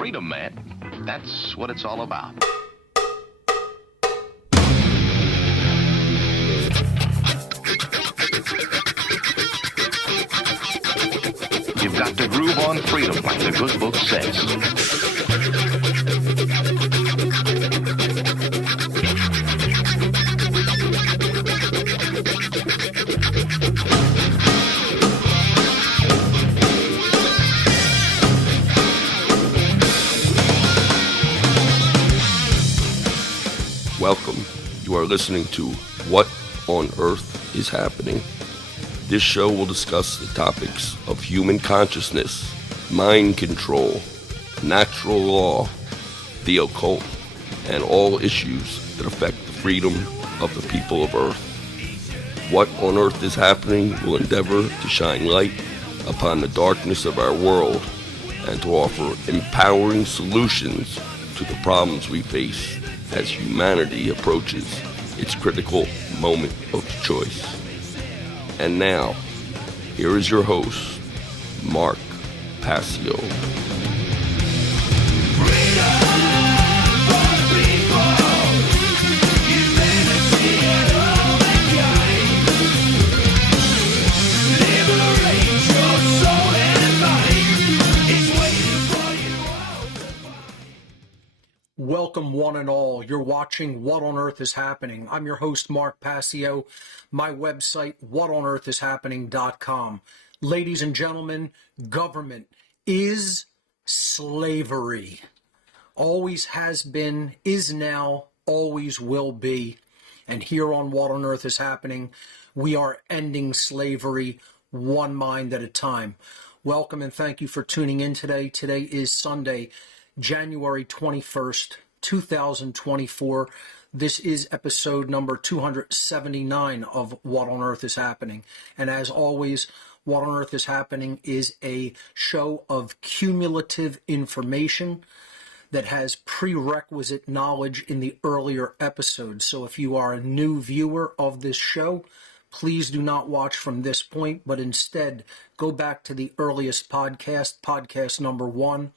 freedom, man. That's what it's all about. You've got to groove on freedom, like the good book says. Welcome. You are listening to What on Earth is Happening. This show will discuss the topics of human consciousness, mind control, natural law, the occult, and all issues that affect the freedom of the people of Earth. What on Earth is Happening will endeavor to shine light upon the darkness of our world and to offer empowering solutions to the problems we face as humanity approaches its critical moment of choice. And now, here is your host, Mark Passio. Welcome, one and all. You're watching What on Earth is Happening. I'm your host, Mark Passio. My website, whatonearthishappening.com. Ladies and gentlemen, government is slavery. Always has been, is now, always will be. And here on What on Earth is Happening, we are ending slavery one mind at a time. Welcome and thank you for tuning in today. Today is Sunday, January 21st, 2024. This is episode number 279 of What on Earth is Happening. And as always, What on Earth is Happening is a show of cumulative information that has prerequisite knowledge in the earlier episodes. So if you are a new viewer of this show, please do not watch from this point, but instead go back to the earliest podcast number 1,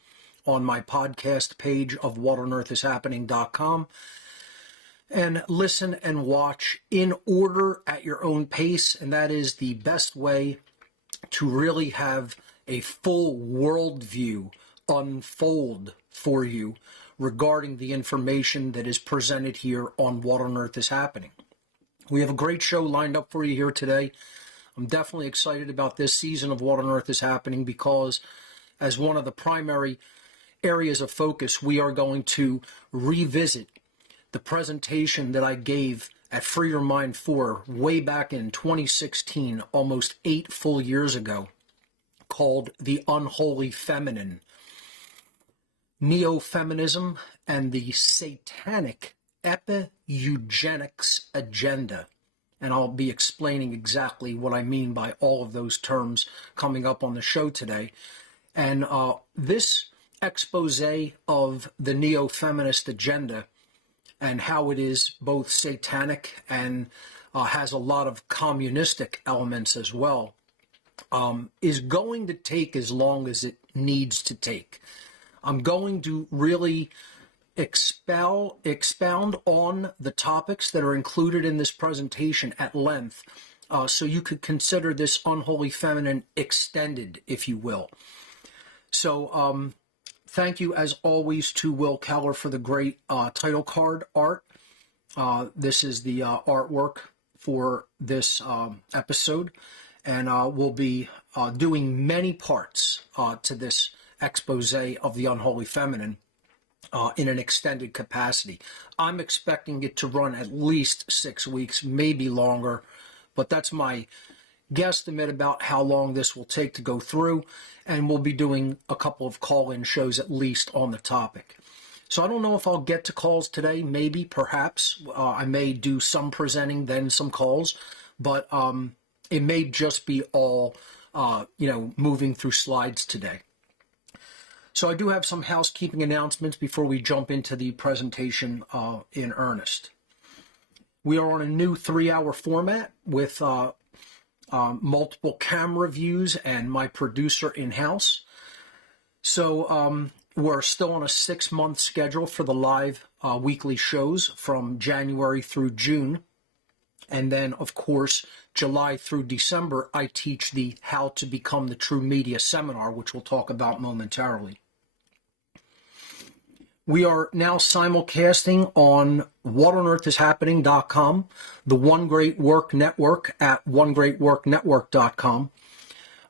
on my podcast page of whatonearthishappening.com, and listen and watch in order at your own pace. And that is the best way to really have a full worldview unfold for you regarding the information that is presented here on What on Earth is Happening. We have a great show lined up for you here today. I'm definitely excited about this season of What on Earth is Happening because as one of the primary areas of focus, we are going to revisit the presentation that I gave at Free Your Mind 4 way back in 2016, almost 8 full years ago, called The Unholy Feminine, Neo-Feminism and the Satanic Epi-Eugenics Agenda. And I'll be explaining exactly what I mean by all of those terms coming up on the show today. And this expose of the neo-feminist agenda and how it is both satanic and has a lot of communistic elements as well, is going to take as long as it needs to take. I'm going to really expound on the topics that are included in this presentation at length, so you could consider this Unholy Feminine extended, if you will. So, thank you, as always, to Will Keller for the great title card art. This is the artwork for this episode, and we'll be doing many parts to this expose of the Unholy Feminine in an extended capacity. I'm expecting it to run at least 6 weeks, maybe longer, but that's my guesstimate about how long this will take to go through, and we'll be doing a couple of call-in shows at least on the topic. So I don't know if I'll get to calls today, maybe, perhaps. I may do some presenting, then some calls, but it may just be all, moving through slides today. So I do have some housekeeping announcements before we jump into the presentation in earnest. We are on a new 3-hour format with multiple camera views and my producer in-house. So We're still on a 6-month schedule for the live weekly shows from January through June. And then, of course, July through December, I teach the How to Become the True Media seminar, which we'll talk about momentarily. We are now simulcasting on whatonearthishappening.com, the One Great Work Network at onegreatworknetwork.com,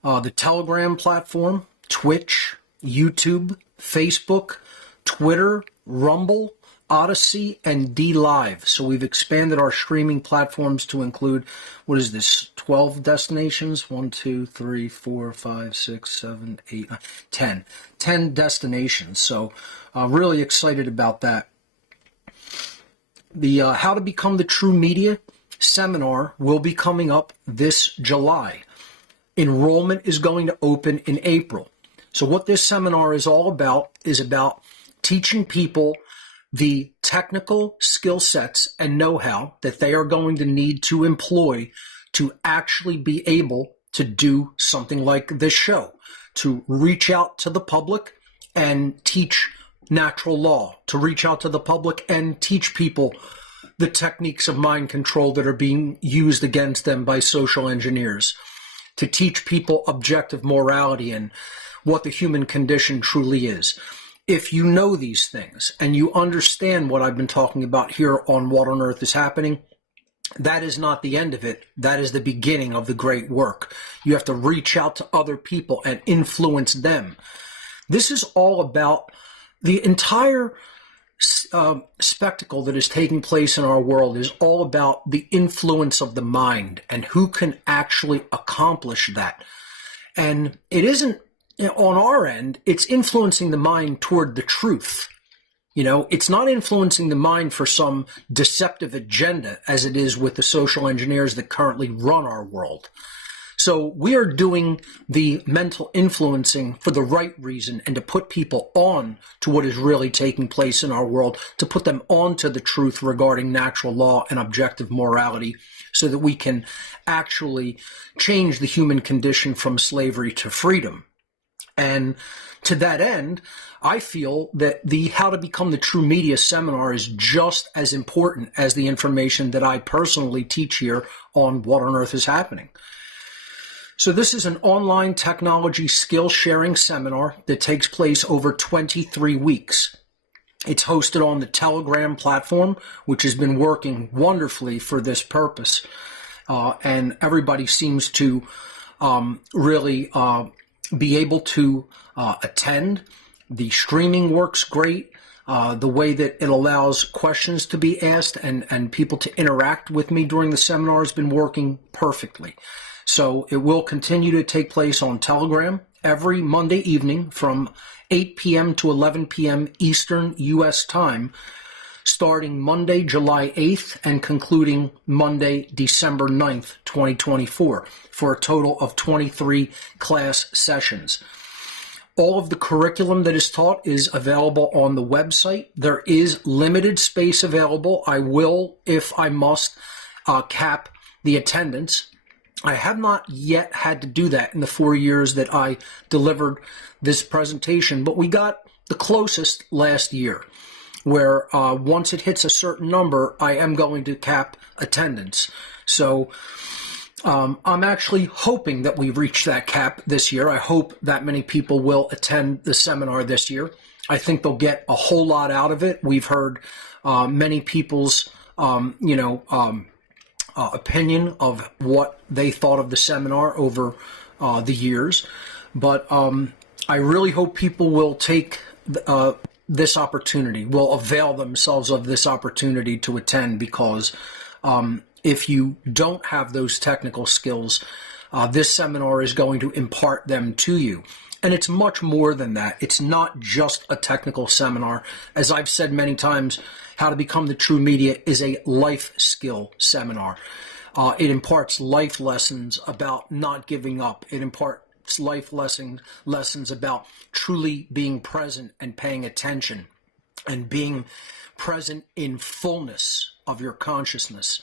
the Telegram platform, Twitch, YouTube, Facebook, Twitter, Rumble, Odyssey, and D Live. So we've expanded our streaming platforms to include, 12 destinations? 1, 2, 3, 4, 5, 6, 7, 8, 9, 10. 10 destinations. So really excited about that. The How to Become the True Media seminar will be coming up this July. Enrollment is going to open in April. So what this seminar is all about is about teaching people the technical skill sets and know-how that they are going to need to employ to actually be able to do something like this show, to reach out to the public and teach natural law, to reach out to the public and teach people the techniques of mind control that are being used against them by social engineers, to teach people objective morality and what the human condition truly is. If you know these things and you understand what I've been talking about here on What on Earth is Happening, that is not the end of it. That is the beginning of the great work. You have to reach out to other people and influence them. This is all about the entire spectacle that is taking place in our world is all about the influence of the mind and who can actually accomplish that. And it isn't on our end, it's influencing the mind toward the truth. You know, it's not influencing the mind for some deceptive agenda as it is with the social engineers that currently run our world. So we are doing the mental influencing for the right reason and to put people on to what is really taking place in our world, to put them on to the truth regarding natural law and objective morality so that we can actually change the human condition from slavery to freedom. And to that end, I feel that the How to Become the True Media seminar is just as important as the information that I personally teach here on What on Earth is Happening. So this is an online technology skill sharing seminar that takes place over 23 weeks. It's hosted on the Telegram platform, which has been working wonderfully for this purpose. And everybody seems to really be able to attend. The streaming works great. The way that it allows questions to be asked and people to interact with me during the seminar has been working perfectly. So it will continue to take place on Telegram every Monday evening from 8 p.m. to 11 p.m. Eastern U.S. time, starting Monday, July 8th and concluding Monday, December 9th, 2024, for a total of 23 class sessions. All of the curriculum that is taught is available on the website. There is limited space available. I will, if I must, cap the attendance. I have not yet had to do that in the 4 years that I delivered this presentation, but we got the closest last year, where once it hits a certain number, I am going to cap attendance. So I'm actually hoping that we reach that cap this year. I hope that many people will attend the seminar this year. I think they'll get a whole lot out of it. We've heard many people's, opinion of what they thought of the seminar over the years. But I really hope people will take this opportunity, will avail themselves of this opportunity to attend, because if you don't have those technical skills, this seminar is going to impart them to you. And it's much more than that. It's not just a technical seminar. As I've said many times, How to Become the True Media is a life skill seminar. It imparts life lessons about not giving up. It imparts life lessons about truly being present and paying attention and being present in fullness of your consciousness,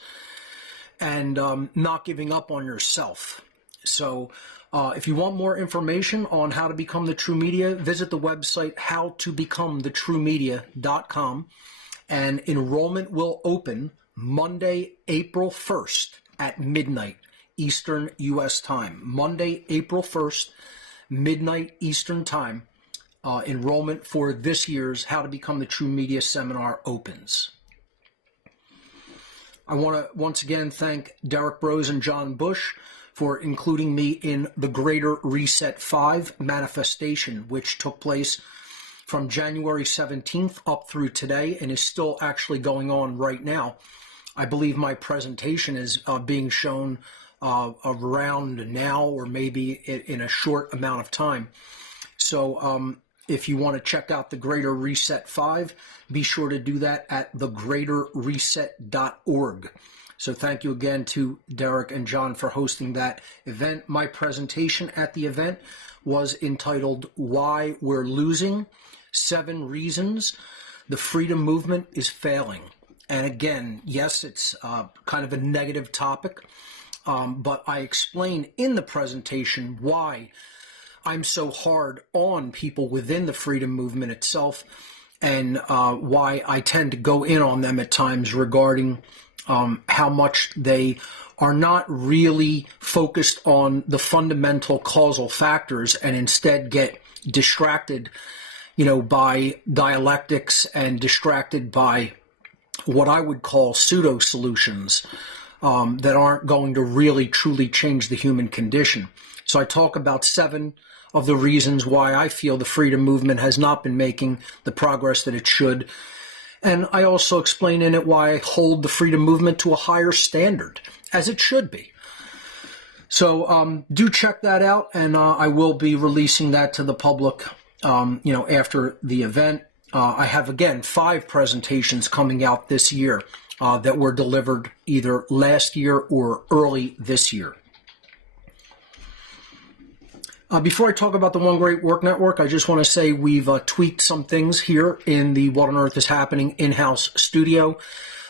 and not giving up on yourself. So if you want more information on how to become the True Media, visit the website howtobecomethitruemedia.com, and enrollment will open Monday, April 1st at midnight Eastern U.S. time. Monday, April 1st, midnight Eastern time. Enrollment for this year's How to Become the True Media seminar opens. I want to once again thank Derek Brose and John Bush for including me in the Greater Reset 5 manifestation, which took place from January 17th up through today and is still actually going on right now. I believe my presentation is being shown around now, or maybe in a short amount of time. So if you want to check out the Greater Reset 5, be sure to do that at thegreaterreset.org. So thank you again to Derek and John for hosting that event. My presentation at the event was entitled Why We're Losing, 7 Reasons the Freedom Movement is Failing. And again, yes, it's kind of a negative topic, but I explain in the presentation why I'm so hard on people within the freedom movement itself, and why I tend to go in on them at times regarding how much they are not really focused on the fundamental causal factors and instead get distracted, by dialectics and distracted by what I would call pseudo solutions that aren't going to really truly change the human condition. So I talk about 7 of the reasons why I feel the freedom movement has not been making the progress that it should. And I also explain in it why I hold the freedom movement to a higher standard, as it should be. So do check that out, and I will be releasing that to the public, after the event. I have, again, 5 presentations coming out this year that were delivered either last year or early this year. Before I talk about the One Great Work Network, I just want to say we've tweaked some things here in the What on Earth is Happening in-house studio. A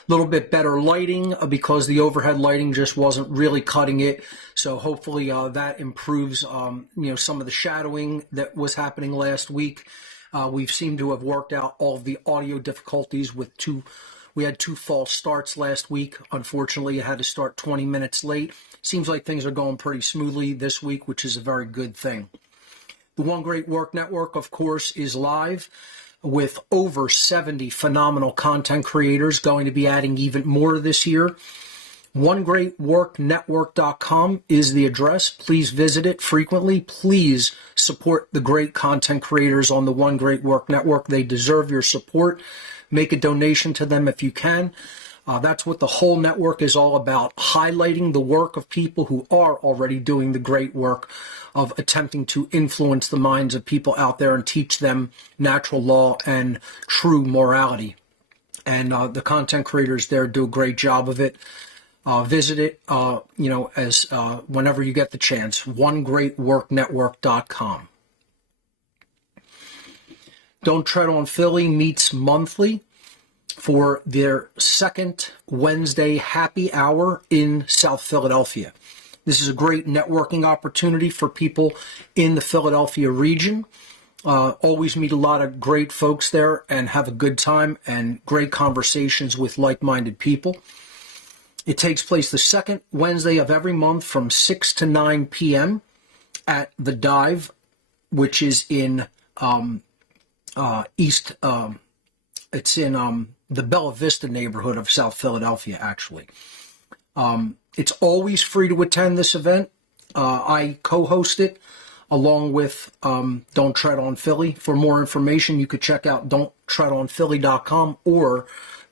little bit better lighting because the overhead lighting just wasn't really cutting it. So hopefully that improves, some of the shadowing that was happening last week. We've seemed to have worked out all of the audio difficulties with we had 2 false starts last week. Unfortunately, I had to start 20 minutes late. Seems like things are going pretty smoothly this week, which is a very good thing. The One Great Work Network, of course, is live with over 70 phenomenal content creators, going to be adding even more this year. OneGreatWorkNetwork.com is the address. Please visit it frequently. Please support the great content creators on the One Great Work Network. They deserve your support. Make a donation to them if you can. That's what the whole network is all about, highlighting the work of people who are already doing the great work of attempting to influence the minds of people out there and teach them natural law and true morality. And the content creators there do a great job of it. Visit it, whenever you get the chance, OneGreatWorkNetwork.com. Don't Tread on Philly meets monthly for their second Wednesday happy hour in South Philadelphia. This is a great networking opportunity for people in the Philadelphia region. Always meet a lot of great folks there and have a good time and great conversations with like-minded people. It takes place the second Wednesday of every month from 6 to 9 p.m. at The Dive, which is in it's in the Bella Vista neighborhood of South Philadelphia, actually. It's always free to attend this event. I co-host it along with Don't Tread on Philly. For more information, you could check out don'ttreadonphilly.com or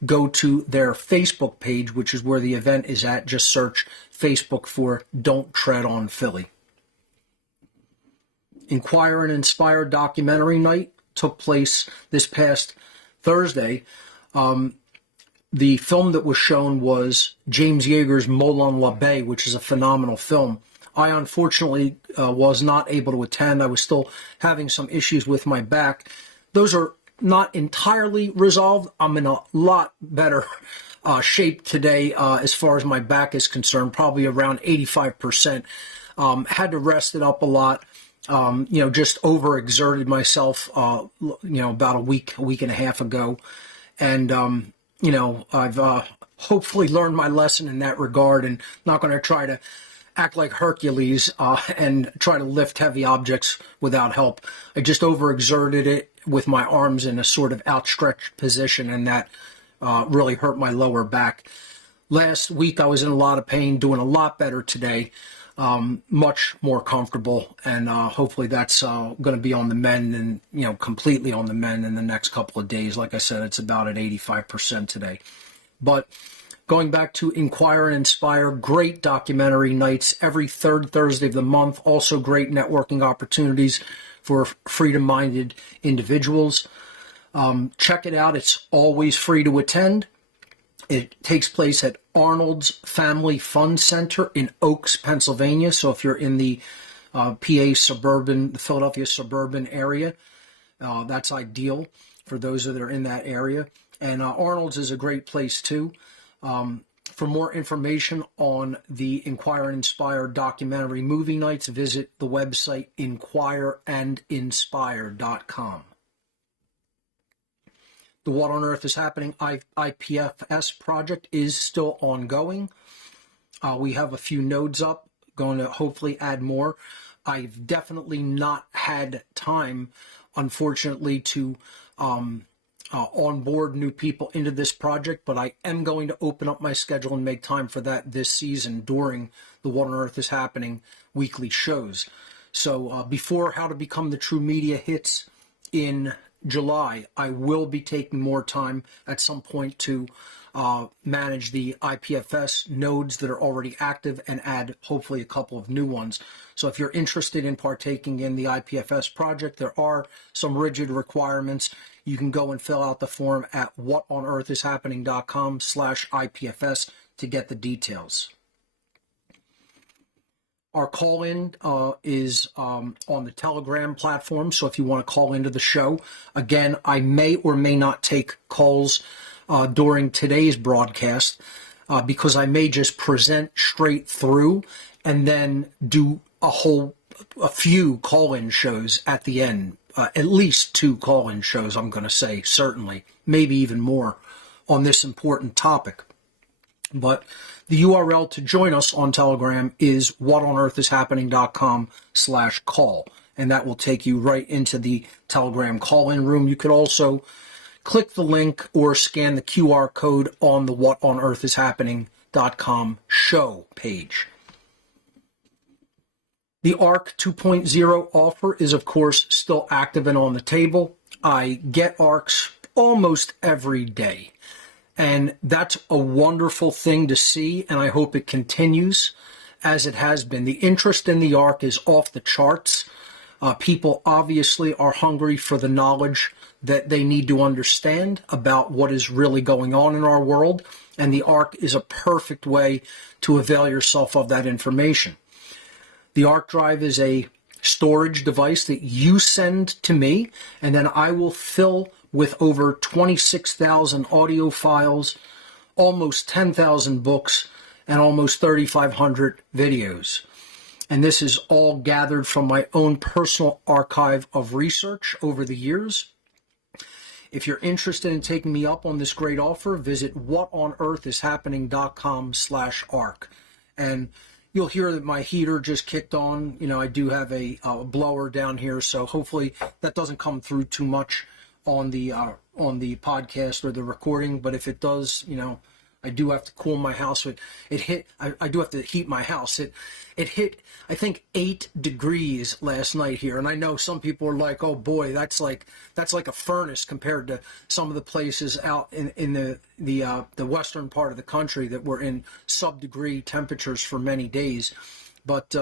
go to their Facebook page, which is where the event is at. Just search Facebook for Don't Tread on Philly. Inquir and Inspire documentary night took place this past Thursday. The film that was shown was James Yeager's Molon Labe, which is a phenomenal film. I unfortunately was not able to attend. I was still having some issues with my back. Those are not entirely resolved. I'm in a lot better shape today as far as my back is concerned, probably around 85% Had to rest it up a lot. Just overexerted myself, about a week and a half ago. And, I've hopefully learned my lesson in that regard, and not going to try to act like Hercules and try to lift heavy objects without help. I just overexerted it with my arms in a sort of outstretched position, and that really hurt my lower back. Last week I was in a lot of pain, doing a lot better today. Much more comfortable, and hopefully that's going to be on the mend, and completely on the mend in the next couple of days. Like I said, it's about at 85% today. But going back to Inquire and Inspire, great documentary nights every third Thursday of the month. Also great networking opportunities for freedom-minded individuals. Check it out. It's always free to attend. It takes place at Arnold's Family Fun Center in Oaks, Pennsylvania. So if you're in the the Philadelphia suburban area, that's ideal for those that are in that area. And Arnold's is a great place too. For more information on the Inquire and Inspire documentary movie nights, visit the website inquireandinspire.com. The What on Earth is Happening IPFS Project is still ongoing. We have a few nodes up, going to hopefully add more. I've definitely not had time, unfortunately, to onboard new people into this project, but I am going to open up my schedule and make time for that this season during the What on Earth is Happening weekly shows. So before How to Become the True Media hits in July, I will be taking more time at some point to manage the IPFS nodes that are already active and add hopefully a couple of new ones. So if you're interested in partaking in the IPFS project, there are some rigid requirements. You can go and fill out the form at whatonearthishappening.com/IPFS to get the details. Our call-in is on the Telegram platform, so if you want to call into the show, again, I may or may not take calls during today's broadcast because I may just present straight through and then do a few call-in shows at the end. At least 2 call-in shows, I'm going to say, certainly, maybe even more on this important topic. But the URL to join us on Telegram is whatonearthishappening.com/call, and that will take you right into the Telegram call-in room. You could also click the link or scan the QR code on the whatonearthishappening.com show page. The ARC 2.0 offer is, of course, still active and on the table. I get ARCs almost every day. And that's a wonderful thing to see, and I hope it continues as it has been. The interest in the ARC is off the charts. People obviously are hungry for the knowledge that they need to understand about what is really going on in our world, and the ARC is a perfect way to avail yourself of that information. The ARC drive is a storage device that you send to me, and then I will fill with over 26,000 audio files, almost 10,000 books, and almost 3,500 videos. And this is all gathered from my own personal archive of research over the years. If you're interested in taking me up on this great offer, visit whatonearthishappening.com/ARC. And you'll hear that my heater just kicked on. I do have a blower down here, so hopefully that doesn't come through too much on the podcast or the recording. But if it does, I do have to cool my house. I do have to heat my house. It hit, I think, 8 degrees last night here, and I know some people are like, "Oh boy, that's like a furnace compared to some of the places out in the western part of the country that were in sub-degree temperatures for many days." But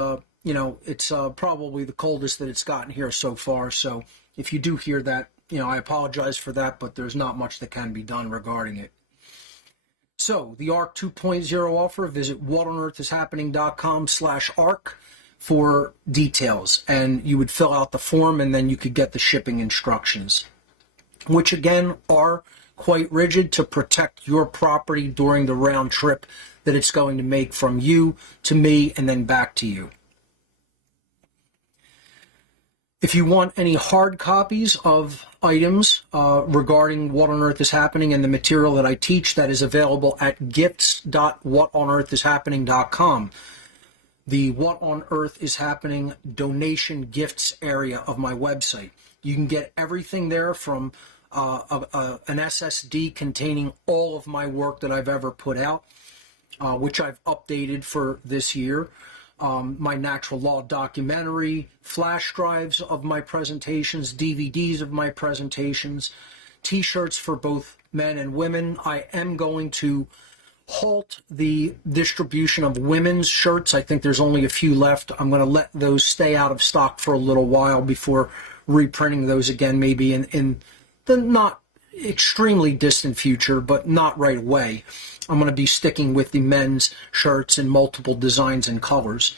it's probably the coldest that it's gotten here so far. So if you do hear that, I apologize for that, but there's not much that can be done regarding it. So, the ARC 2.0 offer, visit whatonearthishappening.com/ARC for details. And you would fill out the form, and then you could get the shipping instructions, which again are quite rigid to protect your property during the round trip that it's going to make from you to me and then back to you. If you want any hard copies of items regarding What on Earth is Happening and the material that I teach, that is available at gifts.whatonearthishappening.com. The What on Earth is Happening donation gifts area of my website. You can get everything there from an SSD containing all of my work that I've ever put out, which I've updated for this year. My natural law documentary, flash drives of my presentations, DVDs of my presentations, t-shirts for both men and women. I am going to halt the distribution of women's shirts. I think there's only a few left. I'm going to let those stay out of stock for a little while before reprinting those again, maybe in the not extremely distant future, but not right away. I'm going to be sticking with the men's shirts in multiple designs and colors.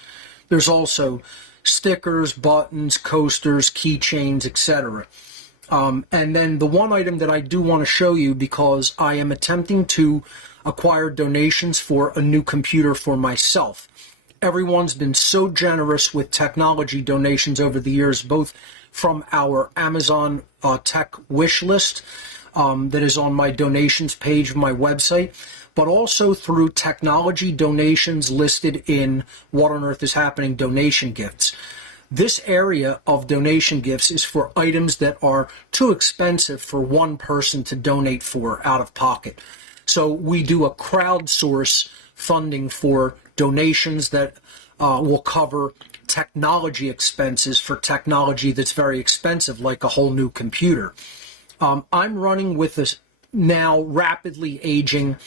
There's also stickers, buttons, coasters, keychains, etc. And then the one item that I do want to show you, because I am attempting to acquire donations for a new computer for myself. Everyone's been so generous with technology donations over the years, both from our Amazon tech wish list that is on my donations page of my website, but also through technology donations listed in What on Earth is Happening donation gifts. This area of donation gifts is for items that are too expensive for one person to donate for out of pocket. So we do a crowdsource funding for donations that will cover technology expenses for technology that's very expensive, like a whole new computer. I'm running with this now rapidly aging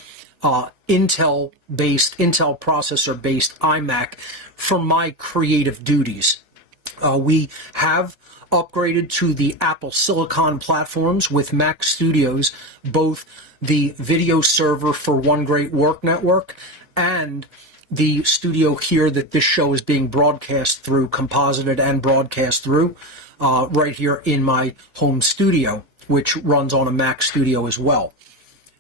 Intel processor-based iMac for my creative duties. We have upgraded to the Apple Silicon platforms with Mac Studios, both the video server for One Great Work Network and the studio here that this show is being broadcast through, composited and broadcast through, right here in my home studio, which runs on a Mac Studio as well.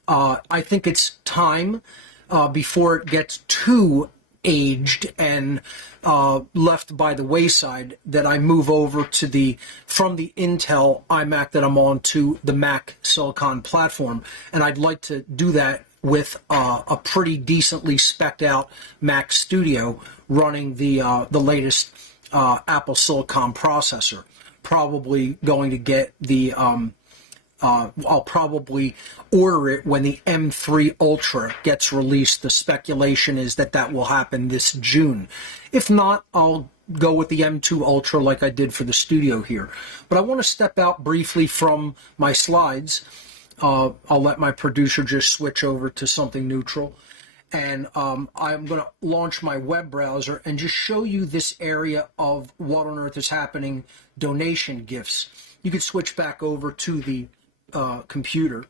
I think it's time before it gets too aged and left by the wayside that I move over to from the Intel iMac that I'm on to the Mac Silicon platform, and I'd like to do that with a pretty decently spec'd out Mac Studio running the latest Apple Silicon processor. Probably going to get the I'll probably order it when the M3 Ultra gets released. The speculation is that that will happen this June. If not, I'll go with the M2 Ultra like I did for the studio here. But I want to step out briefly from my slides. I'll let my producer just switch over to something neutral. And I'm going to launch my web browser and just show you this area of What on Earth is Happening donation gifts. You could switch back over to the computer.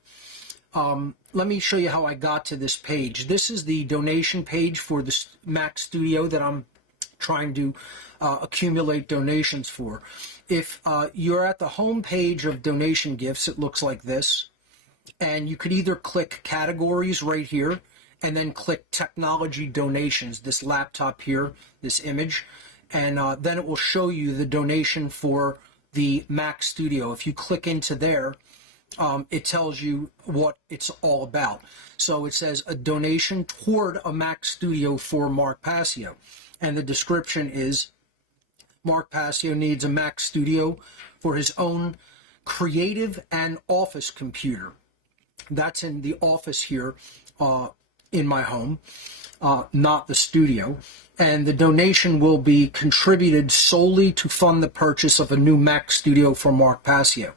Let me show you how I got to this page. This is the donation page for the Mac Studio that I'm trying to accumulate donations for. If you're at the home page of donation gifts, it looks like this. And you could either click categories right here and then click technology donations, this laptop here, this image, and then it will show you the donation for the Mac Studio. If you click into there, it tells you what it's all about. So it says a donation toward a Mac Studio for Mark Passio. And the description is Mark Passio needs a Mac Studio for his own creative and office computer. That's in the office here in my home, not the studio. And the donation will be contributed solely to fund the purchase of a new Mac Studio for Mark Passio.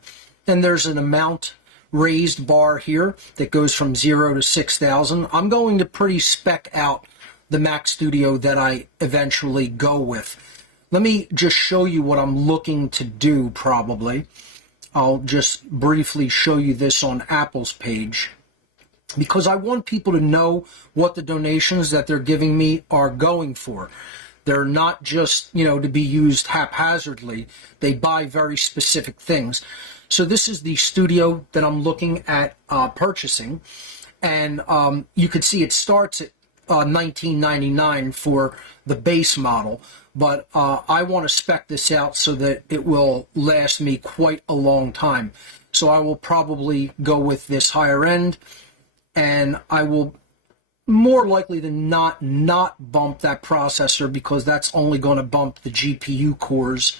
And there's an amount raised bar here that goes from 0 to 6,000. I'm going to pretty spec out the Mac Studio that I eventually go with. Let me just show you what I'm looking to do probably. I'll just briefly show you this on Apple's page, because I want people to know what the donations that they're giving me are going for. They're not just, to be used haphazardly. They buy very specific things. So this is the studio that I'm looking at purchasing. And you can see it starts at $19.99 for the base model, but I want to spec this out so that it will last me quite a long time. So I will probably go with this higher end, and I will more likely than not bump that processor, because that's only going to bump the GPU cores.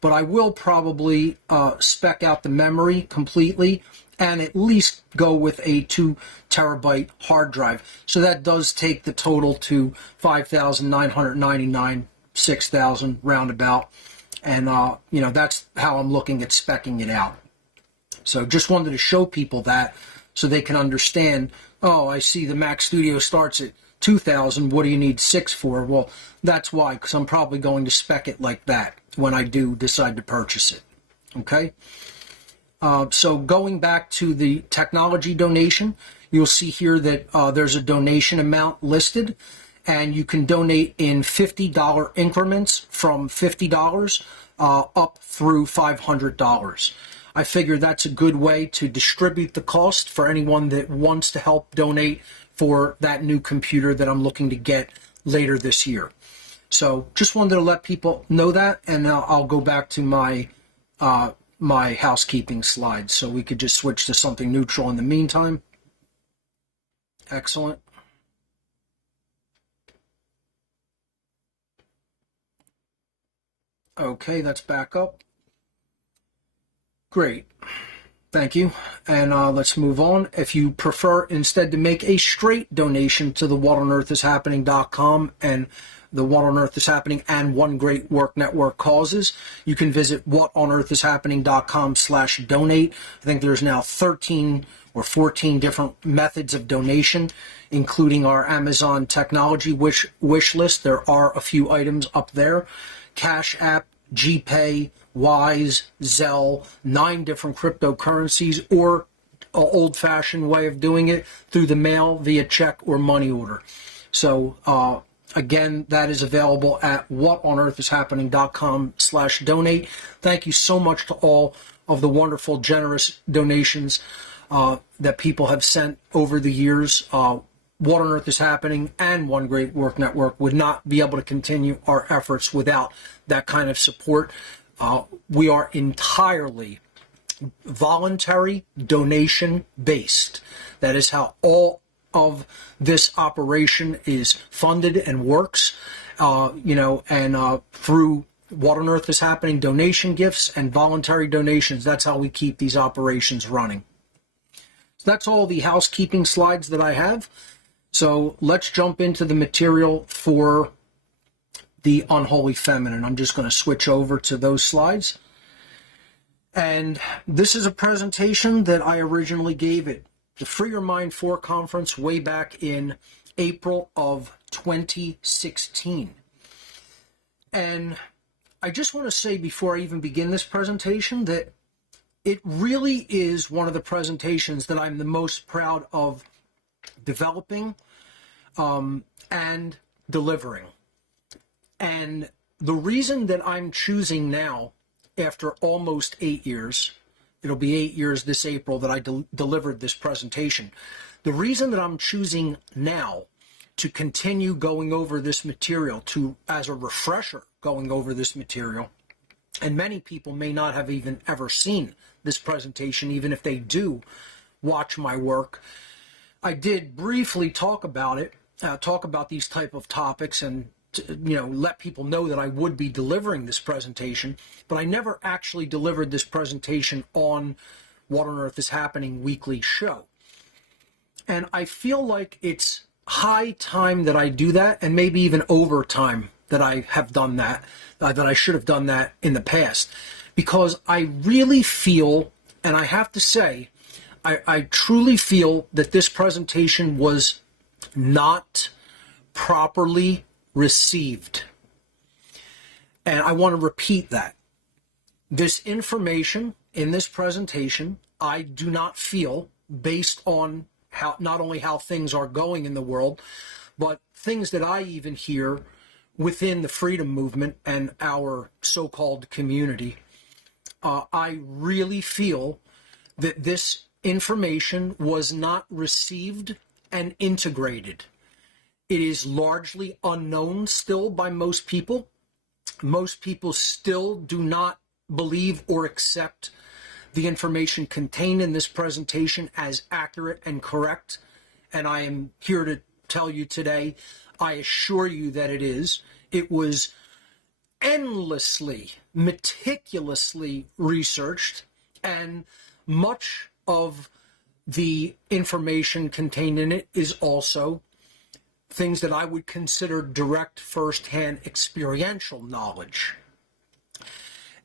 But I will probably spec out the memory completely and at least go with a 2 terabyte hard drive. So that does take the total to 5,999, 6,000 roundabout. And, that's how I'm looking at speccing it out. So just wanted to show people that so they can understand, oh, I see the Mac Studio starts at 2,000. What do you need 6 for? Well, that's why, because I'm probably going to spec it like that when I do decide to purchase it. Okay? So going back to the technology donation, you'll see here that there's a donation amount listed, and you can donate in $50 increments from $50 up through $500. I figure that's a good way to distribute the cost for anyone that wants to help donate for that new computer that I'm looking to get later this year. So just wanted to let people know that, and I'll go back to my my housekeeping slides, so we could just switch to something neutral in the meantime. Excellent. Okay, that's back up. Great. Thank you. And let's move on. If you prefer instead to make a straight donation to the whatonearthishappening.com and the What on Earth is Happening and One Great Work Network causes, you can visit whatonearthishappening.com/donate. I think there's now 13 or 14 different methods of donation, including our Amazon technology wish list. There are a few items up there. Cash App, GPay, Wise, Zelle, 9 different cryptocurrencies, or an old-fashioned way of doing it through the mail via check or money order. So again, that is available at whatonearthishappening.com/donate. Thank you so much to all of the wonderful, generous donations that people have sent over the years. What on Earth is Happening and One Great Work Network would not be able to continue our efforts without that kind of support. We are entirely voluntary, donation based. That is how all of this operation is funded and works. Through What on Earth is Happening donation gifts and voluntary donations, that's how we keep these operations running. So that's all the housekeeping slides that I have. So let's jump into the material for the Unholy Feminine. I'm just going to switch over to those slides. And this is a presentation that I originally gave at the Free Your Mind 4 conference way back in April of 2016. And I just want to say before I even begin this presentation that it really is one of the presentations that I'm the most proud of developing and delivering. And the reason that I'm choosing now, after almost 8 years, it'll be 8 years this April that I delivered this presentation. The reason that I'm choosing now to continue going over this material, as a refresher going over this material, and many people may not have even ever seen this presentation, even if they do watch my work. I did briefly talk about it, talk about these type of topics, and let people know that I would be delivering this presentation, but I never actually delivered this presentation on What on Earth is Happening weekly show. And I feel like it's high time that I do that, and maybe even over time that I have done that, that I should have done that in the past, because I really feel, and I have to say, I truly feel that this presentation was not properly received. And I want to repeat that. This information in this presentation, I do not feel, based on not only how things are going in the world, but things that I even hear within the freedom movement and our so-called community, I really feel that this information was not received and integrated. It is largely unknown still by most people. Most people still do not believe or accept the information contained in this presentation as accurate and correct. And I am here to tell you today, I assure you that it is. It was endlessly, meticulously researched, and much of the information contained in it is also things that I would consider direct first-hand experiential knowledge.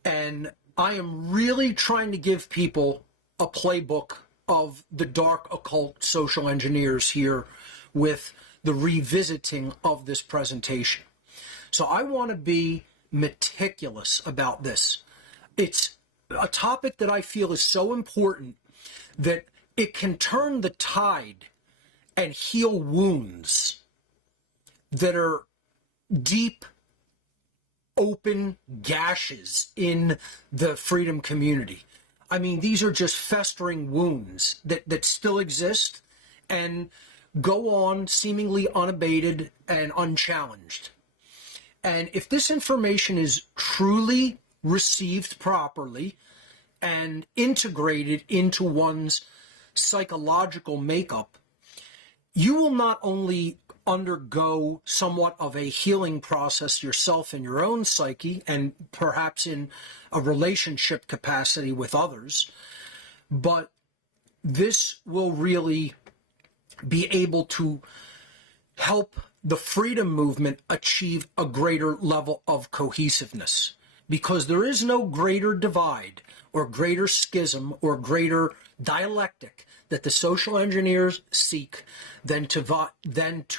And I am really trying to give people a playbook of the dark occult social engineers here with the revisiting of this presentation. So I want to be meticulous about this. It's a topic that I feel is so important that it can turn the tide and heal wounds that are deep, open gashes in the freedom community. I mean, these are just festering wounds that still exist and go on seemingly unabated and unchallenged. And if this information is truly received properly and integrated into one's psychological makeup, you will not only undergo somewhat of a healing process yourself in your own psyche and perhaps in a relationship capacity with others, but this will really be able to help the freedom movement achieve a greater level of cohesiveness, because there is no greater divide or greater schism or greater dialectic that the social engineers seek than to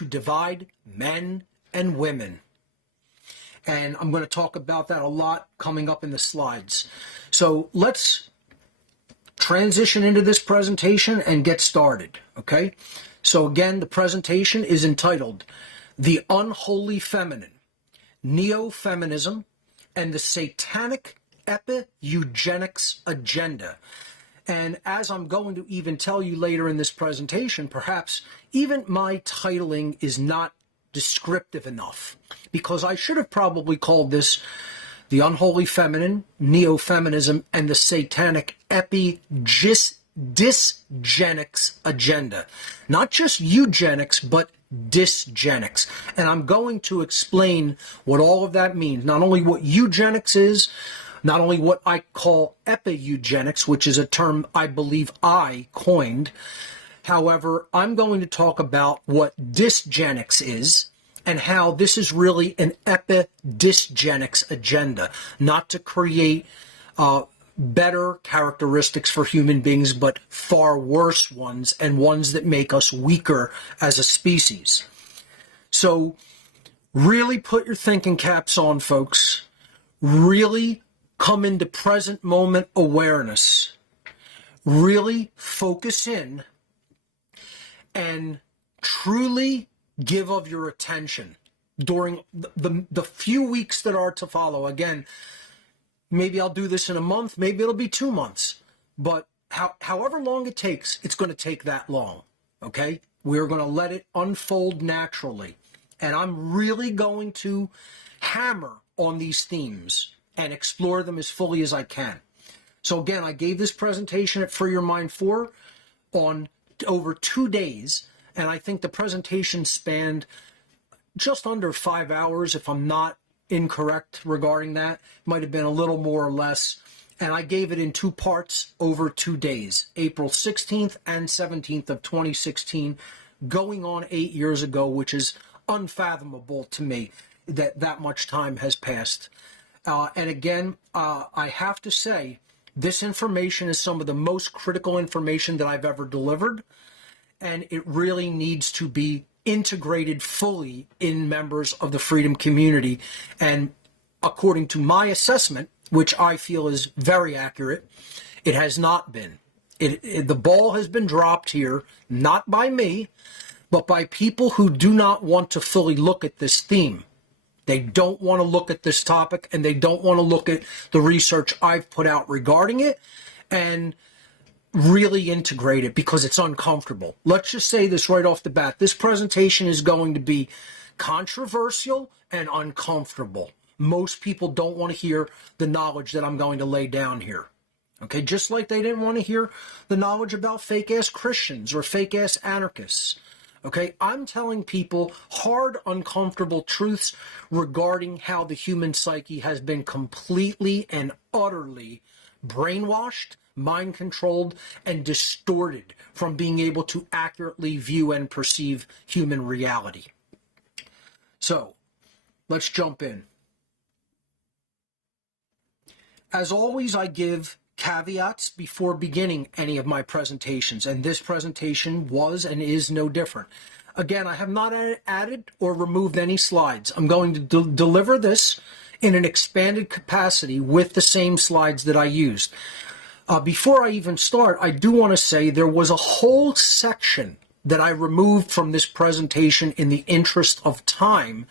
divide men and women. And I'm going to talk about that a lot coming up in the slides. So let's transition into this presentation and get started, okay? So again, the presentation is entitled The Unholy Feminine, Neo-Feminism, and the Satanic Epi-Eugenics Agenda. And as I'm going to even tell you later in this presentation, perhaps even my titling is not descriptive enough, because I should have probably called this The Unholy Feminine, Neo-Feminism, and the Satanic Epi-Dysgenics Agenda. Not just eugenics, but dysgenics. And I'm going to explain what all of that means. Not only what eugenics is, not only what I call epi-eugenics, which is a term I believe I coined. However, I'm going to talk about what dysgenics is and how this is really an epi-dysgenics agenda, not to create better characteristics for human beings, but far worse ones, and ones that make us weaker as a species. So really put your thinking caps on, folks. Really come into present moment awareness. Really focus in and truly give of your attention during the few weeks that are to follow. Again, maybe I'll do this in a month, maybe it'll be 2 months, but however long it takes, it's going to take that long, okay? We're going to let it unfold naturally, and I'm really going to hammer on these themes and explore them as fully as I can. So again, I gave this presentation at Free Your Mind 4 on over 2 days, and I think the presentation spanned just under 5 hours, if I'm not incorrect regarding that. Might have been a little more or less. And I gave it in 2 parts over 2 days, April 16th and 17th of 2016, going on 8 years ago, which is unfathomable to me that that much time has passed. And again, I have to say, this information is some of the most critical information that I've ever delivered, and it really needs to be integrated fully in members of the freedom community. And according to my assessment, which I feel is very accurate, it has not been. The ball has been dropped here, not by me, but by people who do not want to fully look at this theme. They don't want to look at this topic, and they don't want to look at the research I've put out regarding it. And really integrate it because it's uncomfortable. Let's just say this right off the bat. This presentation is going to be controversial and uncomfortable. Most people don't want to hear the knowledge that I'm going to lay down here. Okay, just like they didn't want to hear the knowledge about fake-ass Christians or fake-ass anarchists. Okay, I'm telling people hard, uncomfortable truths regarding how the human psyche has been completely and utterly brainwashed, mind-controlled, and distorted from being able to accurately view and perceive human reality. So, let's jump in. As always, I give caveats before beginning any of my presentations, and this presentation was and is no different. Again, I have not added or removed any slides. I'm going to deliver this in an expanded capacity with the same slides that I used. Before I even start, I do want to say there was a whole section that I removed from this presentation in the interest of time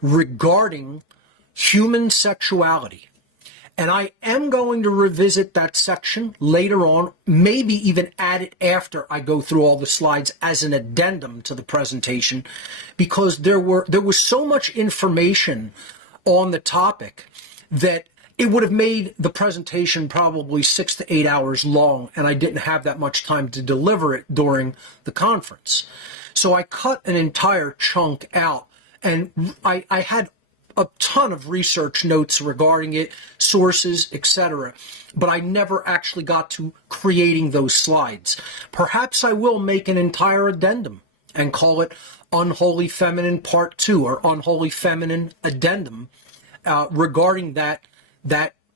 regarding human sexuality. And I am going to revisit that section later on, maybe even add it after I go through all the slides as an addendum to the presentation, because there was so much information on the topic that it would have made the presentation probably 6 to 8 hours long, and I didn't have that much time to deliver it during the conference. So I cut an entire chunk out, and I had a ton of research notes regarding it, sources, etc. But I never actually got to creating those slides. Perhaps I will make an entire addendum and call it Unholy Feminine Part 2 or Unholy Feminine Addendum regarding that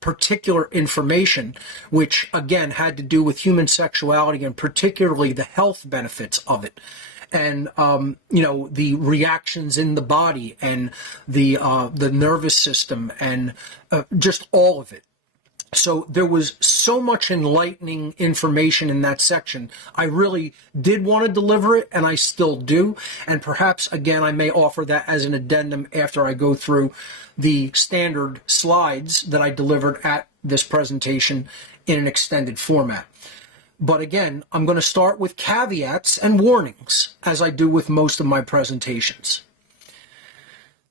particular information, which again had to do with human sexuality and particularly the health benefits of it. And the reactions in the body and the nervous system and just all of it. So there was so much enlightening information in that section. I really did want to deliver it, and I still do. And perhaps, again, I may offer that as an addendum after I go through the standard slides that I delivered at this presentation in an extended format. But again, I'm going to start with caveats and warnings, as I do with most of my presentations.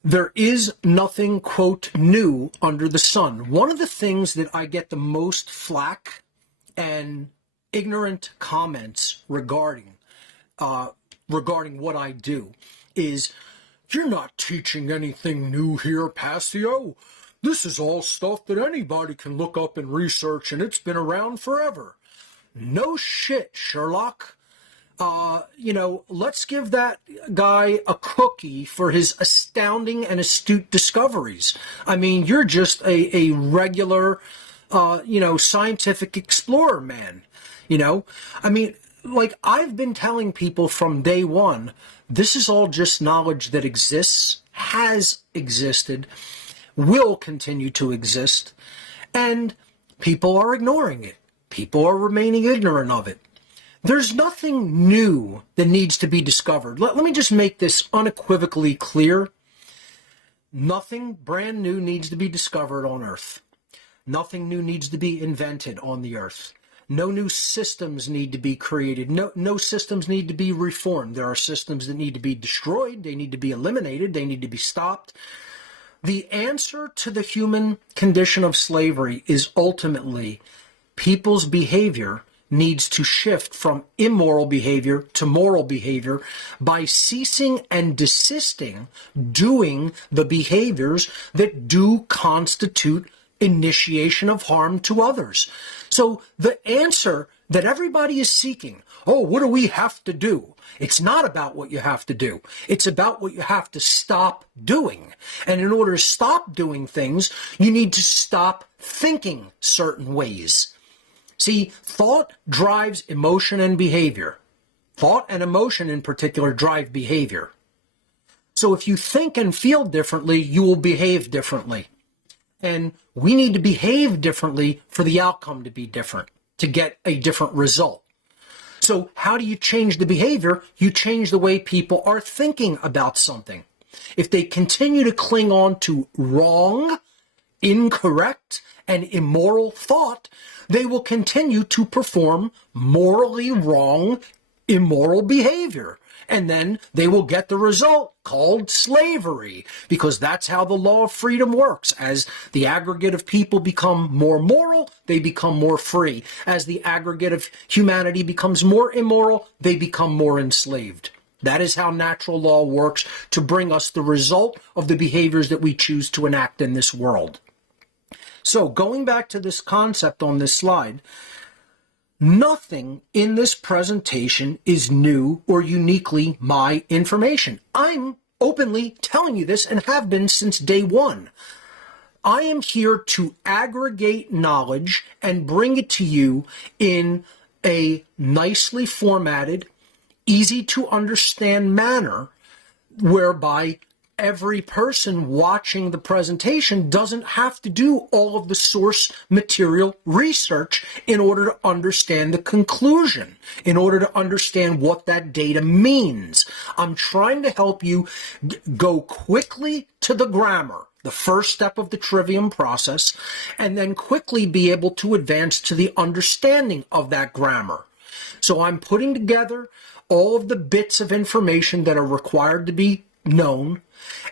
There is nothing, quote, new under the sun. One of the things that I get the most flack and ignorant comments regarding what I do is, you're not teaching anything new here, Passio. This is all stuff that anybody can look up and research, and it's been around forever. No shit, Sherlock. Let's give that guy a cookie for his astounding and astute discoveries. I mean, you're just a regular, scientific explorer, man. I've been telling people from day one, this is all just knowledge that exists, has existed, will continue to exist, and people are ignoring it. People are remaining ignorant of it. There's nothing new that needs to be discovered. Let me just make this unequivocally clear. Nothing brand new needs to be discovered on Earth. Nothing new needs to be invented on the Earth. No new systems need to be created. No systems need to be reformed. There are systems that need to be destroyed. They need to be eliminated. They need to be stopped. The answer to the human condition of slavery is ultimately people's behavior needs to shift from immoral behavior to moral behavior by ceasing and desisting doing the behaviors that do constitute initiation of harm to others. So the answer that everybody is seeking, what do we have to do? It's not about what you have to do. It's about what you have to stop doing. And in order to stop doing things, you need to stop thinking certain ways. See, thought drives emotion and behavior. Thought and emotion in particular drive behavior. So if you think and feel differently, you will behave differently. And we need to behave differently for the outcome to be different, to get a different result. So how do you change the behavior? You change the way people are thinking about something. If they continue to cling on to wrong, incorrect, and immoral thought, they will continue to perform morally wrong, immoral behavior. And then they will get the result called slavery, because that's how the law of freedom works. As the aggregate of people become more moral, they become more free. As the aggregate of humanity becomes more immoral, they become more enslaved. That is how natural law works to bring us the result of the behaviors that we choose to enact in this world. So going back to this concept on this slide, nothing in this presentation is new or uniquely my information. I'm openly telling you this and have been since day one. I am here to aggregate knowledge and bring it to you in a nicely formatted, easy to understand manner, whereby every person watching the presentation doesn't have to do all of the source material research in order to understand the conclusion, in order to understand what that data means. I'm trying to help you go quickly to the grammar, the first step of the trivium process, and then quickly be able to advance to the understanding of that grammar. So I'm putting together all of the bits of information that are required to be known,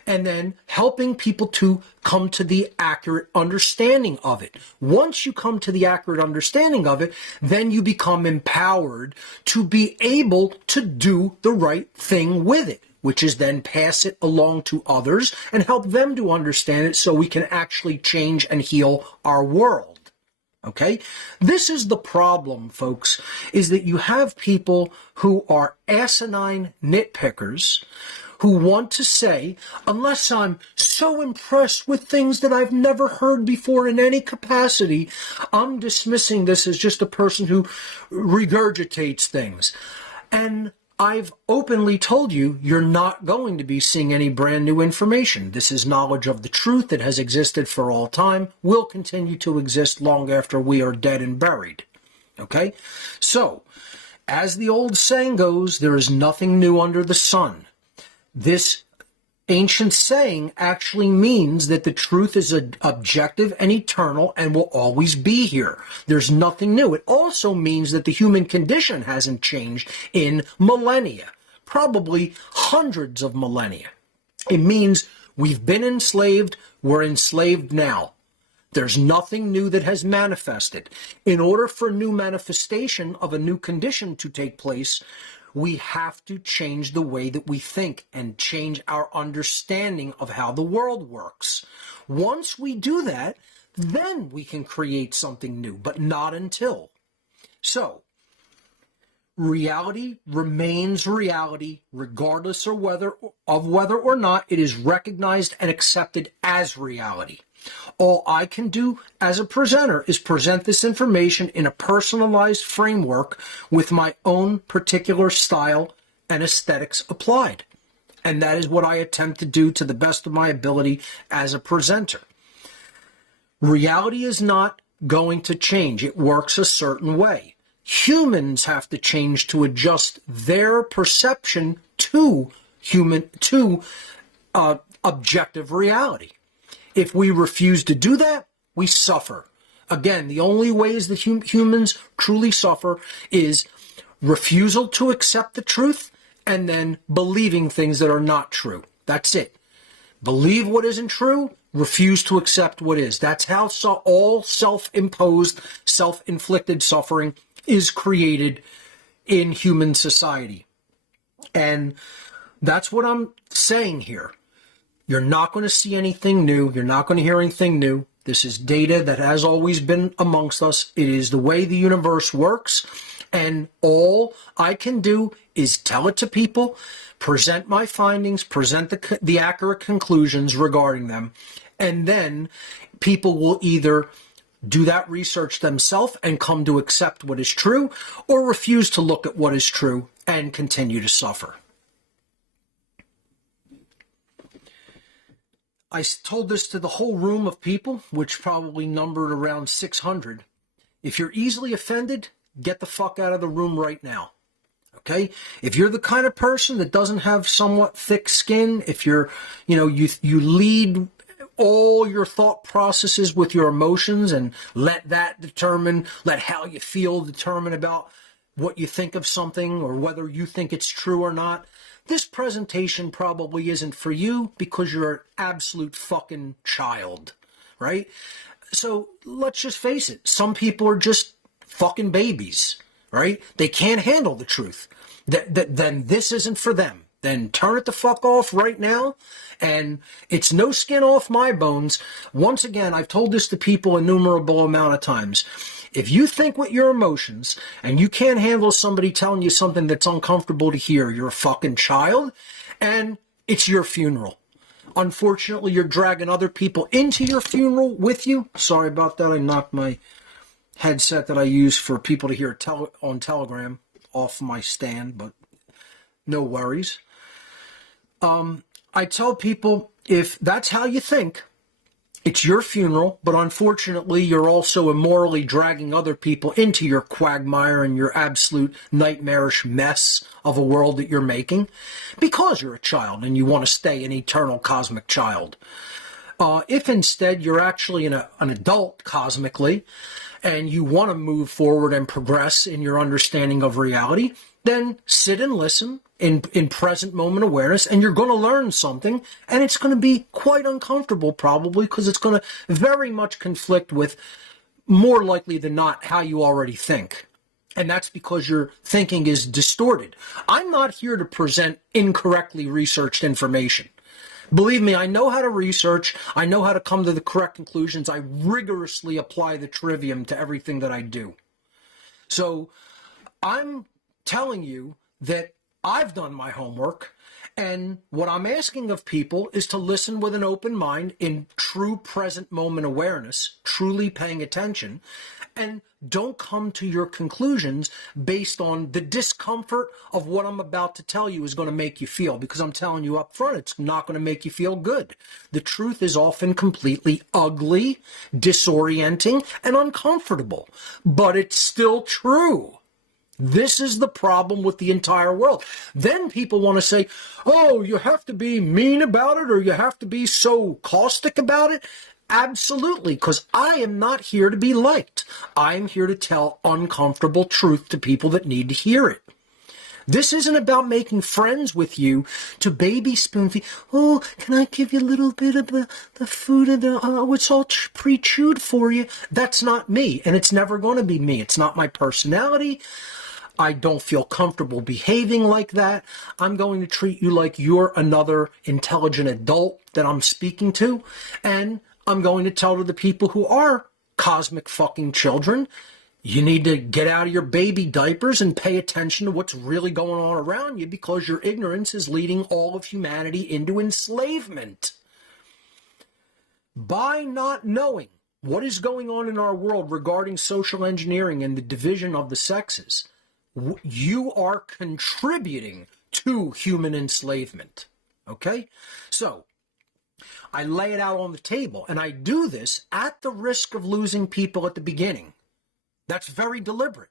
and then helping people to come to the accurate understanding of it. Once you come to the accurate understanding of it, then you become empowered to be able to do the right thing with it, which is then pass it along to others and help them to understand it so we can actually change and heal our world. Okay? This is the problem, folks, is that you have people who are asinine nitpickers who want to say, unless I'm so impressed with things that I've never heard before in any capacity, I'm dismissing this as just a person who regurgitates things. And I've openly told you, you're not going to be seeing any brand new information. This is knowledge of the truth that has existed for all time, will continue to exist long after we are dead and buried. Okay? So, as the old saying goes, there is nothing new under the sun. This ancient saying actually means that the truth is objective and eternal and will always be here. There's nothing new. It also means that the human condition hasn't changed in millennia, probably hundreds of millennia. It means we've been enslaved, we're enslaved now. There's nothing new that has manifested. In order for new manifestation of a new condition to take place, we have to change the way that we think and change our understanding of how the world works. Once we do that, then we can create something new, but not until. So, reality remains reality regardless of whether or not it is recognized and accepted as reality. All I can do as a presenter is present this information in a personalized framework with my own particular style and aesthetics applied. And that is what I attempt to do to the best of my ability as a presenter. Reality is not going to change. It works a certain way. Humans have to change to adjust their perception to objective reality. If we refuse to do that, we suffer. Again, the only ways that humans truly suffer is refusal to accept the truth and then believing things that are not true. That's it. Believe what isn't true, refuse to accept what is. That's how all self-imposed, self-inflicted suffering is created in human society. And that's what I'm saying here. You're not going to see anything new. You're not going to hear anything new. This is data that has always been amongst us. It is the way the universe works. And all I can do is tell it to people, present my findings, present the accurate conclusions regarding them. And then people will either do that research themselves and come to accept what is true, or refuse to look at what is true and continue to suffer. I told this to the whole room of people, which probably numbered around 600. If you're easily offended, get the fuck out of the room right now. Okay? If you're the kind of person that doesn't have somewhat thick skin, if you're, you lead all your thought processes with your emotions and let how you feel determine about what you think of something or whether you think it's true or not, this presentation probably isn't for you because you're an absolute fucking child, right? So let's just face it. Some people are just fucking babies, right? They can't handle the truth. Then this isn't for them. Then turn it the fuck off right now. And it's no skin off my bones. Once again, I've told this to people innumerable amount of times. If you think with your emotions and you can't handle somebody telling you something that's uncomfortable to hear, you're a fucking child and it's your funeral. Unfortunately, you're dragging other people into your funeral with you. Sorry about that. I knocked my headset that I use for people to hear on Telegram off my stand, but no worries. I tell people, if that's how you think, it's your funeral, but unfortunately, you're also immorally dragging other people into your quagmire and your absolute nightmarish mess of a world that you're making because you're a child and you want to stay an eternal cosmic child. If instead you're actually an adult cosmically and you want to move forward and progress in your understanding of reality, then sit and listen in present moment awareness, and you're going to learn something, and it's going to be quite uncomfortable probably because it's going to very much conflict with, more likely than not, how you already think. And that's because your thinking is distorted. I'm not here to present incorrectly researched information. Believe me, I know how to research. I know how to come to the correct conclusions. I rigorously apply the trivium to everything that I do. So I'm telling you that I've done my homework, and what I'm asking of people is to listen with an open mind in true present moment awareness, truly paying attention, and don't come to your conclusions based on the discomfort of what I'm about to tell you is going to make you feel, because I'm telling you up front, it's not going to make you feel good. The truth is often completely ugly, disorienting, and uncomfortable, but it's still true. This is the problem with the entire world. Then people want to say, oh, you have to be mean about it or you have to be so caustic about it. Absolutely, because I am not here to be liked. I'm here to tell uncomfortable truth to people that need to hear it. This isn't about making friends with you to baby spoon feed. Oh, can I give you a little bit of the food of it's all pre-chewed for you. That's not me, and it's never going to be me. It's not my personality. I don't feel comfortable behaving like that. I'm going to treat you like you're another intelligent adult that I'm speaking to. And I'm going to tell to the people who are cosmic fucking children, you need to get out of your baby diapers and pay attention to what's really going on around you, because your ignorance is leading all of humanity into enslavement. By not knowing what is going on in our world regarding social engineering and the division of the sexes, you are contributing to human enslavement, okay? So, I lay it out on the table, and I do this at the risk of losing people at the beginning. That's very deliberate.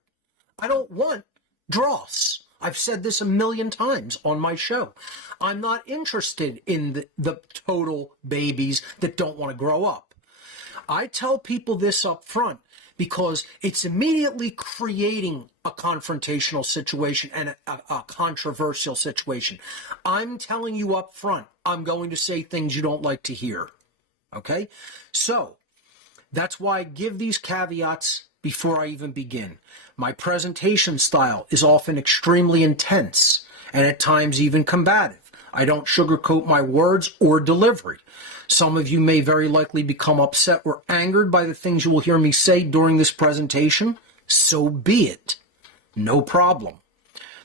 I don't want dross. I've said this a million times on my show. I'm not interested in the total babies that don't want to grow up. I tell people this up front because it's immediately creating a confrontational situation and a controversial situation. I'm telling you up front, I'm going to say things you don't like to hear. Okay? So, that's why I give these caveats before I even begin. My presentation style is often extremely intense and at times even combative. I don't sugarcoat my words or delivery. Some of you may very likely become upset or angered by the things you will hear me say during this presentation. So be it. No problem.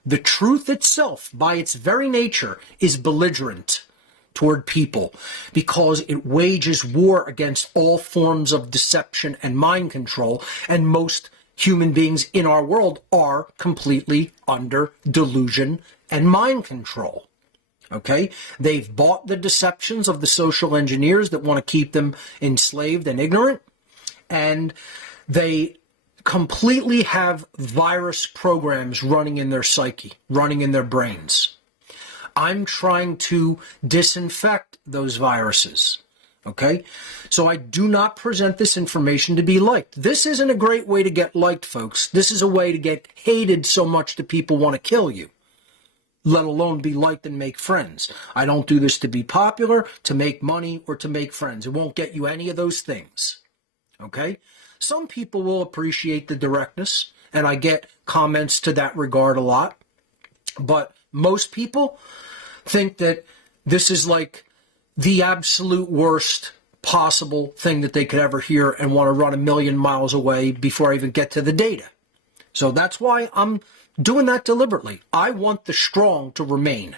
The truth itself, by its very nature, is belligerent toward people because it wages war against all forms of deception and mind control, and most human beings in our world are completely under delusion and mind control. Okay? They've bought the deceptions of the social engineers that want to keep them enslaved and ignorant, and they completely have virus programs running in their psyche, running in their brains. I'm trying to disinfect those viruses. Okay? So I do not present this information to be liked. This isn't a great way to get liked, folks. This is a way to get hated so much that people want to kill you, let alone be liked and make friends. I don't do this to be popular, to make money, or to make friends. It won't get you any of those things. Okay? Some people will appreciate the directness, and I get comments to that regard a lot. But most people think that this is like the absolute worst possible thing that they could ever hear and want to run a million miles away before I even get to the data. So that's why I'm doing that deliberately. I want the strong to remain.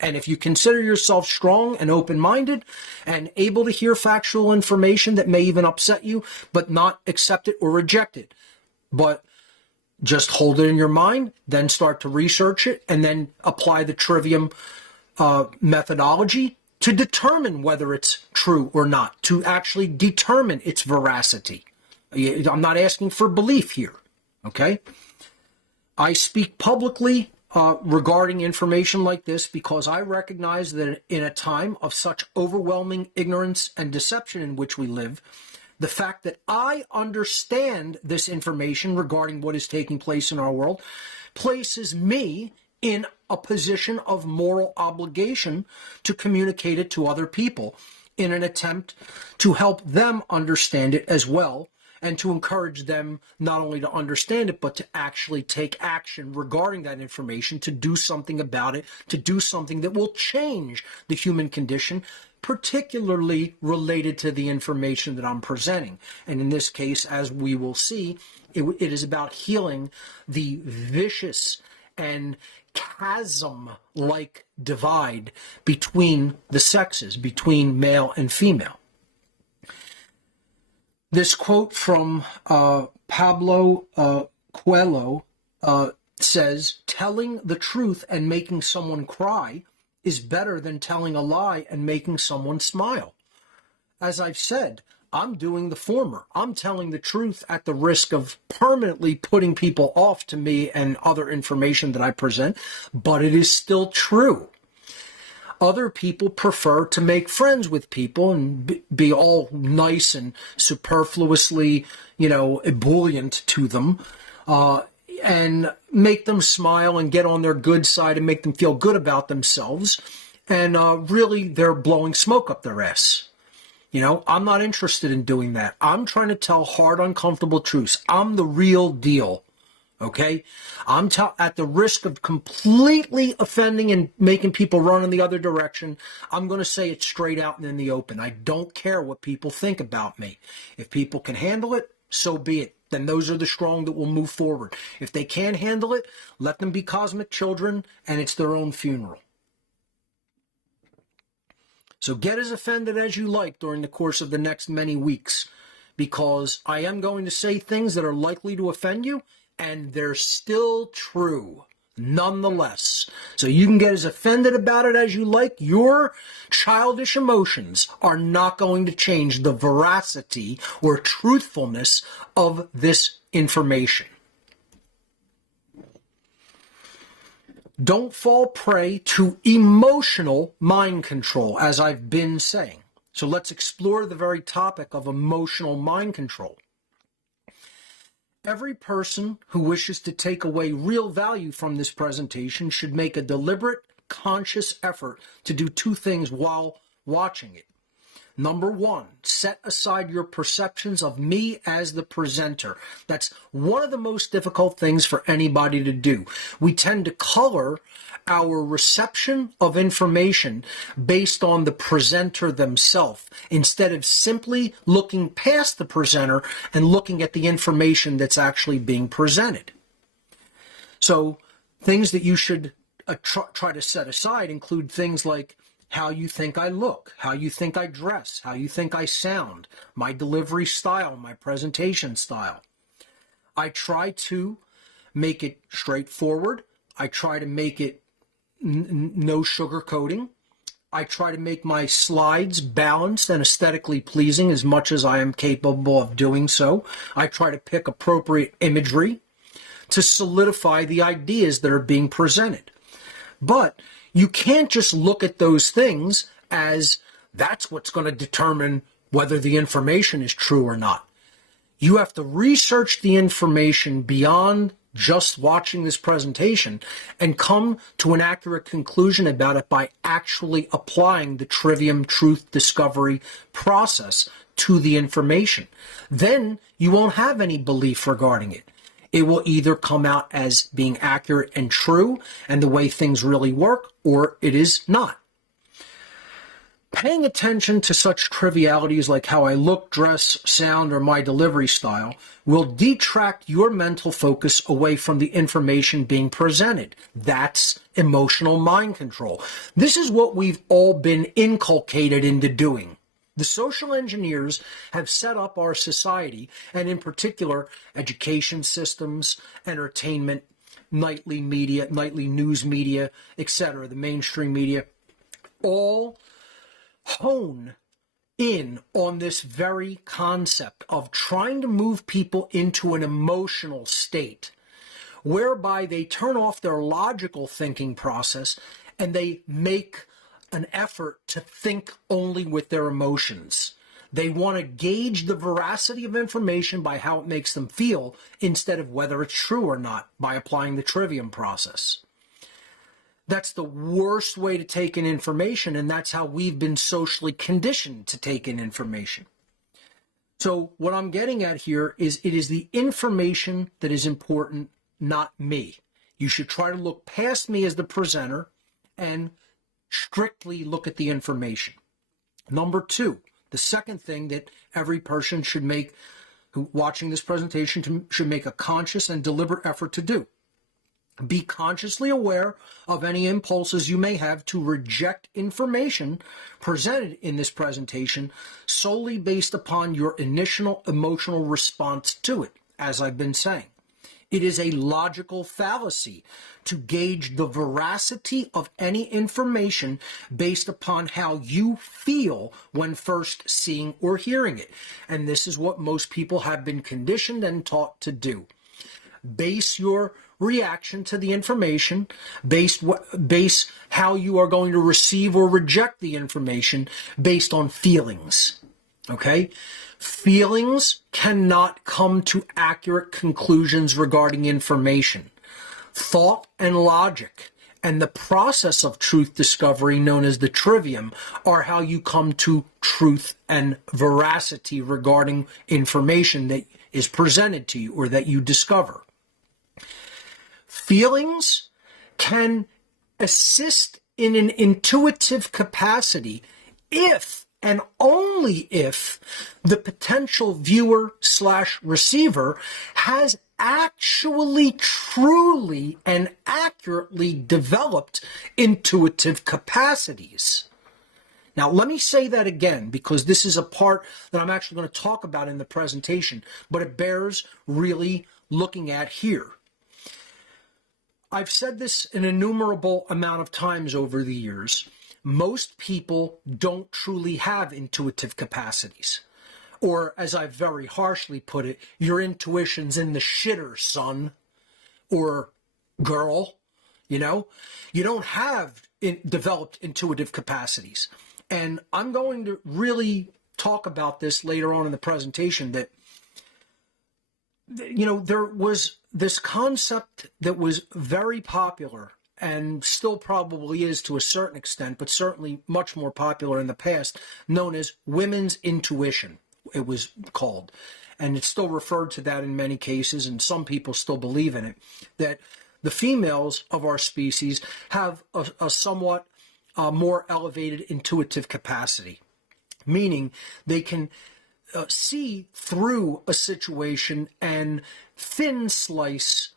And if you consider yourself strong and open-minded and able to hear factual information that may even upset you, but not accept it or reject it, but just hold it in your mind, then start to research it, and then apply the trivium methodology to determine whether it's true or not, to actually determine its veracity. I'm not asking for belief here, okay? I speak publicly regarding information like this because I recognize that in a time of such overwhelming ignorance and deception in which we live, the fact that I understand this information regarding what is taking place in our world places me in a position of moral obligation to communicate it to other people in an attempt to help them understand it as well, and to encourage them not only to understand it, but to actually take action regarding that information, to do something about it, to do something that will change the human condition, particularly related to the information that I'm presenting. And in this case, as we will see, it is about healing the vicious and chasm-like divide between the sexes, between male and female. This quote from Pablo Coelho says, telling the truth and making someone cry is better than telling a lie and making someone smile. As I've said, I'm doing the former. I'm telling the truth at the risk of permanently putting people off to me and other information that I present, but it is still true. Other people prefer to make friends with people and be all nice and superfluously, ebullient to them, and make them smile and get on their good side and make them feel good about themselves. And really, they're blowing smoke up their ass. I'm not interested in doing that. I'm trying to tell hard, uncomfortable truths. I'm the real deal. Okay? I'm at the risk of completely offending and making people run in the other direction. I'm going to say it straight out and in the open. I don't care what people think about me. If people can handle it, so be it. Then those are the strong that will move forward. If they can't handle it, let them be cosmic children, and it's their own funeral. So get as offended as you like during the course of the next many weeks, because I am going to say things that are likely to offend you, and they're still true, nonetheless. So you can get as offended about it as you like. Your childish emotions are not going to change the veracity or truthfulness of this information. Don't fall prey to emotional mind control, as I've been saying. So let's explore the very topic of emotional mind control. Every person who wishes to take away real value from this presentation should make a deliberate, conscious effort to do two things while watching it. Number one, set aside your perceptions of me as the presenter. That's one of the most difficult things for anybody to do. We tend to color our reception of information based on the presenter themselves, instead of simply looking past the presenter and looking at the information that's actually being presented. So things that you should try to set aside include things like how you think I look, how you think I dress, how you think I sound, my delivery style, my presentation style. I try to make it straightforward. I try to make it no sugarcoating. I try to make my slides balanced and aesthetically pleasing as much as I am capable of doing so. I try to pick appropriate imagery to solidify the ideas that are being presented. But you can't just look at those things as That's what's going to determine whether the information is true or not. You have to research the information beyond just watching this presentation and come to an accurate conclusion about it by actually applying the trivium truth discovery process to the information. Then you won't have any belief regarding it. It will either come out as being accurate and true and the way things really work, or it is not. Paying attention to such trivialities like how I look, dress, sound, or my delivery style will detract your mental focus away from the information being presented. That's emotional mind control. This is what we've all been inculcated into doing. The social engineers have set up our society, and in particular, education systems, entertainment, nightly media, nightly news media, etc., the mainstream media, all hone in on this very concept of trying to move people into an emotional state whereby they turn off their logical thinking process and they make an effort to think only with their emotions. They want to gauge the veracity of information by how it makes them feel instead of whether it's true or not by applying the trivium process. That's the worst way to take in information, and that's how we've been socially conditioned to take in information. So what I'm getting at here is it is the information that is important, not me. You should try to look past me as the presenter and strictly look at the information. Number two, the second thing that every person should make, who watching this presentation, should make a conscious and deliberate effort to do. Be consciously aware of any impulses you may have to reject information presented in this presentation solely based upon your initial emotional response to it, as I've been saying. It is a logical fallacy to gauge the veracity of any information based upon how you feel when first seeing or hearing it. And this is what most people have been conditioned and taught to do. Base your reaction to the information, base how you are going to receive or reject the information based on feelings. Okay? Feelings cannot come to accurate conclusions regarding information. Thought and logic and the process of truth discovery, known as the trivium, are how you come to truth and veracity regarding information that is presented to you or that you discover. Feelings can assist in an intuitive capacity if and only if the potential viewer/receiver has actually, truly, and accurately developed intuitive capacities. Now, let me say that again, because this is a part that I'm actually going to talk about in the presentation, but it bears really looking at here. I've said this an innumerable amount of times over the years. Most people don't truly have intuitive capacities. Or, as I've very harshly put it, your intuition's in the shitter, son or girl. You know, you don't have developed intuitive capacities. And I'm going to really talk about this later on in the presentation, that, you know, there was this concept that was very popular and still probably is to a certain extent, but certainly much more popular in the past, known as women's intuition, it was called. And it's still referred to that in many cases, and some people still believe in it, that the females of our species have a somewhat more elevated intuitive capacity, meaning they can see through a situation and thin slice,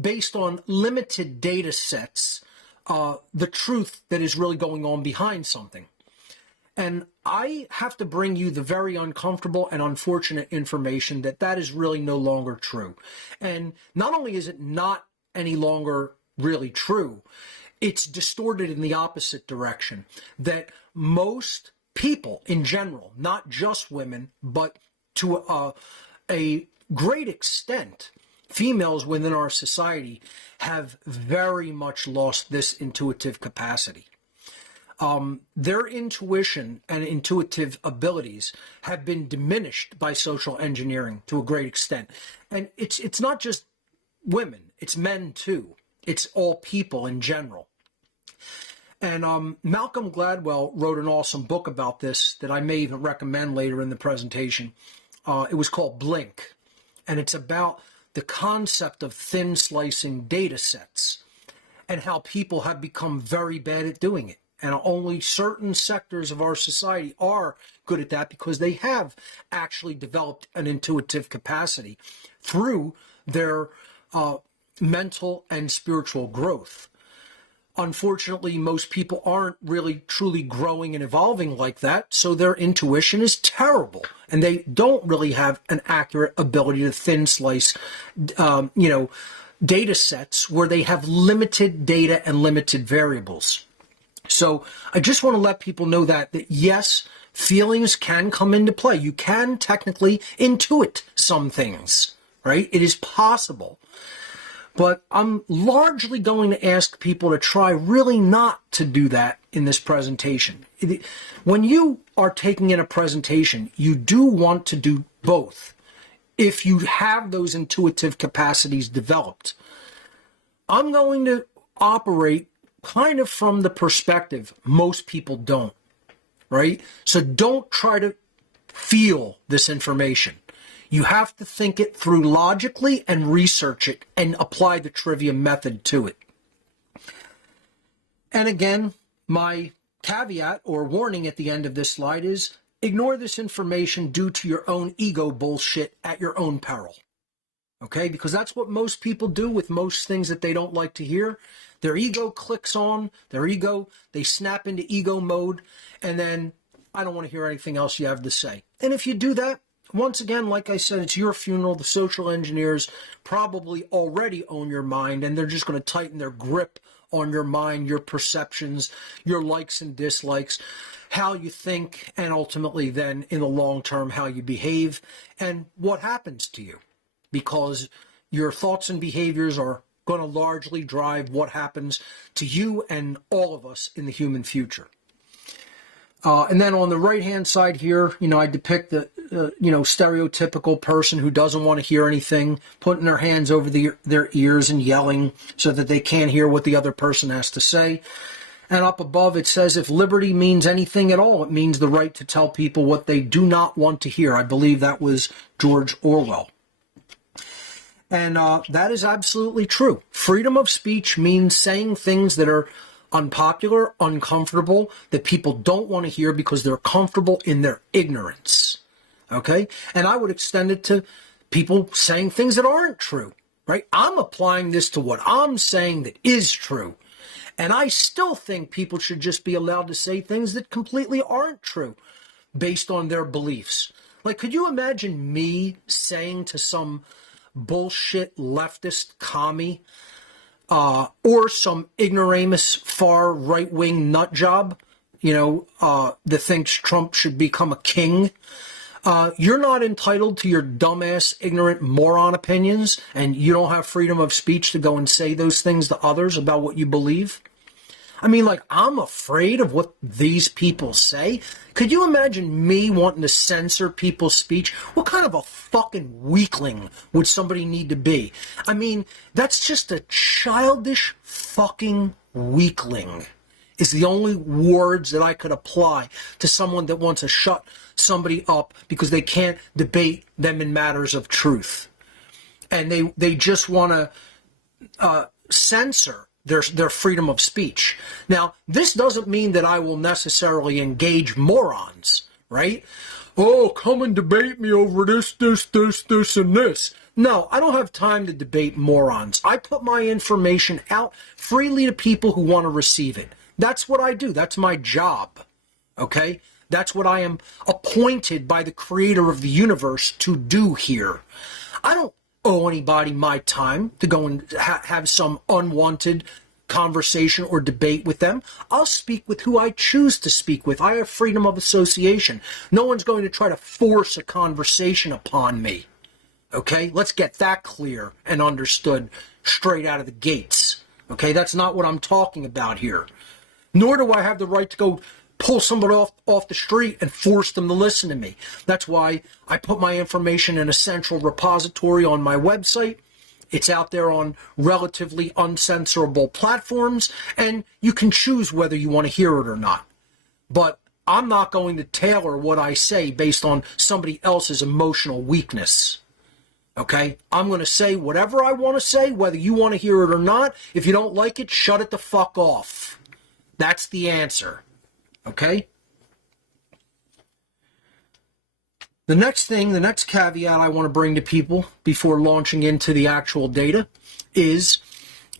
based on limited data sets, the truth that is really going on behind something. And I have to bring you the very uncomfortable and unfortunate information that that is really no longer true. And not only is it not any longer really true, it's distorted in the opposite direction, that most people in general, not just women, but to a great extent, females within our society have very much lost this intuitive capacity. their intuition and intuitive abilities have been diminished by social engineering to a great extent. And it's not just women, it's men too. It's all people in general. And Malcolm Gladwell wrote an awesome book about this that I may even recommend later in the presentation. It was called Blink, and it's about the concept of thin slicing data sets and how people have become very bad at doing it. And only certain sectors of our society are good at that because they have actually developed an intuitive capacity through their mental and spiritual growth. Unfortunately, most people aren't really truly growing and evolving like that, so their intuition is terrible, and they don't really have an accurate ability to thin slice, data sets where they have limited data and limited variables. So I just want to let people know that yes, feelings can come into play. You can technically intuit some things, right? It is possible. But I'm largely going to ask people to try really not to do that in this presentation. When you are taking in a presentation, you do want to do both. If you have those intuitive capacities developed, I'm going to operate kind of from the perspective most people don't, right? So don't try to feel this information. You have to think it through logically and research it and apply the trivia method to it. And again, my caveat or warning at the end of this slide is ignore this information due to your own ego bullshit at your own peril. Okay? Because that's what most people do with most things that they don't like to hear. Their ego clicks on, they snap into ego mode, and then I don't want to hear anything else you have to say. And if you do that, once again, like I said, it's your funeral. The social engineers probably already own your mind, and they're just going to tighten their grip on your mind, your perceptions, your likes and dislikes, how you think, and ultimately then in the long term, how you behave and what happens to you. Because your thoughts and behaviors are going to largely drive what happens to you and all of us in the human future. And then on the right-hand side here, I depict the, stereotypical person who doesn't want to hear anything, putting their hands over their ears and yelling so that they can't hear what the other person has to say. And up above it says, if liberty means anything at all, it means the right to tell people what they do not want to hear. I believe that was George Orwell. And that is absolutely true. Freedom of speech means saying things that are unpopular, uncomfortable, that people don't want to hear because they're comfortable in their ignorance. Okay? And I would extend it to people saying things that aren't true, right? I'm applying this to what I'm saying that is true. And I still think people should just be allowed to say things that completely aren't true based on their beliefs. Like, could you imagine me saying to some bullshit leftist commie or some ignoramus far right-wing nut job, that thinks Trump should become a king. You're not entitled to your dumbass, ignorant moron opinions, and you don't have freedom of speech to go and say those things to others about what you believe. I mean, I'm afraid of what these people say. Could you imagine me wanting to censor people's speech? What kind of a fucking weakling would somebody need to be? I mean, that's just a childish fucking weakling is the only words that I could apply to someone that wants to shut somebody up because they can't debate them in matters of truth. And they just want to censor their freedom of speech. Now, this doesn't mean that I will necessarily engage morons, right? Oh, come and debate me over this, and this. No, I don't have time to debate morons. I put my information out freely to people who want to receive it. That's what I do. That's my job, okay? That's what I am appointed by the creator of the universe to do here. I don't owe anybody my time to go and have some unwanted conversation or debate with them. I'll speak with who I choose to speak with. I have freedom of association. No one's going to try to force a conversation upon me. Okay? Let's get that clear and understood straight out of the gates. Okay? That's not what I'm talking about here. Nor do I have the right to go pull somebody off the street and force them to listen to me. That's why I put my information in a central repository on my website. It's out there on relatively uncensorable platforms, and you can choose whether you want to hear it or not. But I'm not going to tailor what I say based on somebody else's emotional weakness. Okay? I'm going to say whatever I want to say, whether you want to hear it or not. If you don't like it, shut it the fuck off. That's the answer. Okay? The next caveat I want to bring to people before launching into the actual data is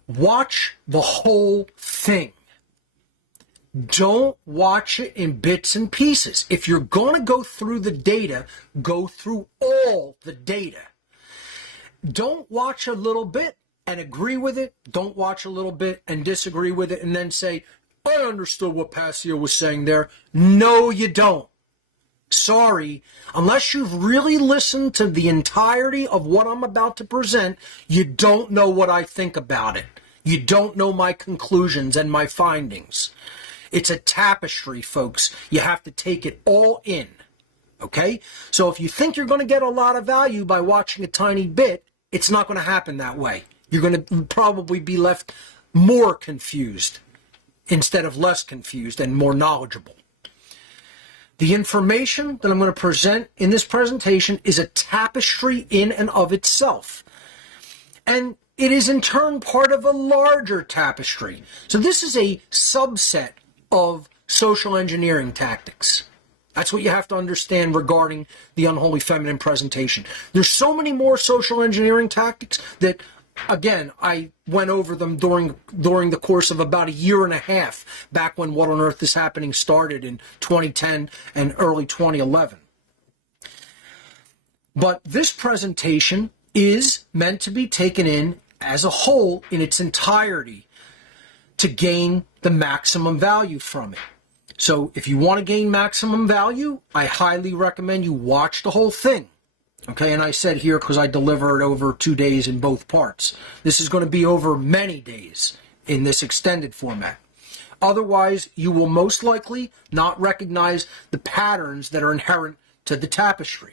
watch the whole thing. Don't watch it in bits and pieces. If you're going to go through the data, go through all the data. Don't watch a little bit and agree with it. Don't watch a little bit and disagree with it and then say, I understood what Passio was saying there. No, you don't. Sorry, unless you've really listened to the entirety of what I'm about to present, you don't know what I think about it. You don't know my conclusions and my findings. It's a tapestry, folks. You have to take it all in. Okay? So if you think you're going to get a lot of value by watching a tiny bit, it's not going to happen that way. You're going to probably be left more confused instead of less confused and more knowledgeable. The information that I'm going to present in this presentation is a tapestry in and of itself. And it is in turn part of a larger tapestry. So this is a subset of social engineering tactics. That's what you have to understand regarding the Unholy Feminine presentation. There's so many more social engineering tactics that, again, I went over them during the course of about a year and a half back when What on Earth is Happening started in 2010 and early 2011. But this presentation is meant to be taken in as a whole in its entirety to gain the maximum value from it. So if you want to gain maximum value, I highly recommend you watch the whole thing. Okay, and I said here because I deliver it over 2 days in both parts. This is going to be over many days in this extended format. Otherwise, you will most likely not recognize the patterns that are inherent to the tapestry.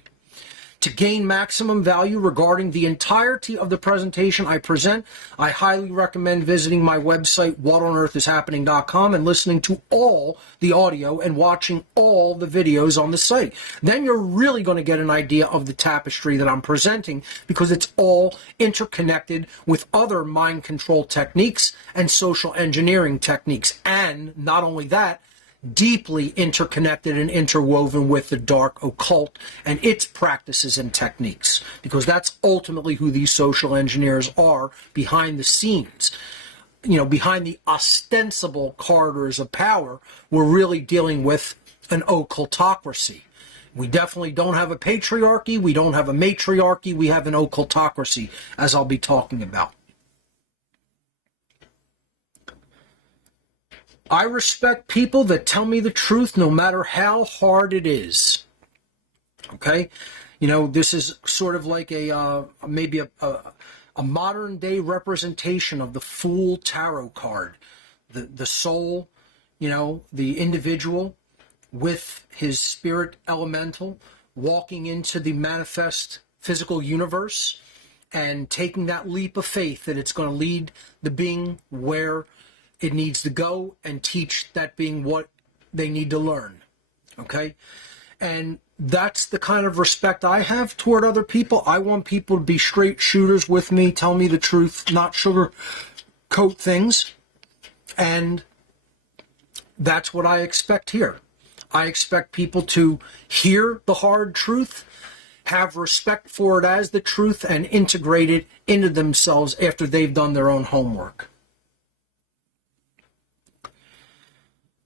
To gain maximum value regarding the entirety of the presentation I present, I highly recommend visiting my website, whatonearthishappening.com, and listening to all the audio and watching all the videos on the site. Then you're really going to get an idea of the tapestry that I'm presenting, because it's all interconnected with other mind control techniques and social engineering techniques. And not only that, deeply interconnected and interwoven with the dark occult and its practices and techniques, because that's ultimately who these social engineers are behind the scenes. You know, behind the ostensible corridors of power, we're really dealing with an occultocracy. We definitely don't have a patriarchy, we don't have a matriarchy, we have an occultocracy, as I'll be talking about. I respect people that tell me the truth no matter how hard it is. Okay? You know, this is sort of like maybe a modern day representation of the Fool Tarot card. The soul, you know, the individual with his spirit elemental walking into the manifest physical universe and taking that leap of faith that it's going to lead the being where it needs to go and teach that being what they need to learn. Okay? And that's the kind of respect I have toward other people. I want people to be straight shooters with me, tell me the truth, not sugarcoat things. And that's what I expect here. I expect people to hear the hard truth, have respect for it as the truth, and integrate it into themselves after they've done their own homework.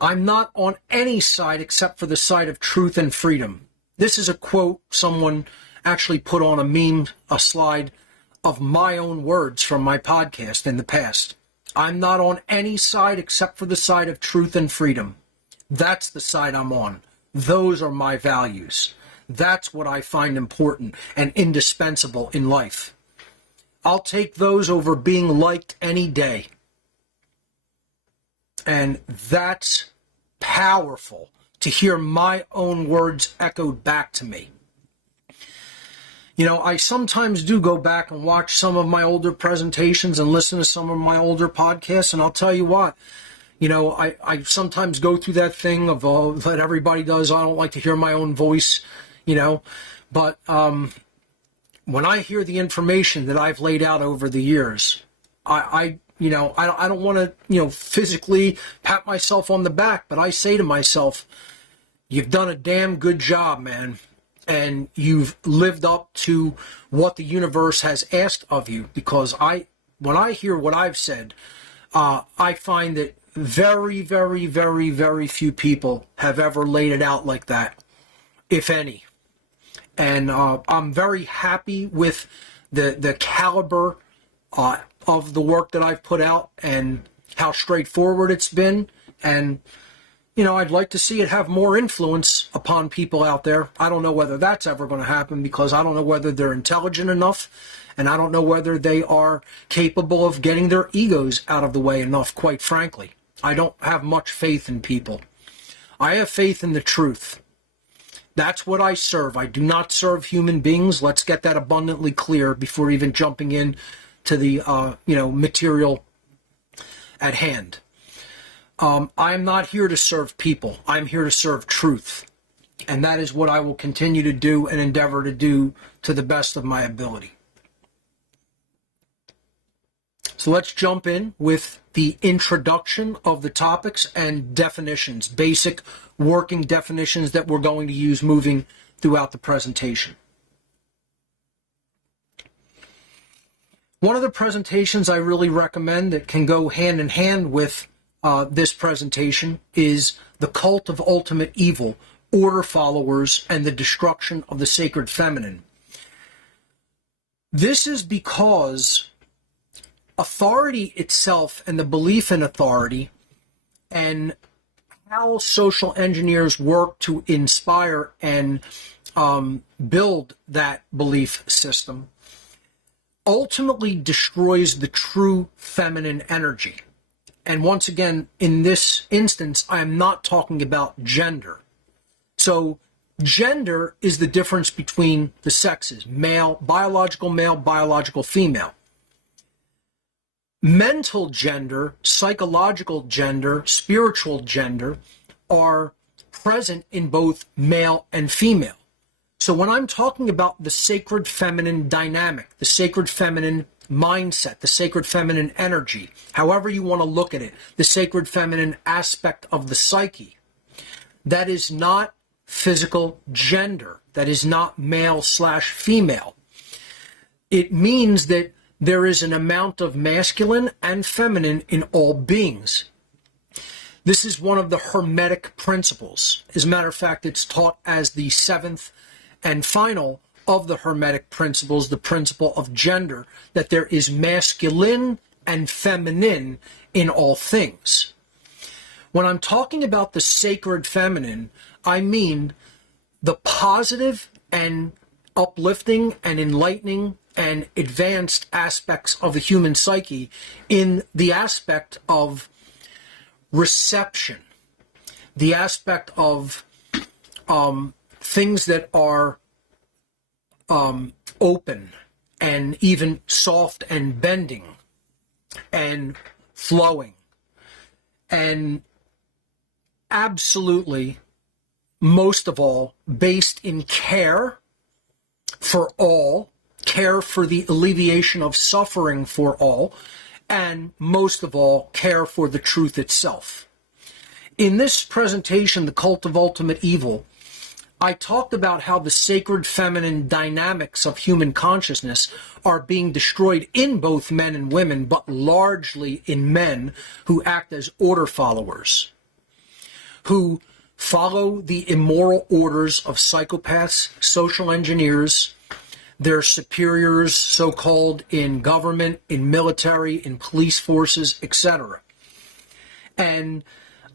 I'm not on any side except for the side of truth and freedom. This is a quote someone actually put on a meme, a slide of my own words from my podcast in the past. I'm not on any side except for the side of truth and freedom. That's the side I'm on. Those are my values. That's what I find important and indispensable in life. I'll take those over being liked any day. And that's powerful to hear my own words echoed back to me. You know, I sometimes do go back and watch some of my older presentations and listen to some of my older podcasts, and I'll tell you what, you know, I sometimes go through that thing of that everybody does. I don't like to hear my own voice, you know, but when I hear the information that I've laid out over the years, I don't want to, you know, physically pat myself on the back, but I say to myself, you've done a damn good job, man. And you've lived up to what the universe has asked of you. Because when I hear what I've said, I find that very, very, very, very few people have ever laid it out like that, if any. And I'm very happy with the caliber of the work that I've put out and how straightforward it's been. And you know, I'd like to see it have more influence upon people out there. I don't know whether that's ever going to happen, because I don't know whether they're intelligent enough, and I don't know whether they are capable of getting their egos out of the way enough, quite frankly. I don't have much faith in people. I have faith in the truth. That's what I serve. I do not serve human beings. Let's get that abundantly clear before even jumping in to the material at hand. I'm not here to serve people. I'm here to serve truth. And that is what I will continue to do and endeavor to do to the best of my ability. So let's jump in with the introduction of the topics and definitions, basic working definitions that we're going to use moving throughout the presentation. One of the presentations I really recommend that can go hand in hand with this presentation is The Cult of Ultimate Evil, Order Followers, and the Destruction of the Sacred Feminine. This is because authority itself and the belief in authority and how social engineers work to inspire and build that belief system ultimately destroys the true feminine energy. And once again, in this instance, I am not talking about gender. So gender is the difference between the sexes, male, biological female. Mental gender, psychological gender, spiritual gender are present in both male and female. So when I'm talking about the sacred feminine dynamic, the sacred feminine mindset, the sacred feminine energy, however you want to look at it, the sacred feminine aspect of the psyche, that is not physical gender. That is not male/female. It means that there is an amount of masculine and feminine in all beings. This is one of the Hermetic principles. As a matter of fact, it's taught as the seventh and final of the Hermetic principles, the principle of gender, that there is masculine and feminine in all things. When I'm talking about the sacred feminine, I mean the positive and uplifting and enlightening and advanced aspects of the human psyche in the aspect of reception, the aspect of things that are open and even soft and bending and flowing, and absolutely, most of all, based in care for all, care for the alleviation of suffering for all, and most of all, care for the truth itself. In this presentation, The Cult of Ultimate Evil, I talked about how the sacred feminine dynamics of human consciousness are being destroyed in both men and women, but largely in men who act as order followers, who follow the immoral orders of psychopaths, social engineers, their superiors, so-called, in government, in military, in police forces, etc. And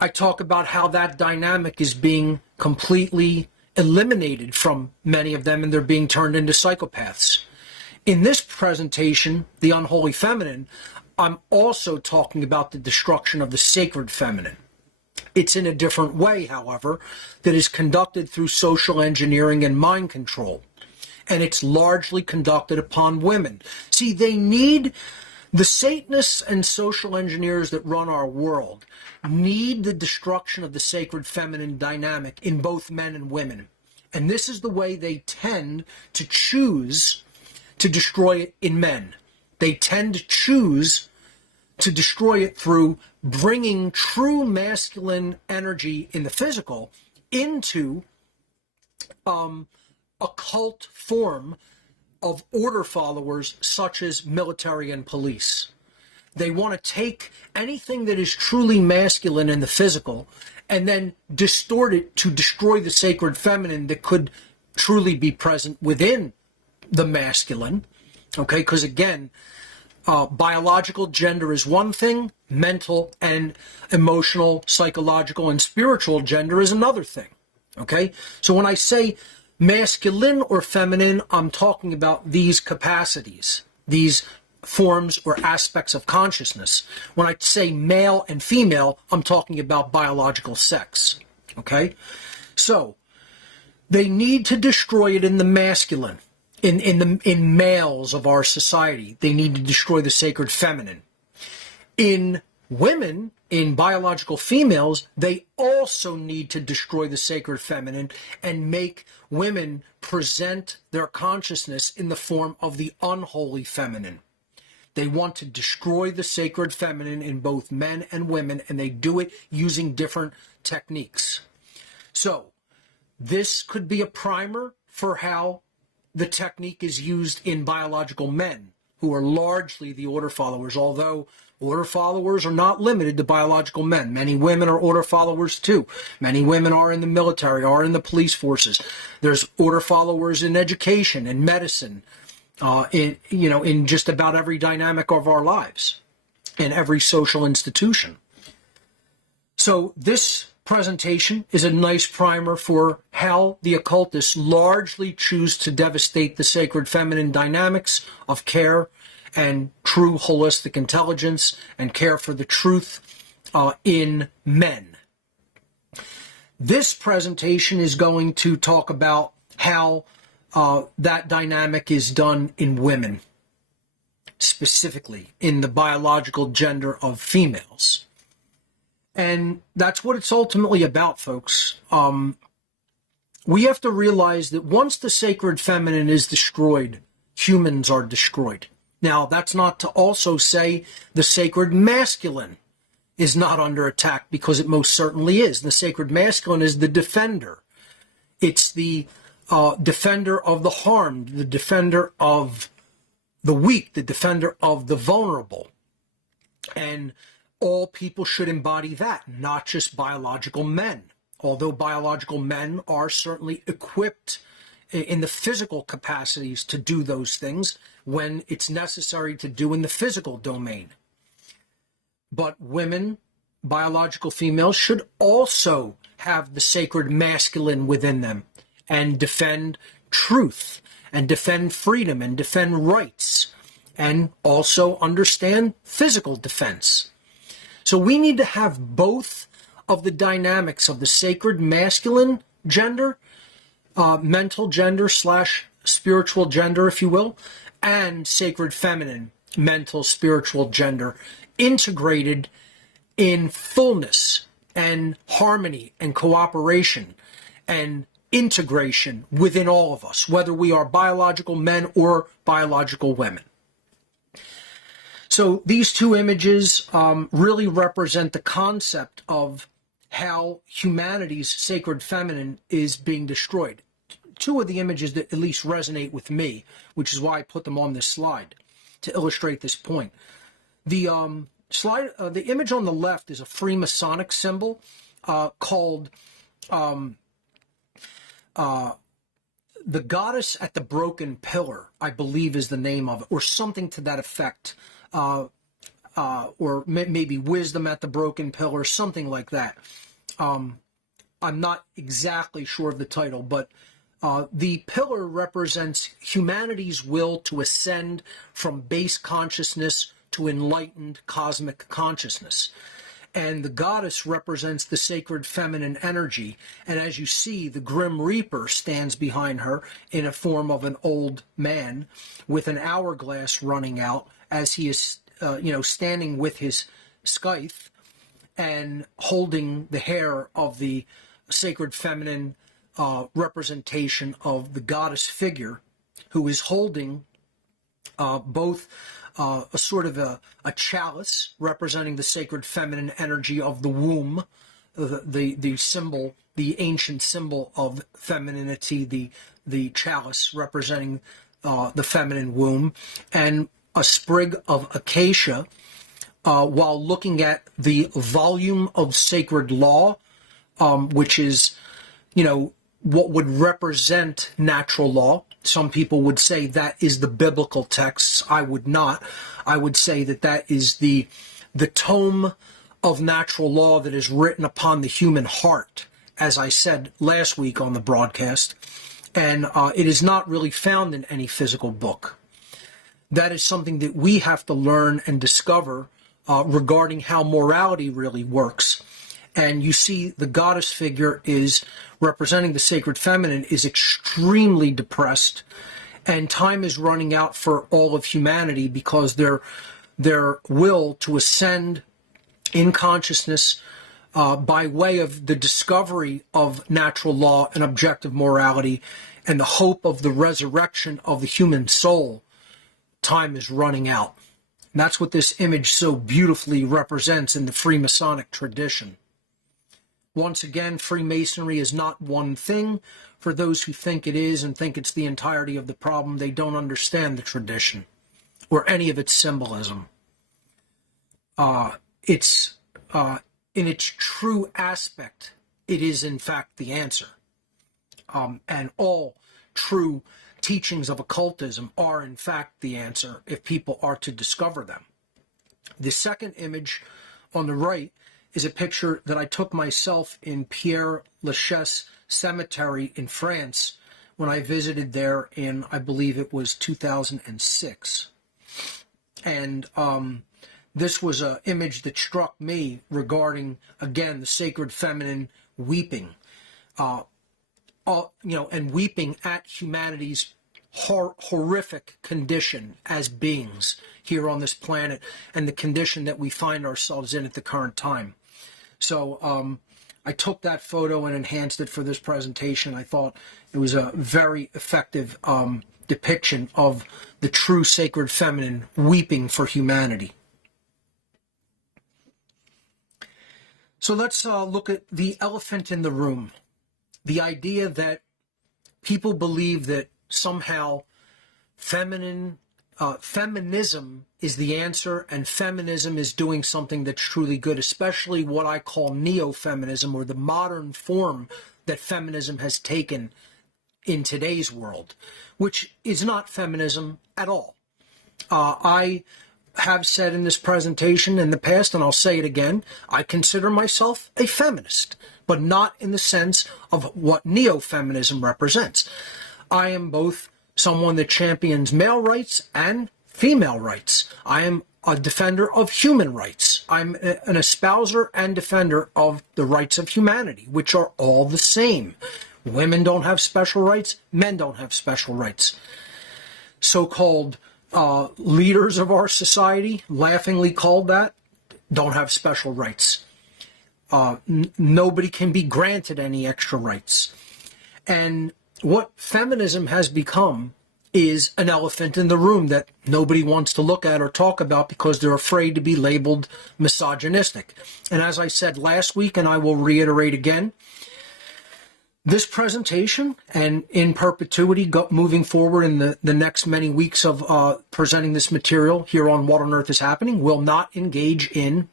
I talk about how that dynamic is being completely eliminated from many of them, and they're being turned into psychopaths. In this presentation, The Unholy Feminine, I'm also talking about the destruction of the sacred feminine. It's in a different way, however, that is conducted through social engineering and mind control. And it's largely conducted upon women. See, the Satanists and social engineers that run our world need the destruction of the sacred feminine dynamic in both men and women. And this is the way they tend to choose to destroy it in men. They tend to choose to destroy it through bringing true masculine energy in the physical into a cult form of order followers such as military and police. They want to take anything that is truly masculine in the physical and then distort it to destroy the sacred feminine that could truly be present within the masculine. Okay, because again, biological gender is one thing, mental and emotional, psychological, and spiritual gender is another thing. Okay, so when I say masculine or feminine, I'm talking about these capacities, these forms or aspects of consciousness. When I say male and female, I'm talking about biological sex. Okay, so they need to destroy it in the masculine. In males of our society, they need to destroy the sacred feminine. In women, in biological females, they also need to destroy the sacred feminine and make women present their consciousness in the form of the unholy feminine. They want to destroy the sacred feminine in both men and women, and they do it using different techniques. So, this could be a primer for how the technique is used in biological men, who are largely the order followers, although order followers are not limited to biological men. Many women are order followers too. Many women are in the military, are in the police forces. There's order followers in education and medicine, in just about every dynamic of our lives, in every social institution. So this presentation is a nice primer for how the occultists largely choose to devastate the sacred feminine dynamics of care and true holistic intelligence and care for the truth in men. This presentation is going to talk about how that dynamic is done in women, specifically in the biological gender of females. And that's what it's ultimately about, folks. We have to realize that once the sacred feminine is destroyed, humans are destroyed. Now, that's not to also say the sacred masculine is not under attack, because it most certainly is. The sacred masculine is the defender. It's the defender of the harmed, the defender of the weak, the defender of the vulnerable. And all people should embody that, not just biological men. Although biological men are certainly equipped in the physical capacities to do those things when it's necessary to do in the physical domain. But women, biological females, should also have the sacred masculine within them and defend truth and defend freedom and defend rights and also understand physical defense. So we need to have both of the dynamics of the sacred masculine gender, mental gender / spiritual gender, if you will, and sacred feminine, mental, spiritual gender, integrated in fullness and harmony and cooperation and integration within all of us, whether we are biological men or biological women. So these two images really represent the concept of how humanity's sacred feminine is being destroyed. Two of the images that at least resonate with me, which is why I put them on this slide to illustrate this point. The the image on the left is a Freemasonic symbol called the Goddess at the Broken Pillar, I believe is the name of it, or something to that effect. Or maybe Wisdom at the Broken Pillar, something like that. I'm not exactly sure of the title, but the pillar represents humanity's will to ascend from base consciousness to enlightened cosmic consciousness. And the goddess represents the sacred feminine energy. And as you see, the Grim Reaper stands behind her in a form of an old man with an hourglass running out as he is, standing with his scythe and holding the hair of the sacred feminine representation of the goddess figure, who is holding both a sort of a chalice representing the sacred feminine energy of the womb, the symbol, the ancient symbol of femininity, the chalice representing the feminine womb, and a sprig of acacia, while looking at the volume of sacred law, which is, what would represent natural law. Some people would say that is the biblical texts. I would not. I would say that is the tome of natural law that is written upon the human heart, as I said last week on the broadcast. And it is not really found in any physical book. That is something that we have to learn and discover regarding how morality really works. And you see the goddess figure is representing the sacred feminine is extremely depressed, and time is running out for all of humanity because their will to ascend in consciousness by way of the discovery of natural law and objective morality and the hope of the resurrection of the human soul, time is running out. And that's what this image so beautifully represents in the Freemasonic tradition. Once again, Freemasonry is not one thing. For those who think it is and think it's the entirety of the problem, they don't understand the tradition or any of its symbolism. It's in its true aspect, it is in fact the answer. And all true teachings of occultism are in fact the answer if people are to discover them. The second image on the right is a picture that I took myself in Père Lachaise Cemetery in France when I visited there in, I believe it was 2006. And this was an image that struck me regarding, again, the sacred feminine weeping, and weeping at humanity's horrific condition as beings here on this planet and the condition that we find ourselves in at the current time. So I took that photo and enhanced it for this presentation. I thought it was a very effective depiction of the true sacred feminine weeping for humanity. So let's look at the elephant in the room. The idea that people believe that somehow feminism is the answer, and feminism is doing something that's truly good, especially what I call neo-feminism, or the modern form that feminism has taken in today's world, which is not feminism at all. I have said in this presentation in the past, and I'll say it again, I consider myself a feminist, but not in the sense of what neo-feminism represents. I am both someone that champions male rights and female rights. I am a defender of human rights. I'm an espouser and defender of the rights of humanity, which are all the same. Women don't have special rights. Men don't have special rights. So-called leaders of our society, laughingly called that, don't have special rights. Nobody can be granted any extra rights. And what feminism has become is an elephant in the room that nobody wants to look at or talk about because they're afraid to be labeled misogynistic. And as I said last week, and I will reiterate again, this presentation, and in perpetuity moving forward in the next many weeks of presenting this material here on What on Earth is Happening, will not engage in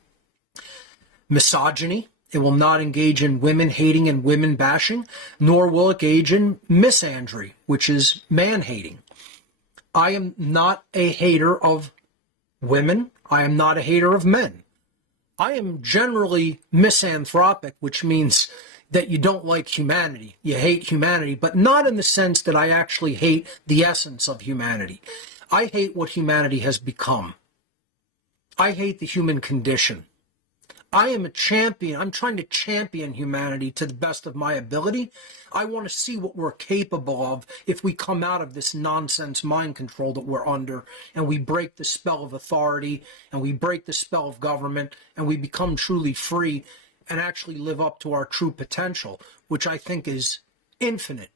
misogyny. It will not engage in women hating and women bashing, nor will it engage in misandry, which is man hating. I am not a hater of women. I am not a hater of men. I am generally misanthropic, which means that you don't like humanity. You hate humanity, but not in the sense that I actually hate the essence of humanity. I hate what humanity has become. I hate the human condition. I am a champion. I'm trying to champion humanity to the best of my ability. I want to see what we're capable of if we come out of this nonsense mind control that we're under and we break the spell of authority and we break the spell of government and we become truly free and actually live up to our true potential, which I think is infinite.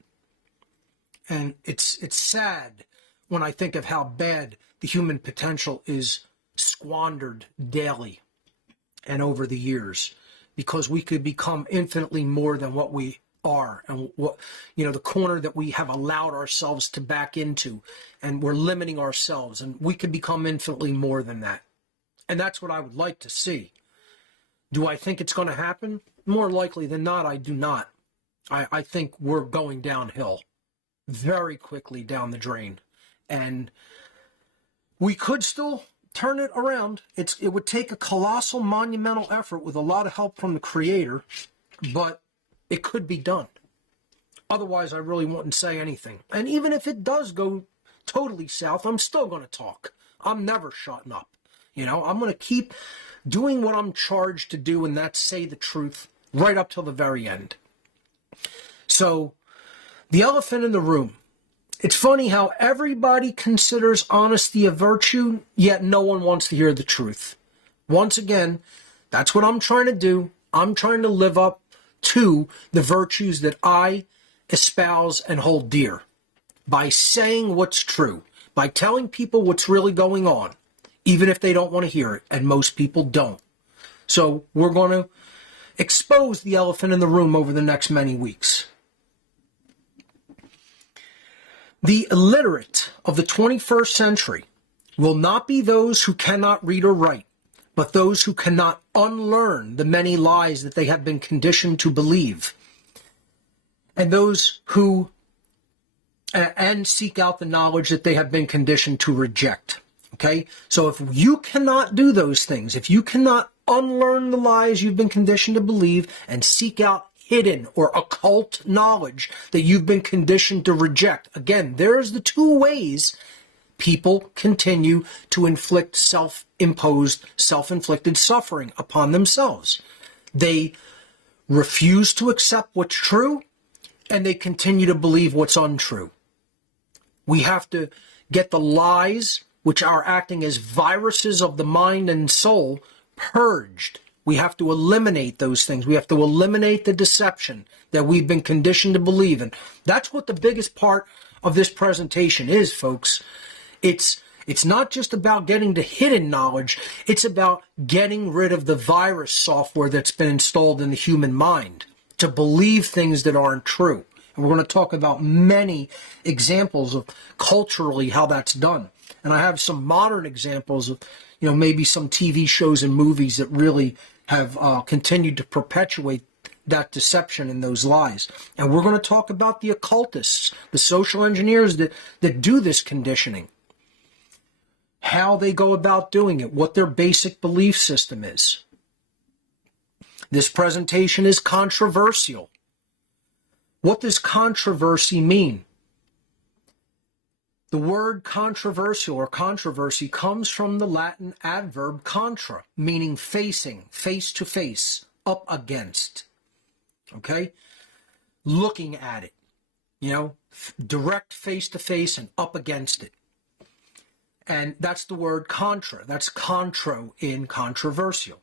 And it's sad when I think of how bad the human potential is squandered daily and over the years, because we could become infinitely more than what we are, and what, the corner that we have allowed ourselves to back into, and we're limiting ourselves, and we could become infinitely more than that. And that's what I would like to see. Do I think it's going to happen? More likely than not, I do not. I think we're going downhill very quickly down the drain, and we could still turn it around. It would take a colossal, monumental effort with a lot of help from the Creator, but it could be done. Otherwise, I really wouldn't say anything. And even if it does go totally south, I'm still going to talk. I'm never shutting up. I'm going to keep doing what I'm charged to do, and that's say the truth right up till the very end. So, the elephant in the room. It's funny how everybody considers honesty a virtue, yet no one wants to hear the truth. Once again, that's what I'm trying to do. I'm trying to live up to the virtues that I espouse and hold dear by saying what's true, by telling people what's really going on, even if they don't want to hear it, and most people don't. So we're going to expose the elephant in the room over the next many weeks. The illiterate of the 21st century will not be those who cannot read or write, but those who cannot unlearn the many lies that they have been conditioned to believe, and those who and seek out the knowledge that they have been conditioned to reject. Okay? So if you cannot do those things, if you cannot unlearn the lies you've been conditioned to believe and seek out hidden or occult knowledge that you've been conditioned to reject. Again, there's the two ways people continue to inflict self-inflicted suffering upon themselves. They refuse to accept what's true, and they continue to believe what's untrue. We have to get the lies, which are acting as viruses of the mind and soul, purged. We have to eliminate those things. We have to eliminate the deception that we've been conditioned to believe in. That's what the biggest part of this presentation is, folks. It's not just about getting to hidden knowledge. It's about getting rid of the virus software that's been installed in the human mind to believe things that aren't true. And we're going to talk about many examples of culturally how that's done. And I have some modern examples of, maybe some TV shows and movies that really have continued to perpetuate that deception and those lies. And we're going to talk about the occultists, the social engineers that do this conditioning, how they go about doing it, what their basic belief system is. This presentation is controversial. What does controversy mean? The word controversial or controversy comes from the Latin adverb contra, meaning facing, face to face, up against. Okay? Looking at it. Direct face to face and up against it. And that's the word contra. That's contro in controversial.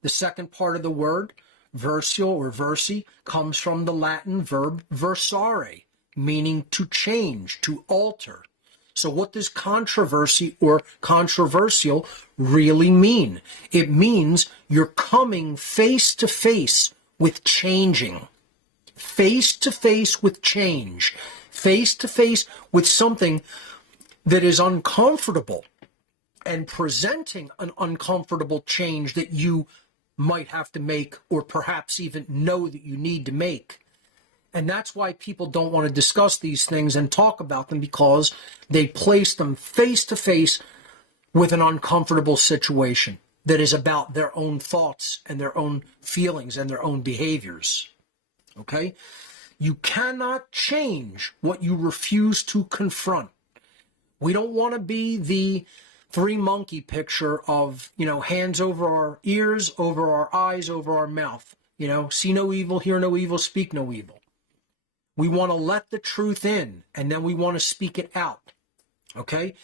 The second part of the word, versial or versi, comes from the Latin verb versare, meaning to change, to alter. So what does controversy or controversial really mean? It means you're coming face to face with changing. Face to face with change. Face to face with something that is uncomfortable and presenting an uncomfortable change that you might have to make or perhaps even know that you need to make. And that's why people don't want to discuss these things and talk about them, because they place them face to face with an uncomfortable situation that is about their own thoughts and their own feelings and their own behaviors. Okay? You cannot change what you refuse to confront. We don't want to be the three monkey picture of, hands over our ears, over our eyes, over our mouth. See no evil, hear no evil, speak no evil. We want to let the truth in, and then we want to speak it out. Okay?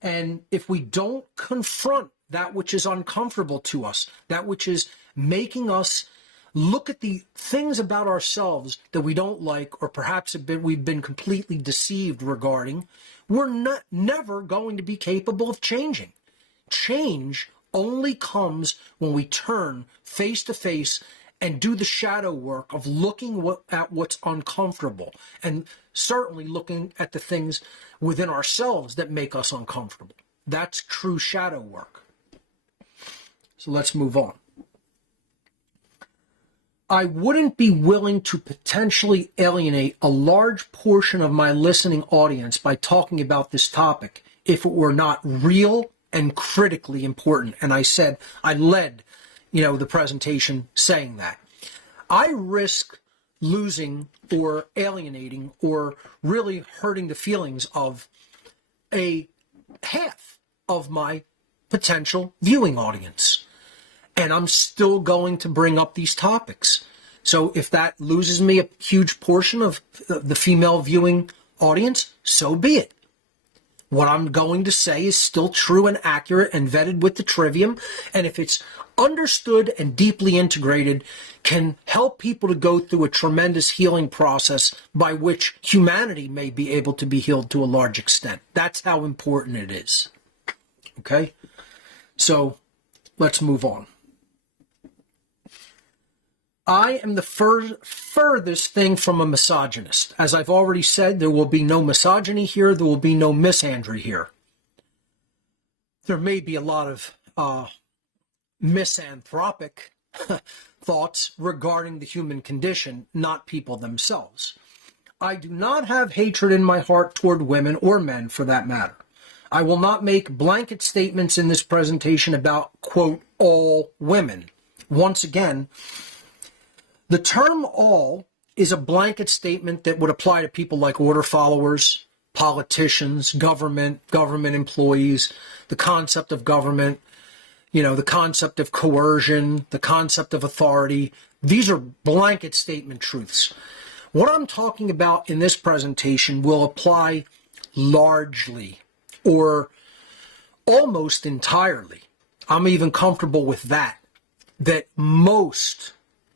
And if we don't confront that which is uncomfortable to us, that which is making us look at the things about ourselves that we don't like, or perhaps we've been completely deceived regarding, we're never going to be capable of changing. Change only comes when we turn face to face and do the shadow work of looking at what's uncomfortable, and certainly looking at the things within ourselves that make us uncomfortable. That's true shadow work. So let's move on. I wouldn't be willing to potentially alienate a large portion of my listening audience by talking about this topic if it were not real and critically important. And I said, I led, the presentation saying that. I risk losing or alienating or really hurting the feelings of a half of my potential viewing audience. And I'm still going to bring up these topics. So if that loses me a huge portion of the female viewing audience, so be it. What I'm going to say is still true and accurate and vetted with the trivium. And if it's understood and deeply integrated, can help people to go through a tremendous healing process by which humanity may be able to be healed to a large extent. That's how important it is. Okay? So let's move on. I am the furthest thing from a misogynist. As I've already said, there will be no misogyny here. There will be no misandry here. There may be a lot of misanthropic thoughts regarding the human condition, not people themselves. I do not have hatred in my heart toward women or men, for that matter. I will not make blanket statements in this presentation about, quote, all women. Once again, the term all is a blanket statement that would apply to people like order followers, politicians, government employees, the concept of government, the concept of coercion, the concept of authority. These are blanket statement truths. What I'm talking about in this presentation will apply largely or almost entirely. I'm even comfortable with that most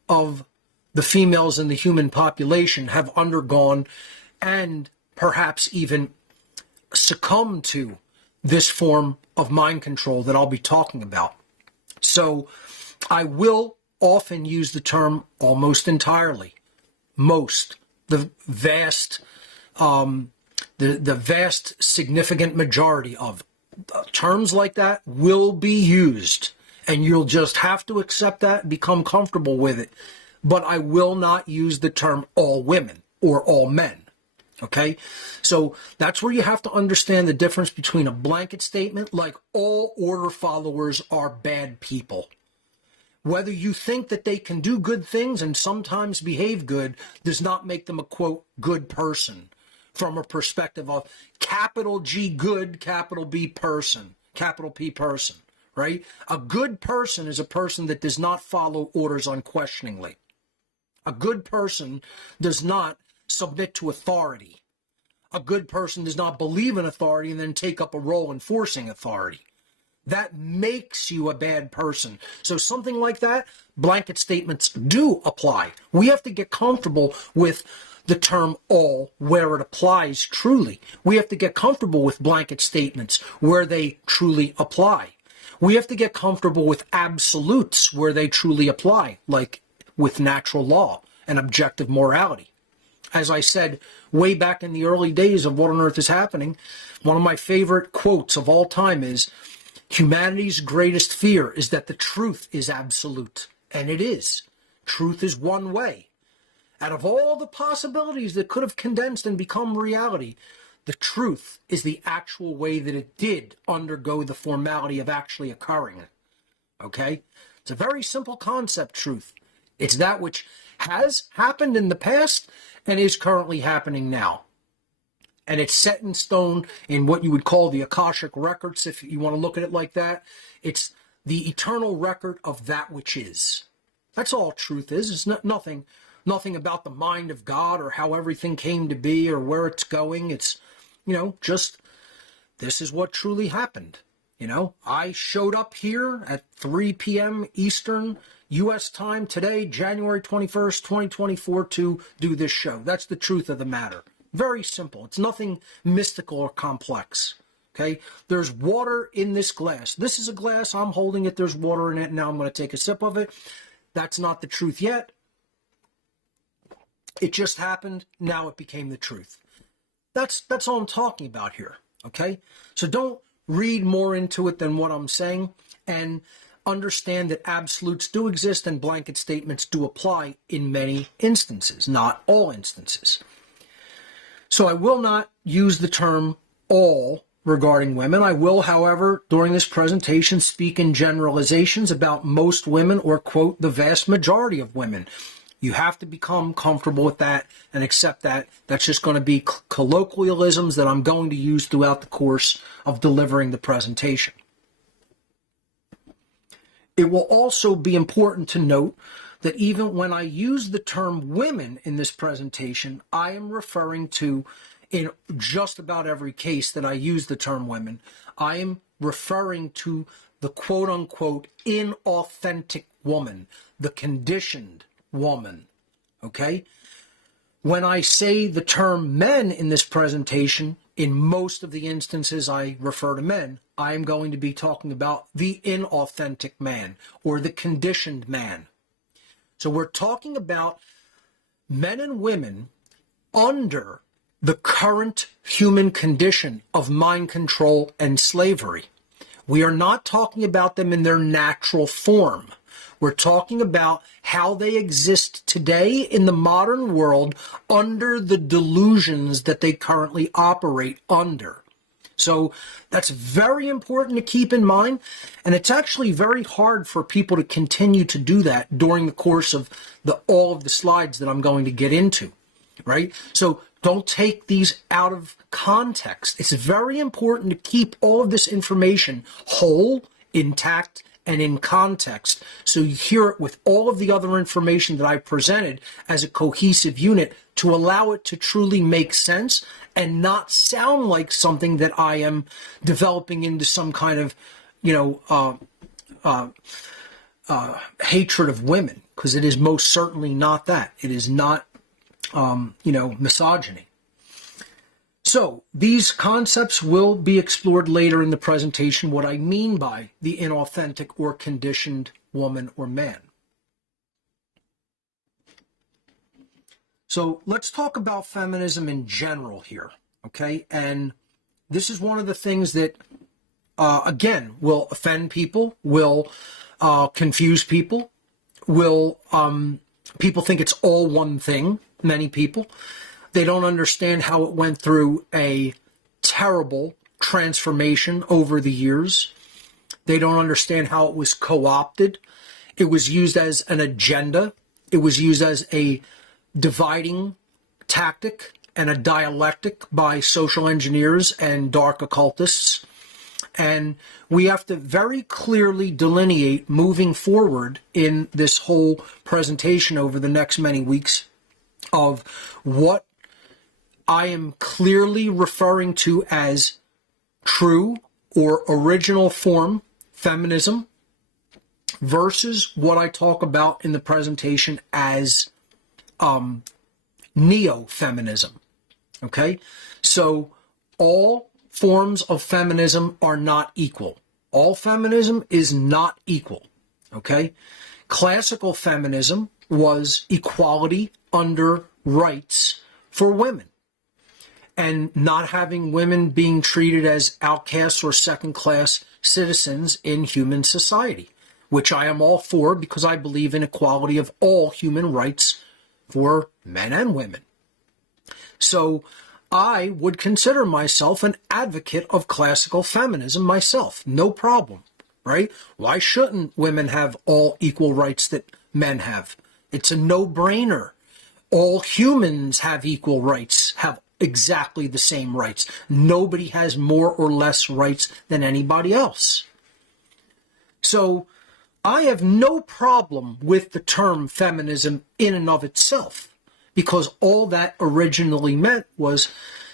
of the females in the human population have undergone and perhaps even succumbed to this form of mind control that I'll be talking about. So I will often use the term almost entirely. Most, the vast significant majority of terms like that will be used, and you'll just have to accept that and become comfortable with it. But I will not use the term all women or all men. Okay? So that's where you have to understand the difference between a blanket statement like all order followers are bad people. Whether you think that they can do good things and sometimes behave good does not make them a, quote, good person from a perspective of capital G good, capital B person, capital P person, right? A good person is a person that does not follow orders unquestioningly. A good person does not submit to authority. A good person does not believe in authority and then take up a role enforcing authority. That makes you a bad person. So something like that, blanket statements do apply. We have to get comfortable with the term all where it applies truly. We have to get comfortable with blanket statements where they truly apply. We have to get comfortable with absolutes where they truly apply, like with natural law and objective morality. As I said way back in the early days of What on Earth is Happening, one of my favorite quotes of all time is, humanity's greatest fear is that the truth is absolute. And it is. Truth is one way. Out of all the possibilities that could have condensed and become reality, the truth is the actual way that it did undergo the formality of actually occurring. Okay? It's a very simple concept, truth. It's that which has happened in the past and is currently happening now. and it's set in stone in what you would call the Akashic records, if you want to look at it like that. It's the eternal record of that which is. That's all truth is. It's nothing about the mind of God or how everything came to be or where it's going. It's, just this is what truly happened. I showed up here at 3 p.m. Eastern U.S. time today, January 21st, 2024, to do this show. That's the truth of the matter. Very simple. It's nothing mystical or complex. Okay? There's water in this glass. This is a glass. I'm holding it. There's water in it. Now I'm going to take a sip of it. That's not the truth yet. It just happened. Now it became the truth. That's all I'm talking about here. Okay? So don't read more into it than what I'm saying, and understand that absolutes do exist and blanket statements do apply in many instances, not all instances. So I will not use the term all regarding women. I will, however, during this presentation, speak in generalizations about most women, or quote, the vast majority of women. You have to become comfortable with that and accept that. That's just going to be colloquialisms that I'm going to use throughout the course of delivering the presentation. It will also be important to note that even when I use the term women in this presentation, I am referring to, in just about every case that I use the term women, I am referring to the quote-unquote inauthentic woman, the conditioned woman, okay? When I say the term men in this presentation, in most of the instances I refer to men, I am going to be talking about the inauthentic man or the conditioned man. So we're talking about men and women under the current human condition of mind control and slavery. We are not talking about them in their natural form. We're talking about how they exist today in the modern world under the delusions that they currently operate under. So that's very important to keep in mind, and it's actually very hard for people to continue to do that during the course of all of the slides that I'm going to get into, right? So don't take these out of context. It's very important to keep all of this information whole, intact, and in context, so you hear it with all of the other information that I presented as a cohesive unit to allow it to truly make sense and not sound like something that I am developing into some kind of, hatred of women, because it is most certainly not that. It is not, misogyny. So these concepts will be explored later in the presentation, what I mean by the inauthentic or conditioned woman or man. So let's talk about feminism in general here, okay? And this is one of the things that, again, will offend people, will confuse people, will people think it's all one thing, many people. They don't understand how it went through a terrible transformation over the years. They don't understand how it was co-opted. It was used as an agenda. It was used as a dividing tactic and a dialectic by social engineers and dark occultists. And we have to very clearly delineate moving forward in this whole presentation over the next many weeks of what I am clearly referring to as true or original form feminism versus what I talk about in the presentation as neo-feminism. Okay? So all forms of feminism are not equal. All feminism is not equal. Okay? Classical feminism was equality under rights for women, and not having women being treated as outcasts or second-class citizens in human society, which I am all for because I believe in equality of all human rights for men and women. So I would consider myself an advocate of classical feminism myself, no problem, right? Why shouldn't women have all equal rights that men have? It's a no-brainer. All humans have equal rights, have exactly the same rights. Nobody has more or less rights than anybody else. So I have no problem with the term feminism in and of itself, because all that originally meant was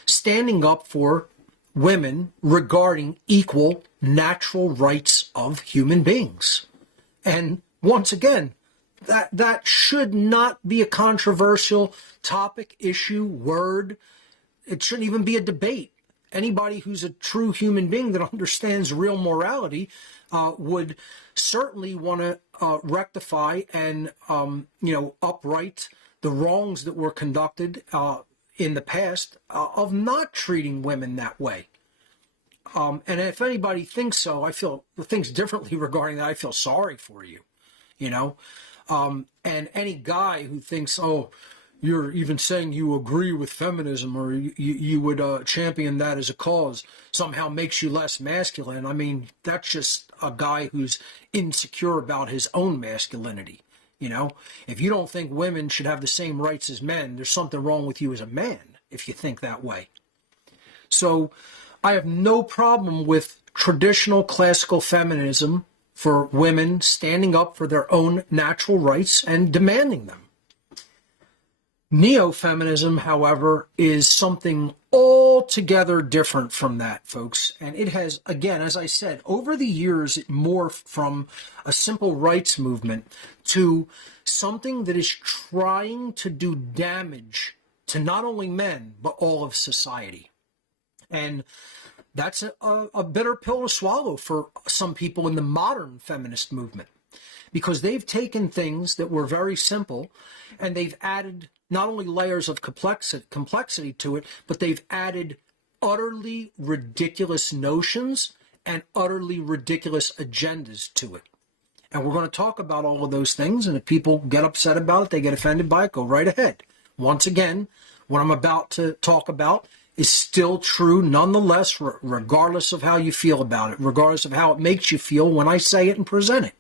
standing up for women regarding equal natural rights of human beings. And once again, that should not be a controversial topic, issue, word. It shouldn't even be a debate. Anybody who's a true human being that understands real morality would certainly want to rectify and upright the wrongs that were conducted in the past of not treating women that way. And if anybody thinks differently regarding that, I feel sorry for you, and any guy who thinks, oh, you're even saying you agree with feminism, or you would champion that as a cause, somehow makes you less masculine. I mean, that's just a guy who's insecure about his own masculinity. If you don't think women should have the same rights as men, there's something wrong with you as a man if you think that way. So I have no problem with traditional classical feminism for women standing up for their own natural rights and demanding them. Neo-feminism, however, is something altogether different from that, folks. And it has, again, as I said, over the years, it morphed from a simple rights movement to something that is trying to do damage to not only men, but all of society. And that's a bitter pill to swallow for some people in the modern feminist movement, because they've taken things that were very simple and they've added not only layers of complexity to it, but they've added utterly ridiculous notions and utterly ridiculous agendas to it. And we're going to talk about all of those things, and if people get upset about it, they get offended by it, go right ahead. Once again, what I'm about to talk about is still true nonetheless, regardless of how you feel about it, regardless of how it makes you feel when I say it and present it.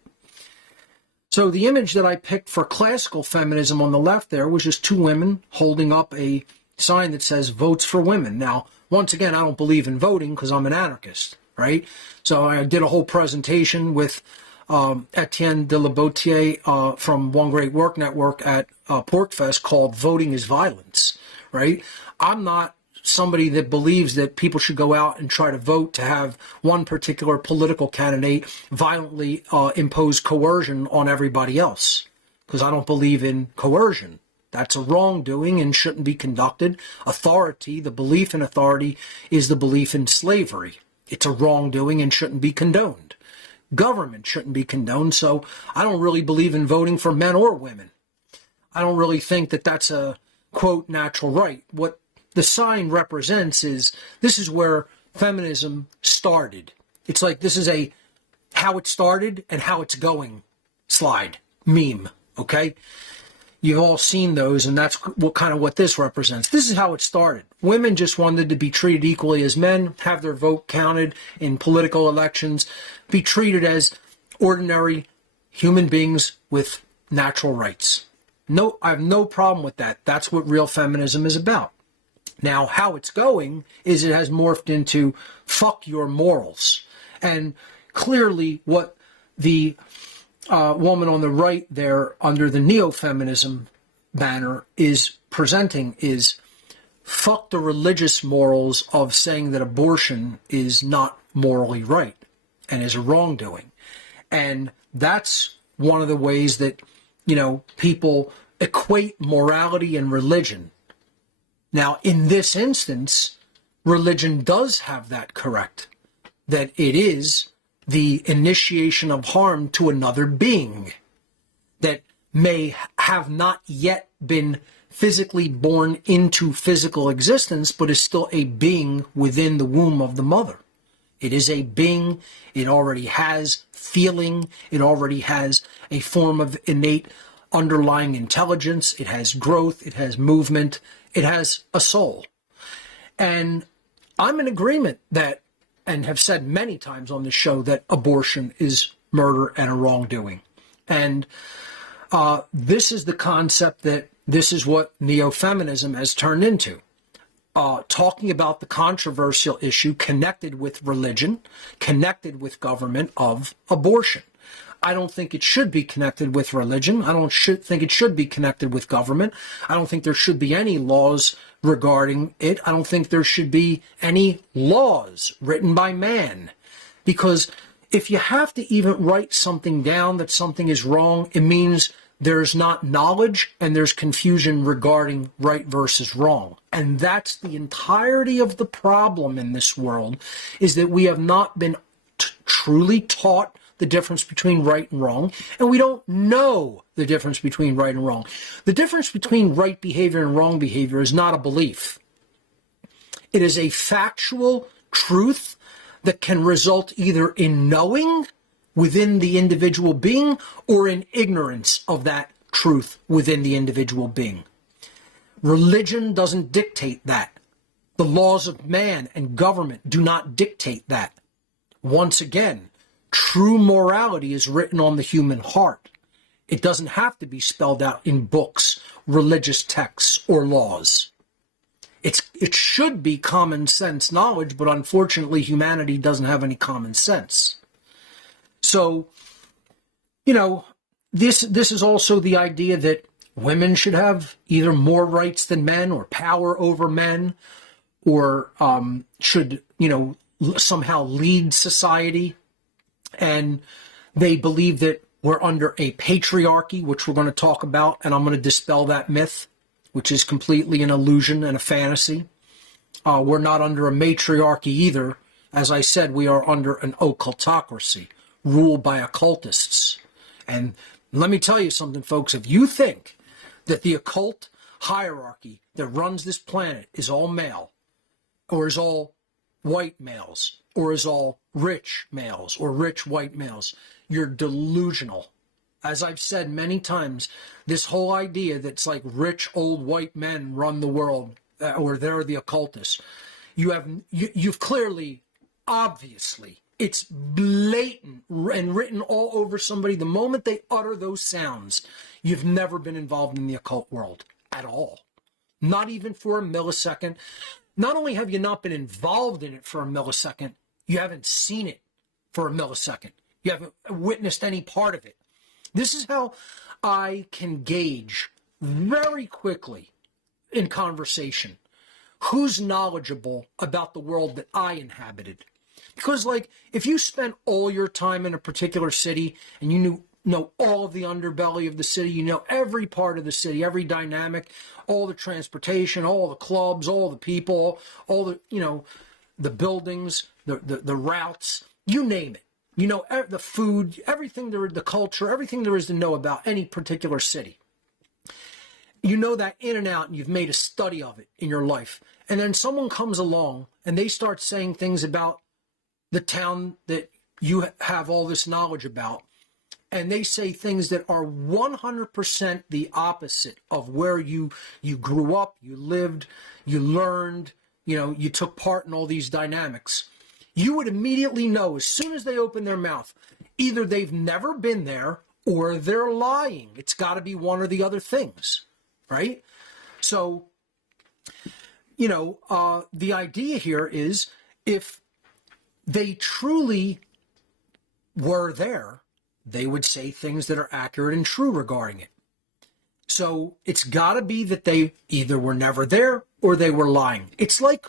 So the image that I picked for classical feminism on the left there was just two women holding up a sign that says votes for women. Now, once again, I don't believe in voting because I'm an anarchist, right? So I did a whole presentation with Etienne de la Boutier from One Great Work Network at PorcFest called Voting is Violence, right? I'm not somebody that believes that people should go out and try to vote to have one particular political candidate violently impose coercion on everybody else, because I don't believe in coercion. That's a wrongdoing and shouldn't be conducted. Authority, the belief in authority, is the belief in slavery. It's a wrongdoing and shouldn't be condoned. Government shouldn't be condoned, so I don't really believe in voting for men or women. I don't really think that that's a, quote, natural right. What the sign represents is this is where feminism started. It's like this is a how it started and how it's going slide, meme, okay? You've all seen those, and that's what this represents. This is how it started. Women just wanted to be treated equally as men, have their vote counted in political elections, be treated as ordinary human beings with natural rights. No, I have no problem with that. That's what real feminism is about. Now, how it's going is it has morphed into fuck your morals. And clearly what the woman on the right there under the neo-feminism banner is presenting is fuck the religious morals of saying that abortion is not morally right and is a wrongdoing. And that's one of the ways that, people equate morality and religion. Now, in this instance, religion does have that correct, that it is the initiation of harm to another being that may have not yet been physically born into physical existence, but is still a being within the womb of the mother. It is a being. It already has feeling. It already has a form of innate underlying intelligence. It has growth. It has movement. It has a soul. And I'm in agreement that, and have said many times on this show, that abortion is murder and a wrongdoing. And this is the concept that this is what neo-feminism has turned into. talking about the controversial issue connected with religion, connected with government of abortion. I don't think it should be connected with religion. I don't think it should be connected with government. I don't think there should be any laws regarding it. I don't think there should be any laws written by man. Because if you have to even write something down that something is wrong, it means there's not knowledge and there's confusion regarding right versus wrong. And that's the entirety of the problem in this world, is that we have not been truly taught the difference between right and wrong, and we don't know the difference between right and wrong. The difference between right behavior and wrong behavior is not a belief. It is a factual truth that can result either in knowing within the individual being or in ignorance of that truth within the individual being. Religion doesn't dictate that. The laws of man and government do not dictate that. Once again, true morality is written on the human heart. It doesn't have to be spelled out in books, religious texts, or laws. It should be common sense knowledge, but unfortunately humanity doesn't have any common sense. So, this is also the idea that women should have either more rights than men or power over men, or should, somehow lead society. And they believe that we're under a patriarchy, which we're going to talk about, and I'm going to dispel that myth, which is completely an illusion and a fantasy. We're not under a matriarchy either. As I said, we are under an occultocracy, ruled by occultists. And let me tell you something, folks. If you think that the occult hierarchy that runs this planet is all male, or is all white males, or is all rich males, or rich white males, you're delusional. As I've said many times, this whole idea that's like rich old white men run the world, or they're the occultists, you've clearly, obviously, it's blatant and written all over somebody. The moment they utter those sounds, you've never been involved in the occult world at all. Not even for a millisecond. Not only have you not been involved in it for a millisecond, you haven't seen it for a millisecond. You haven't witnessed any part of it. This is how I can gauge very quickly in conversation who's knowledgeable about the world that I inhabited. Because, if you spent all your time in a particular city and you know all of the underbelly of the city, you know every part of the city, every dynamic, all the transportation, all the clubs, all the people, all the, the buildings, the routes, you name it. You know the food, everything the culture, everything there is to know about any particular city. You know that in and out, and you've made a study of it in your life. And then someone comes along and they start saying things about the town that you have all this knowledge about. And they say things that are 100% the opposite of where you grew up, you lived, you learned, you took part in all these dynamics. You would immediately know as soon as they open their mouth, either they've never been there or they're lying. It's got to be one or the other things, right? So, the idea here is if they truly were there, they would say things that are accurate and true regarding it. So it's got to be that they either were never there or they were lying. It's like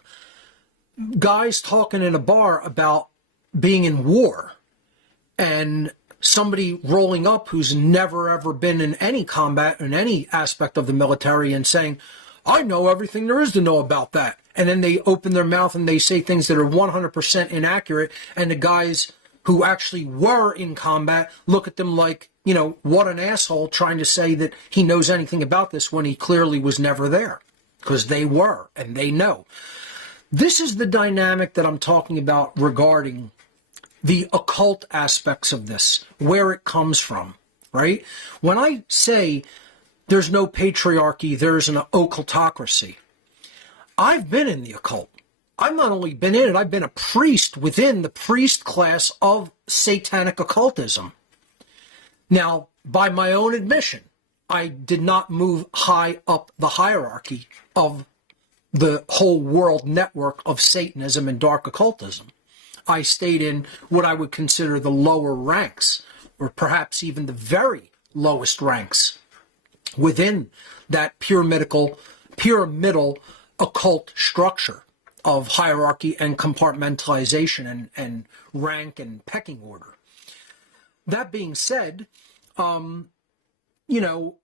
guys talking in a bar about being in war and somebody rolling up who's never ever been in any combat in any aspect of the military and saying, I know everything there is to know about that. And then they open their mouth and they say things that are 100% inaccurate, and the guys who actually were in combat look at them like, what an asshole, trying to say that he knows anything about this when he clearly was never there, because they were and they know. This is the dynamic that I'm talking about regarding the occult aspects of this, where it comes from, right? When I say there's no patriarchy, there's an occultocracy, I've been in the occult. I've not only been in it, I've been a priest within the priest class of satanic occultism. Now, by my own admission, I did not move high up the hierarchy of the whole world network of Satanism and dark occultism. I stayed in what I would consider the lower ranks, or perhaps even the very lowest ranks within that pyramidal occult structure of hierarchy and compartmentalization and rank and pecking order. That being said, you know,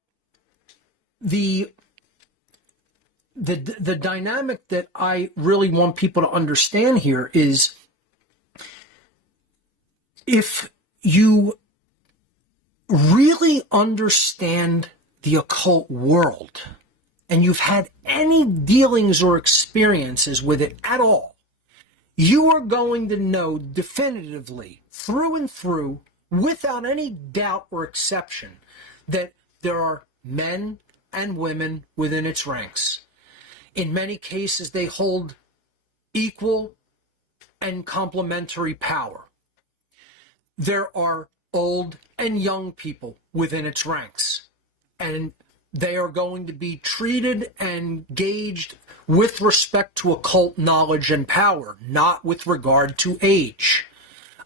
the dynamic that I really want people to understand here is, if you really understand the occult world and you've had any dealings or experiences with it at all, you are going to know definitively, through and through, without any doubt or exception, that there are men and women within its ranks. In many cases, they hold equal and complementary power. There are old and young people within its ranks, and they are going to be treated and gauged with respect to occult knowledge and power, not with regard to age.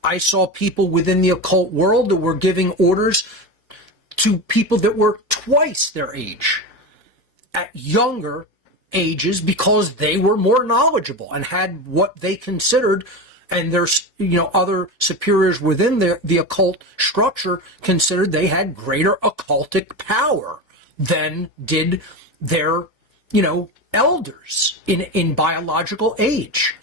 I saw people within the occult world that were giving orders to people that were twice their age at younger ages, because they were more knowledgeable and had what they considered, and there's, you know, other superiors within the occult structure considered they had greater occultic power than did their, you know, elders in biological age.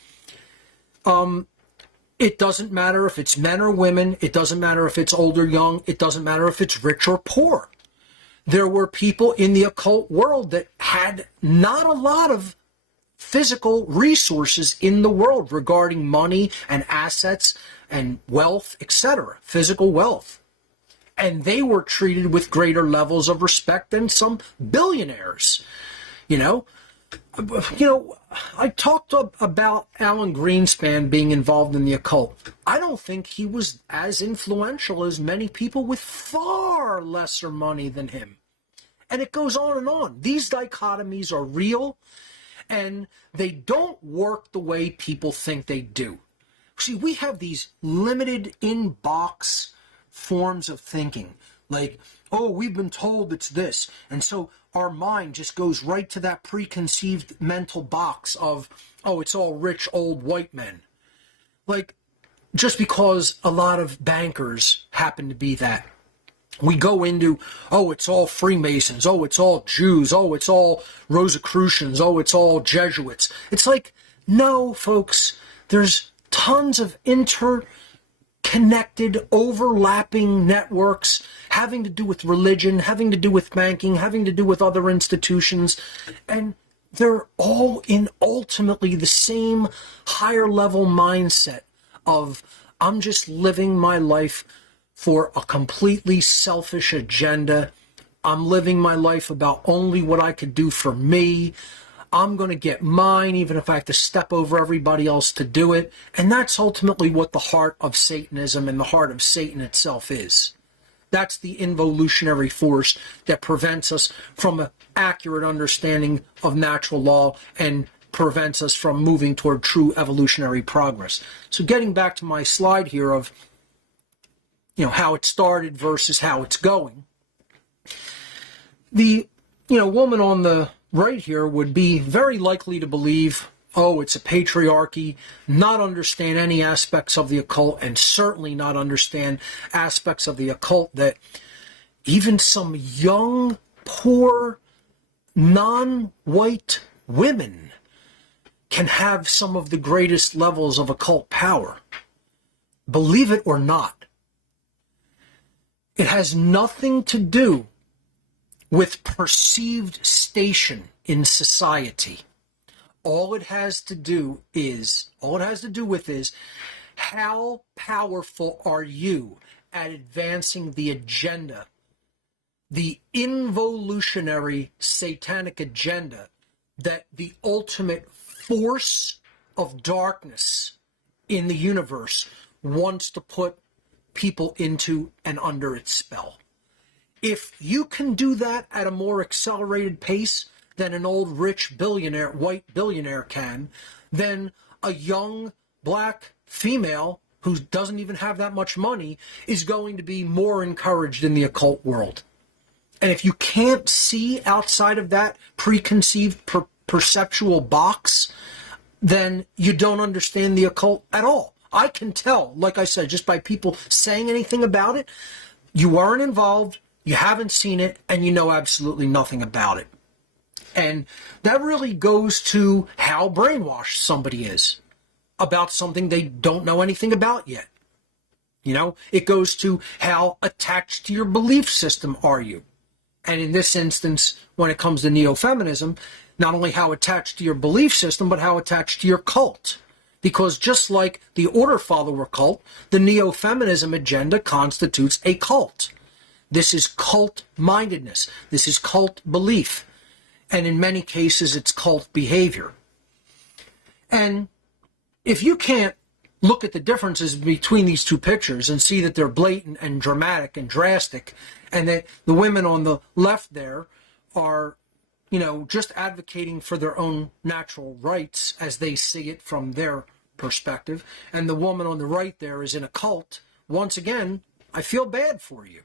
It doesn't matter if it's men or women. It doesn't matter if it's old or young. It doesn't matter if it's rich or poor. There were people in the occult world that had not a lot of physical resources in the world regarding money and assets and wealth, etc., physical wealth. And they were treated with greater levels of respect than some billionaires. You know, I talked about Alan Greenspan being involved in the occult. I don't think he was as influential as many people with far lesser money than him. And it goes on and on. These dichotomies are real, and they don't work the way people think they do. See, we have these limited in-box forms of thinking. Like, oh, we've been told it's this. And so our mind just goes right to that preconceived mental box of, oh, it's all rich, old white men. Like, just because a lot of bankers happen to be that. We go into, oh, it's all Freemasons, oh, it's all Jews, oh, it's all Rosicrucians, oh, it's all Jesuits. It's like, no, folks, there's tons of interconnected, overlapping networks having to do with religion, having to do with banking, having to do with other institutions, and they're all in ultimately the same higher level mindset of, I'm just living my life for a completely selfish agenda. I'm living my life about only what I could do for me. I'm going to get mine, even if I have to step over everybody else to do it. And that's ultimately what the heart of Satanism and the heart of Satan itself is. That's the involutionary force that prevents us from an accurate understanding of natural law and prevents us from moving toward true evolutionary progress. So getting back to my slide here of, you know, how it started versus how it's going. The, you know, woman on the right here would be very likely to believe, oh, it's a patriarchy, not understand any aspects of the occult, and certainly not understand aspects of the occult that even some young, poor, non-white women can have some of the greatest levels of occult power. Believe it or not. It has nothing to do with perceived station in society. All it has to do with is how powerful are you at advancing the agenda, the involutionary satanic agenda that the ultimate force of darkness in the universe wants to put people into and under its spell. If you can do that at a more accelerated pace than an old rich billionaire, white billionaire can, then a young black female who doesn't even have that much money is going to be more encouraged in the occult world. And if you can't see outside of that preconceived perceptual box, then you don't understand the occult at all. I can tell, like I said, just by people saying anything about it, you aren't involved, you haven't seen it, and you know absolutely nothing about it. And that really goes to how brainwashed somebody is about something they don't know anything about yet. You know, it goes to how attached to your belief system are you. And in this instance, when it comes to neo-feminism, not only how attached to your belief system, but how attached to your cult. Because just like the order follower cult, the neo-feminism agenda constitutes a cult. This is cult-mindedness. This is cult belief. And in many cases, it's cult behavior. And if you can't look at the differences between these two pictures and see that they're blatant and dramatic and drastic, and that the women on the left there are, you know, just advocating for their own natural rights as they see it from their perspective, and the woman on the right there is in a cult, once again, I feel bad for you.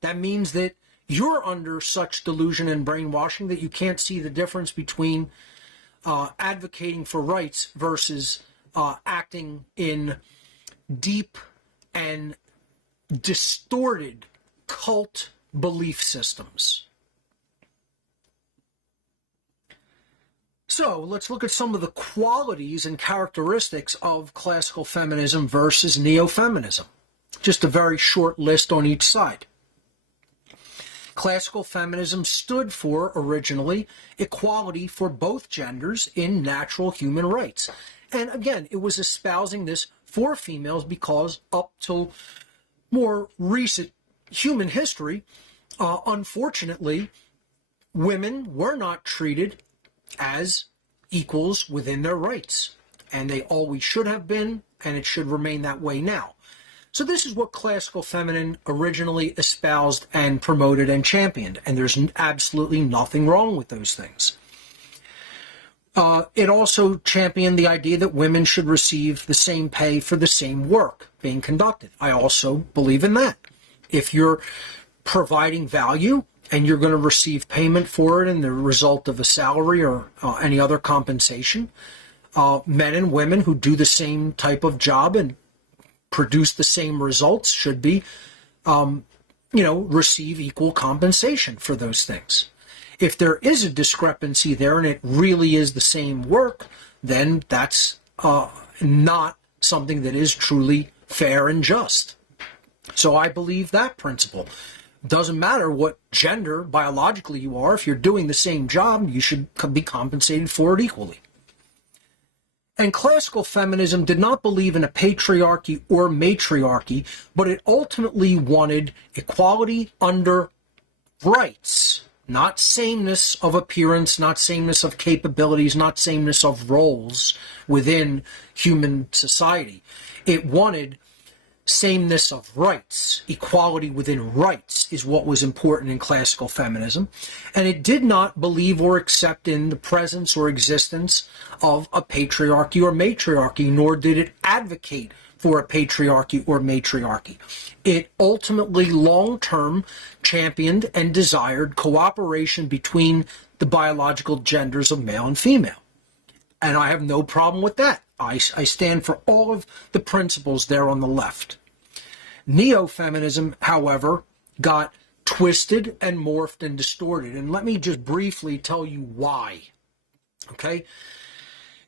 That means that you're under such delusion and brainwashing that you can't see the difference between advocating for rights versus acting in deep and distorted cult belief systems. So let's look at some of the qualities and characteristics of classical feminism versus neo-feminism. Just a very short list on each side. Classical feminism stood for, originally, equality for both genders in natural human rights. And again, it was espousing this for females because up till more recent human history, unfortunately, women were not treated as equals within their rights. And they always should have been, and it should remain that way now. So this is what classical feminine originally espoused and promoted and championed. And there's absolutely nothing wrong with those things. It also championed the idea that women should receive the same pay for the same work being conducted. I also believe in that. If you're providing value and you're going to receive payment for it in the result of a salary or any other compensation, men and women who do the same type of job and produce the same results should be, receive equal compensation for those things. If there is a discrepancy there and it really is the same work, then that's not something that is truly fair and just. So I believe that principle. Doesn't matter what gender biologically you are, if you're doing the same job, you should be compensated for it equally. And classical feminism did not believe in a patriarchy or matriarchy, but it ultimately wanted equality under rights, not sameness of appearance, not sameness of capabilities, not sameness of roles within human society. It wanted sameness of rights. Equality within rights is what was important in classical feminism. And it did not believe or accept in the presence or existence of a patriarchy or matriarchy, nor did it advocate for a patriarchy or matriarchy. It ultimately long-term championed and desired cooperation between the biological genders of male and female. And I have no problem with that. I stand for all of the principles there on the left. Neo-feminism, however, got twisted and morphed and distorted. And let me just briefly tell you why. Okay?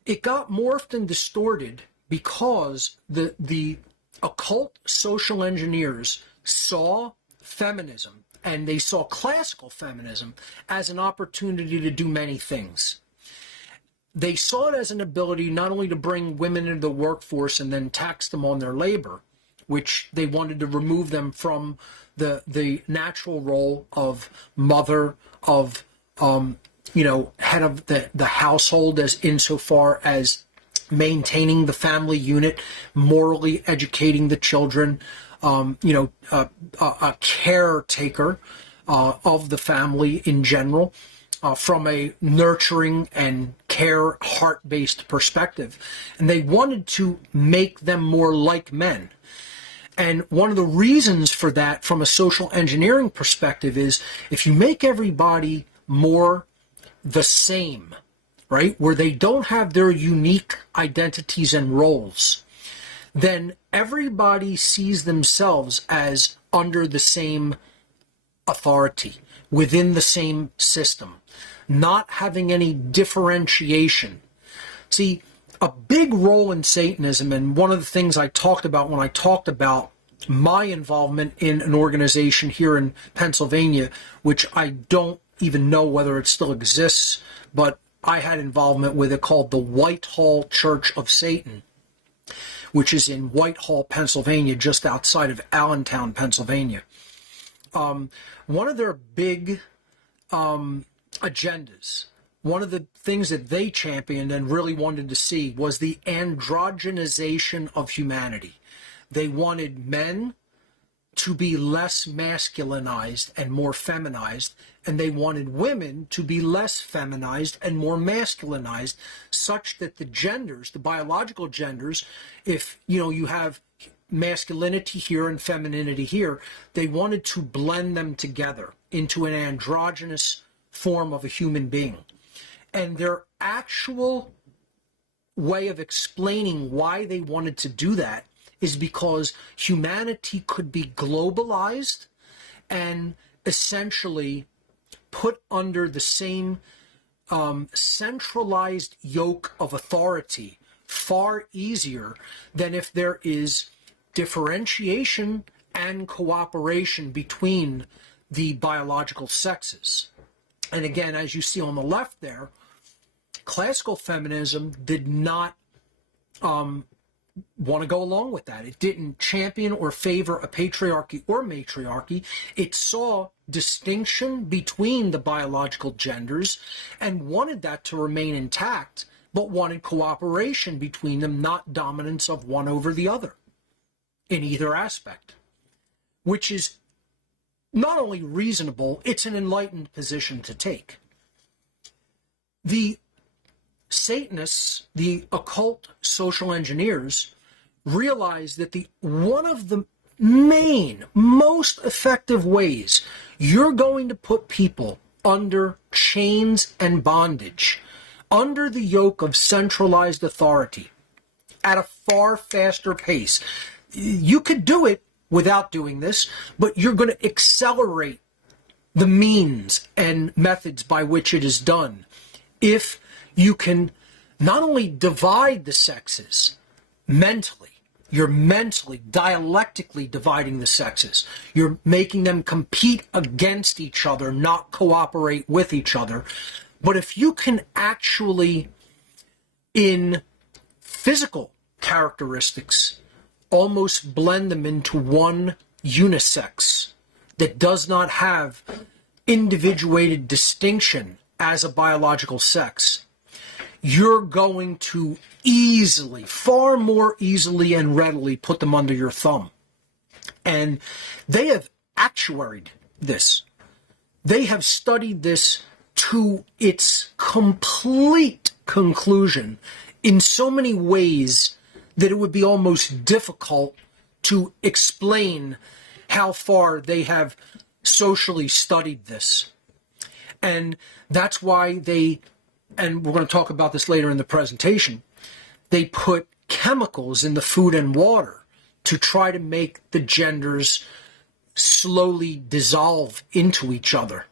It got morphed and distorted because the occult social engineers saw feminism, and they saw classical feminism as an opportunity to do many things. They saw it as an ability not only to bring women into the workforce and then tax them on their labor, which they wanted to remove them from the natural role of mother, of head of the household, as insofar as maintaining the family unit, morally educating the children, a caretaker of the family in general. from a nurturing and care, heart-based perspective. And they wanted to make them more like men. And one of the reasons for that from a social engineering perspective is if you make everybody more the same, right, where they don't have their unique identities and roles, then everybody sees themselves as under the same authority, within the same system, not having any differentiation. See, a big role in Satanism, and one of the things I talked about when I talked about my involvement in an organization here in Pennsylvania, which I don't even know whether it still exists, but I had involvement with it, called the Whitehall Church of Satan, which is in Whitehall, Pennsylvania, just outside of Allentown, Pennsylvania. One of their big agendas, one of the things that they championed and really wanted to see was the androgenization of humanity. They wanted men to be less masculinized and more feminized, and they wanted women to be less feminized and more masculinized, such that the genders, the biological genders, if you have masculinity here and femininity here, they wanted to blend them together into an androgynous form of a human being. And their actual way of explaining why they wanted to do that is because humanity could be globalized and essentially put under the same centralized yoke of authority far easier than if there is differentiation and cooperation between the biological sexes. And again, as you see on the left there, classical feminism did not want to go along with that. It didn't champion or favor a patriarchy or matriarchy. It saw distinction between the biological genders and wanted that to remain intact, but wanted cooperation between them, not dominance of one over the other in either aspect, which is not only reasonable, it's an enlightened position to take. The Satanists, the occult social engineers, realize that one of the main, most effective ways you're going to put people under chains and bondage, under the yoke of centralized authority, at a far faster pace. You could do it without doing this, but you're going to accelerate the means and methods by which it is done if you can not only divide the sexes mentally, you're mentally, dialectically dividing the sexes. You're making them compete against each other, not cooperate with each other. But if you can actually, in physical characteristics, almost blend them into one unisex that does not have individuated distinction as a biological sex, you're going to easily, far more easily and readily put them under your thumb. And they have actuaried this. They have studied this to its complete conclusion in so many ways that it would be almost difficult to explain how far they have socially studied this. And that's why they, and we're going to talk about this later in the presentation, they put chemicals in the food and water to try to make the genders slowly dissolve into each other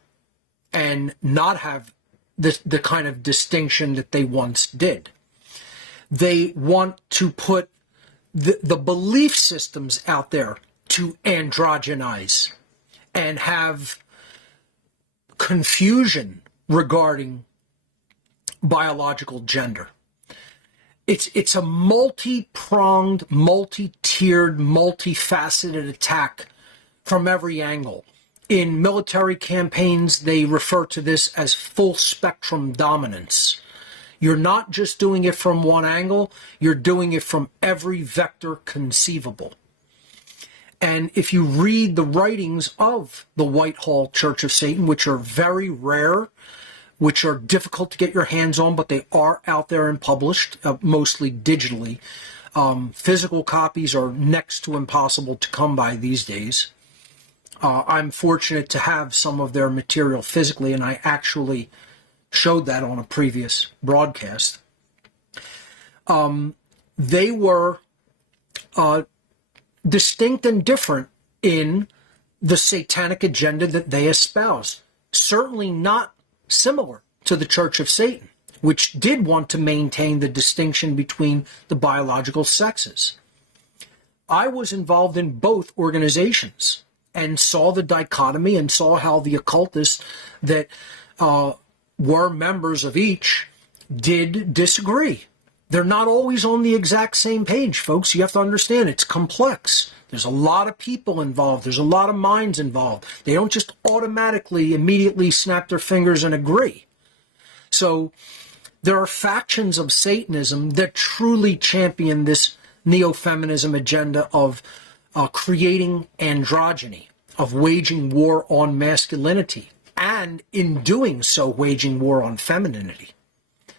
and not have the kind of distinction that they once did. They want to put the belief systems out there to androgynize and have confusion regarding biological gender. It's a multi-pronged, multi-tiered, multifaceted attack from every angle. In military campaigns, they refer to this as full spectrum dominance. You're not just doing it from one angle, you're doing it from every vector conceivable. And if you read the writings of the Whitehall Church of Satan, which are very rare, which are difficult to get your hands on, but they are out there and published, mostly digitally. Physical copies are next to impossible to come by these days. I'm fortunate to have some of their material physically, and I actually showed that on a previous broadcast. They were distinct and different in the satanic agenda that they espoused. Certainly not similar to the Church of Satan, which did want to maintain the distinction between the biological sexes. I was involved in both organizations and saw the dichotomy and saw how the occultists that were members of each did disagree. They're not always on the exact same page, folks. You have to understand it's complex. There's a lot of people involved. There's a lot of minds involved. They don't just automatically, immediately snap their fingers and agree. So there are factions of Satanism that truly champion this neo-feminism agenda of creating androgyny, of waging war on masculinity, and in doing so, waging war on femininity.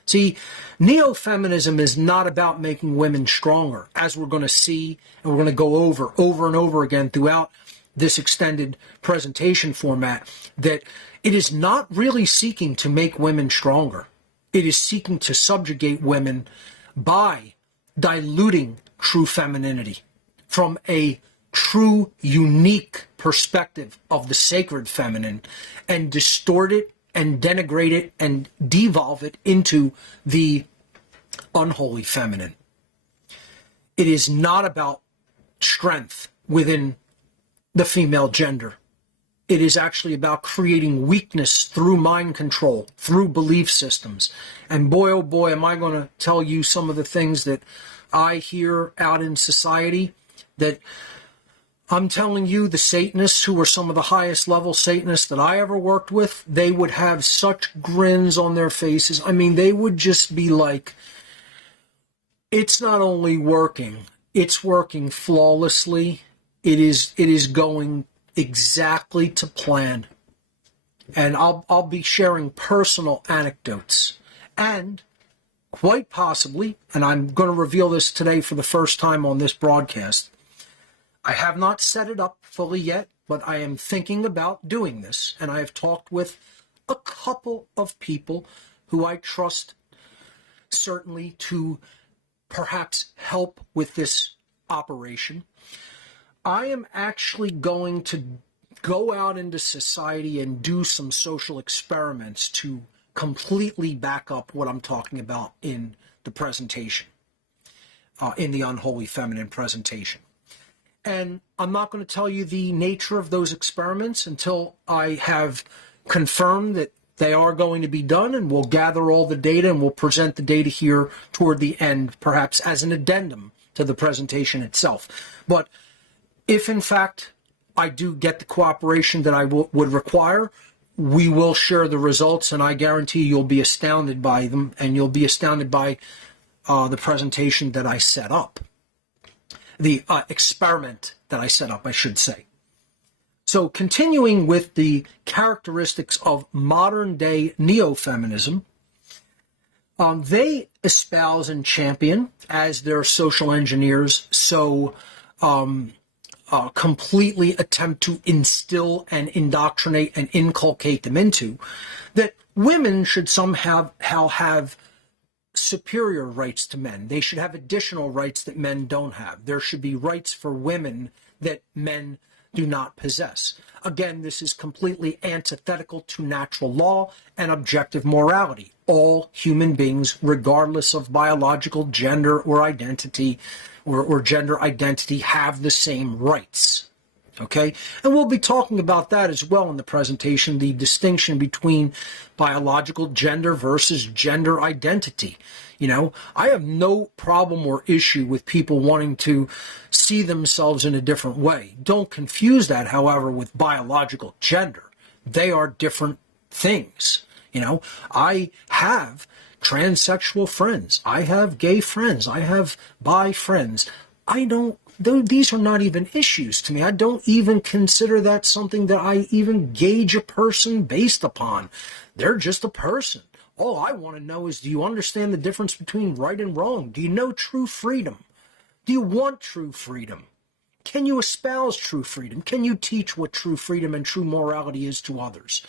See, neo-feminism is not about making women stronger, as we're going to see, and we're going to go over and over again throughout this extended presentation format, that it is not really seeking to make women stronger. It is seeking to subjugate women by diluting true femininity from a true, unique perspective of the sacred feminine and distort it and denigrate it and devolve it into the unholy feminine. It is not about strength within the female gender. It is actually about creating weakness through mind control, through belief systems. And boy, oh boy, am I going to tell you some of the things that I hear out in society that I'm telling you, the Satanists, who were some of the highest level Satanists that I ever worked with, they would have such grins on their faces. I mean, they would just be like, it's not only working, it's working flawlessly. It is going exactly to plan. And I'll be sharing personal anecdotes. And quite possibly, and I'm going to reveal this today for the first time on this broadcast, I have not set it up fully yet, but I am thinking about doing this. And I have talked with a couple of people who I trust certainly to perhaps help with this operation. I am actually going to go out into society and do some social experiments to completely back up what I'm talking about in the presentation, in the Unholy Feminine presentation. And I'm not going to tell you the nature of those experiments until I have confirmed that they are going to be done, and we'll gather all the data and we'll present the data here toward the end, perhaps as an addendum to the presentation itself. But if in fact I do get the cooperation that I would require, we will share the results, and I guarantee you'll be astounded by them, and you'll be astounded by the presentation that I set up. The experiment that I set up, I should say. So continuing with the characteristics of modern-day neo-feminism, they espouse and champion, as their social engineers so completely attempt to instill and indoctrinate and inculcate them into, that women should somehow have superior rights to men. They should have additional rights that men don't have. There should be rights for women that men do not possess. Again, this is completely antithetical to natural law and objective morality. All human beings, regardless of biological gender or identity or gender identity, have the same rights. Okay? And we'll be talking about that as well in the presentation, the distinction between biological gender versus gender identity. You know, I have no problem or issue with people wanting to see themselves in a different way. Don't confuse that, however, with biological gender. They are different things. You know, I have transsexual friends. I have gay friends. I have bi friends. These are not even issues to me. I don't even consider that something that I even gauge a person based upon. They're just a person. All I want to know is, do you understand the difference between right and wrong? Do you know true freedom? Do you want true freedom? Can you espouse true freedom? Can you teach what true freedom and true morality is to others?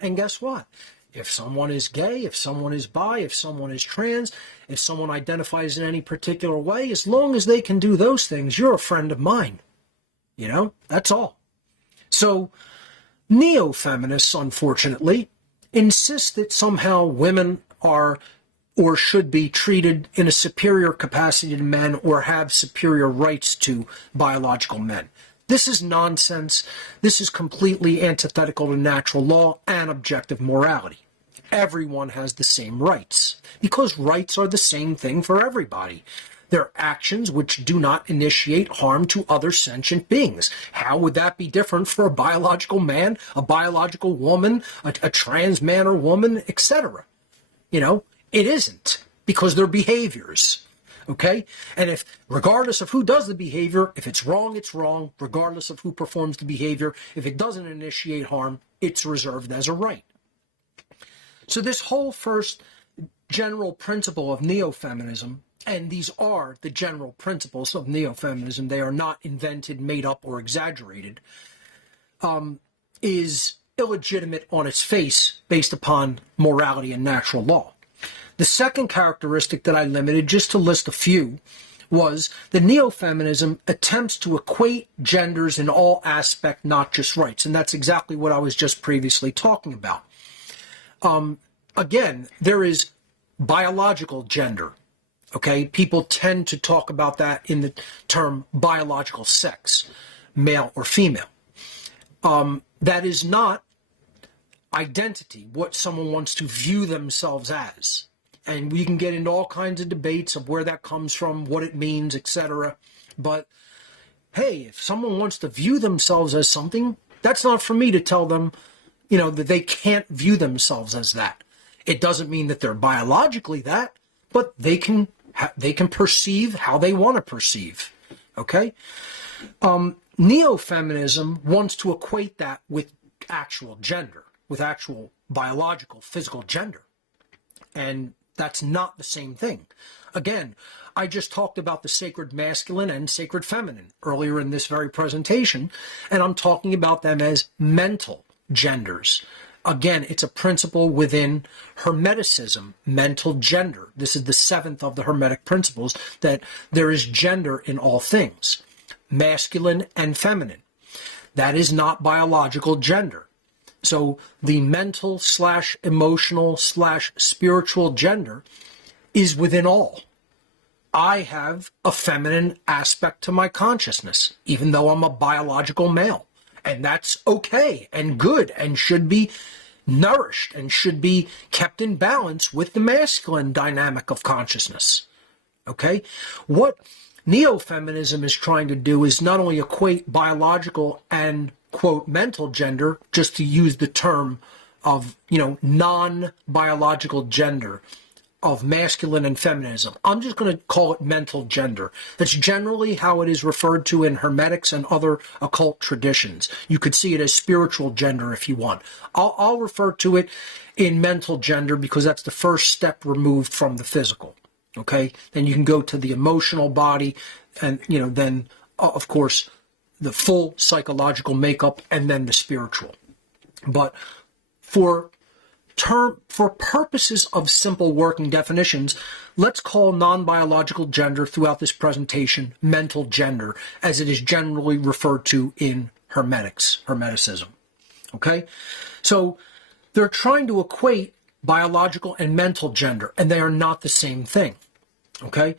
And guess what? If someone is gay, if someone is bi, if someone is trans, if someone identifies in any particular way, as long as they can do those things, you're a friend of mine. You know, that's all. So, neo-feminists, unfortunately, insist that somehow women are or should be treated in a superior capacity to men or have superior rights to biological men. This is nonsense. This is completely antithetical to natural law and objective morality. Everyone has the same rights because rights are the same thing for everybody. They're actions which do not initiate harm to other sentient beings. How would that be different for a biological man, a biological woman, a trans man or woman, etc.? You know, it isn't, because they're behaviors. Okay? And if, regardless of who does the behavior, if it's wrong, it's wrong. Regardless of who performs the behavior, if it doesn't initiate harm, it's reserved as a right. So this whole first general principle of neo-feminism, and these are the general principles of neo-feminism, they are not invented, made up, or exaggerated, is illegitimate on its face based upon morality and natural law. The second characteristic that I limited, just to list a few, was the neo-feminism attempts to equate genders in all aspects, not just rights. And that's exactly what I was just previously talking about. Again, there is biological gender. Okay, people tend to talk about that in the term biological sex, male or female. That is not identity, what someone wants to view themselves as. And we can get into all kinds of debates of where that comes from, what it means, etc. But hey, if someone wants to view themselves as something, that's not for me to tell them, you know, that they can't view themselves as that. It doesn't mean that they're biologically that, but they can perceive how they want to perceive. Okay? Neo-feminism wants to equate that with actual gender, with actual biological, physical gender. And that's not the same thing. Again, I just talked about the sacred masculine and sacred feminine earlier in this very presentation, and I'm talking about them as mental genders. Again, it's a principle within Hermeticism, mental gender. This is the seventh of the Hermetic principles, that there is gender in all things, masculine and feminine. That is not biological gender. So the mental / emotional / spiritual gender is within all. I have a feminine aspect to my consciousness, even though I'm a biological male. And that's okay and good and should be nourished and should be kept in balance with the masculine dynamic of consciousness. Okay? What neo-feminism is trying to do is not only equate biological and, quote, mental gender, just to use the term of, you know, non-biological gender, of masculine and feminism. I'm just going to call it mental gender. That's generally how it is referred to in Hermetics and other occult traditions. You could see it as spiritual gender if you want. I'll refer to it in mental gender because that's the first step removed from the physical. Okay? Then you can go to the emotional body and, you know, then, of course, the full psychological makeup and then the spiritual. But for purposes of simple working definitions, let's call non-biological gender throughout this presentation mental gender, as it is generally referred to in Hermeticism. Okay? So they're trying to equate biological and mental gender, and they are not the same thing. Okay?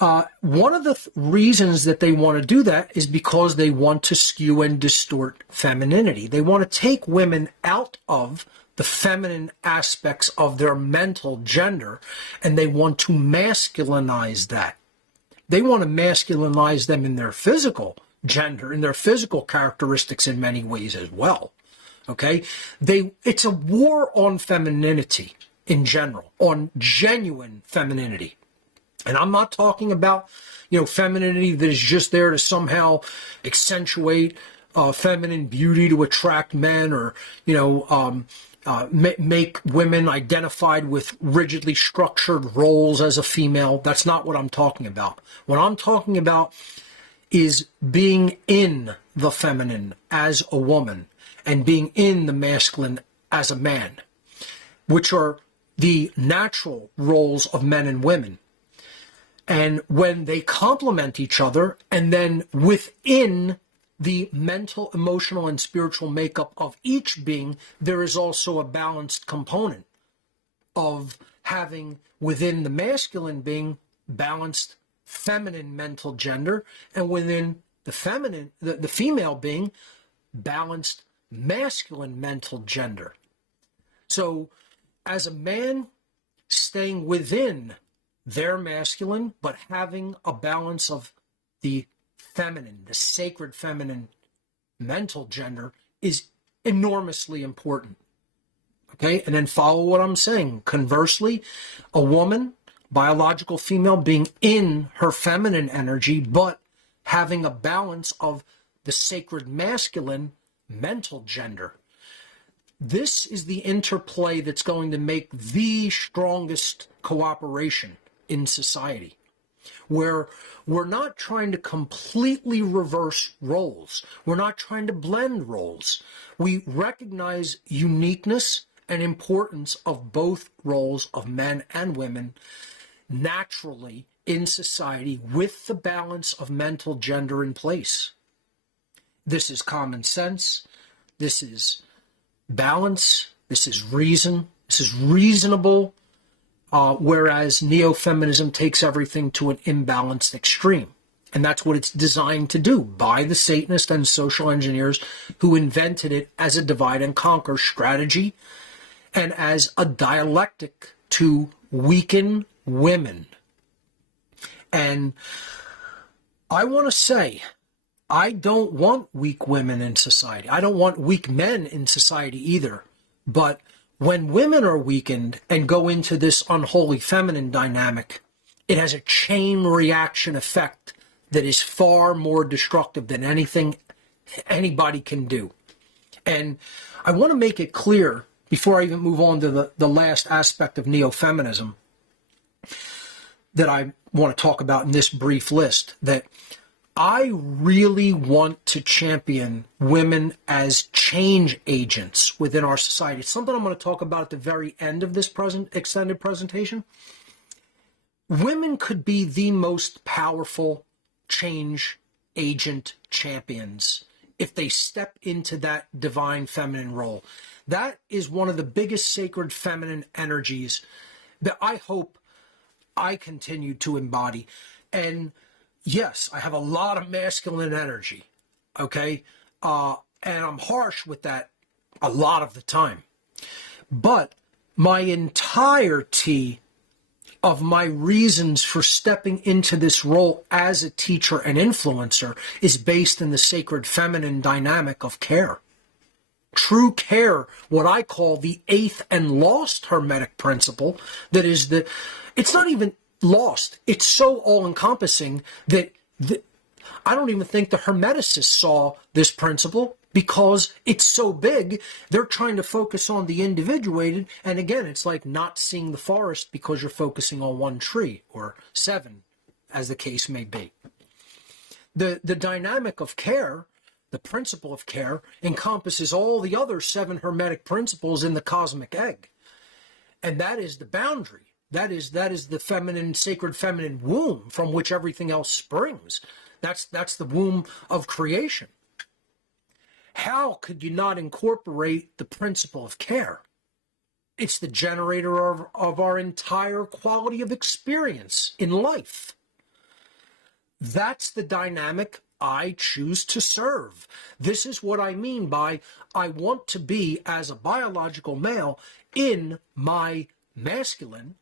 One of the reasons that they want to do that is because they want to skew and distort femininity. They want to take women out of the feminine aspects of their mental gender, and they want to masculinize that. They want to masculinize them in their physical gender, in their physical characteristics in many ways as well. Okay? It's a war on femininity in general, on genuine femininity. And I'm not talking about, you know, femininity that is just there to somehow accentuate feminine beauty to attract men, or, you know, make women identified with rigidly structured roles as a female. That's not what I'm talking about. What I'm talking about is being in the feminine as a woman and being in the masculine as a man, which are the natural roles of men and women. And when they complement each other, and then within the mental, emotional, and spiritual makeup of each being, there is also a balanced component of having within the masculine being balanced feminine mental gender, and within the feminine, the female being balanced masculine mental gender. So as a man staying within their masculine, but having a balance of the feminine, the sacred feminine mental gender is enormously important. Okay, and then follow what I'm saying. Conversely, a woman, biological female, being in her feminine energy, but having a balance of the sacred masculine mental gender. This is the interplay that's going to make the strongest cooperation in society, where we're not trying to completely reverse roles. We're not trying to blend roles. We recognize uniqueness and importance of both roles of men and women naturally in society with the balance of mental gender in place. This is common sense. This is balance. This is reason. This is reasonable. Whereas neo-feminism takes everything to an imbalanced extreme. And that's what it's designed to do by the Satanists and social engineers who invented it as a divide and conquer strategy and as a dialectic to weaken women. And I want to say, I don't want weak women in society. I don't want weak men in society either. But when women are weakened and go into this unholy feminine dynamic, it has a chain reaction effect that is far more destructive than anything anybody can do. And I want to make it clear, before I even move on to the last aspect of neo-feminism that I want to talk about in this brief list, that I really want to champion women as change agents within our society. It's something I'm going to talk about at the very end of this extended presentation. Women could be the most powerful change agent champions if they step into that divine feminine role. That is one of the biggest sacred feminine energies that I hope I continue to embody. And yes, I have a lot of masculine energy, okay? And I'm harsh with that a lot of the time. But my entirety of my reasons for stepping into this role as a teacher and influencer is based in the sacred feminine dynamic of care. True care, what I call the eighth and lost hermetic principle, that is it's not even lost. It's so all-encompassing that I don't even think the Hermeticists saw this principle because it's so big. They're trying to focus on the individuated, and again, it's like not seeing the forest because you're focusing on one tree or seven, as the case may be. The dynamic of care, the principle of care, encompasses all the other seven hermetic principles in the cosmic egg, and that is the boundary. That is the feminine, sacred feminine womb from which everything else springs. That's the womb of creation. How could you not incorporate the principle of care? It's the generator of our entire quality of experience in life. That's the dynamic I choose to serve. This is what I mean by I want to be, as a biological male, in my masculine.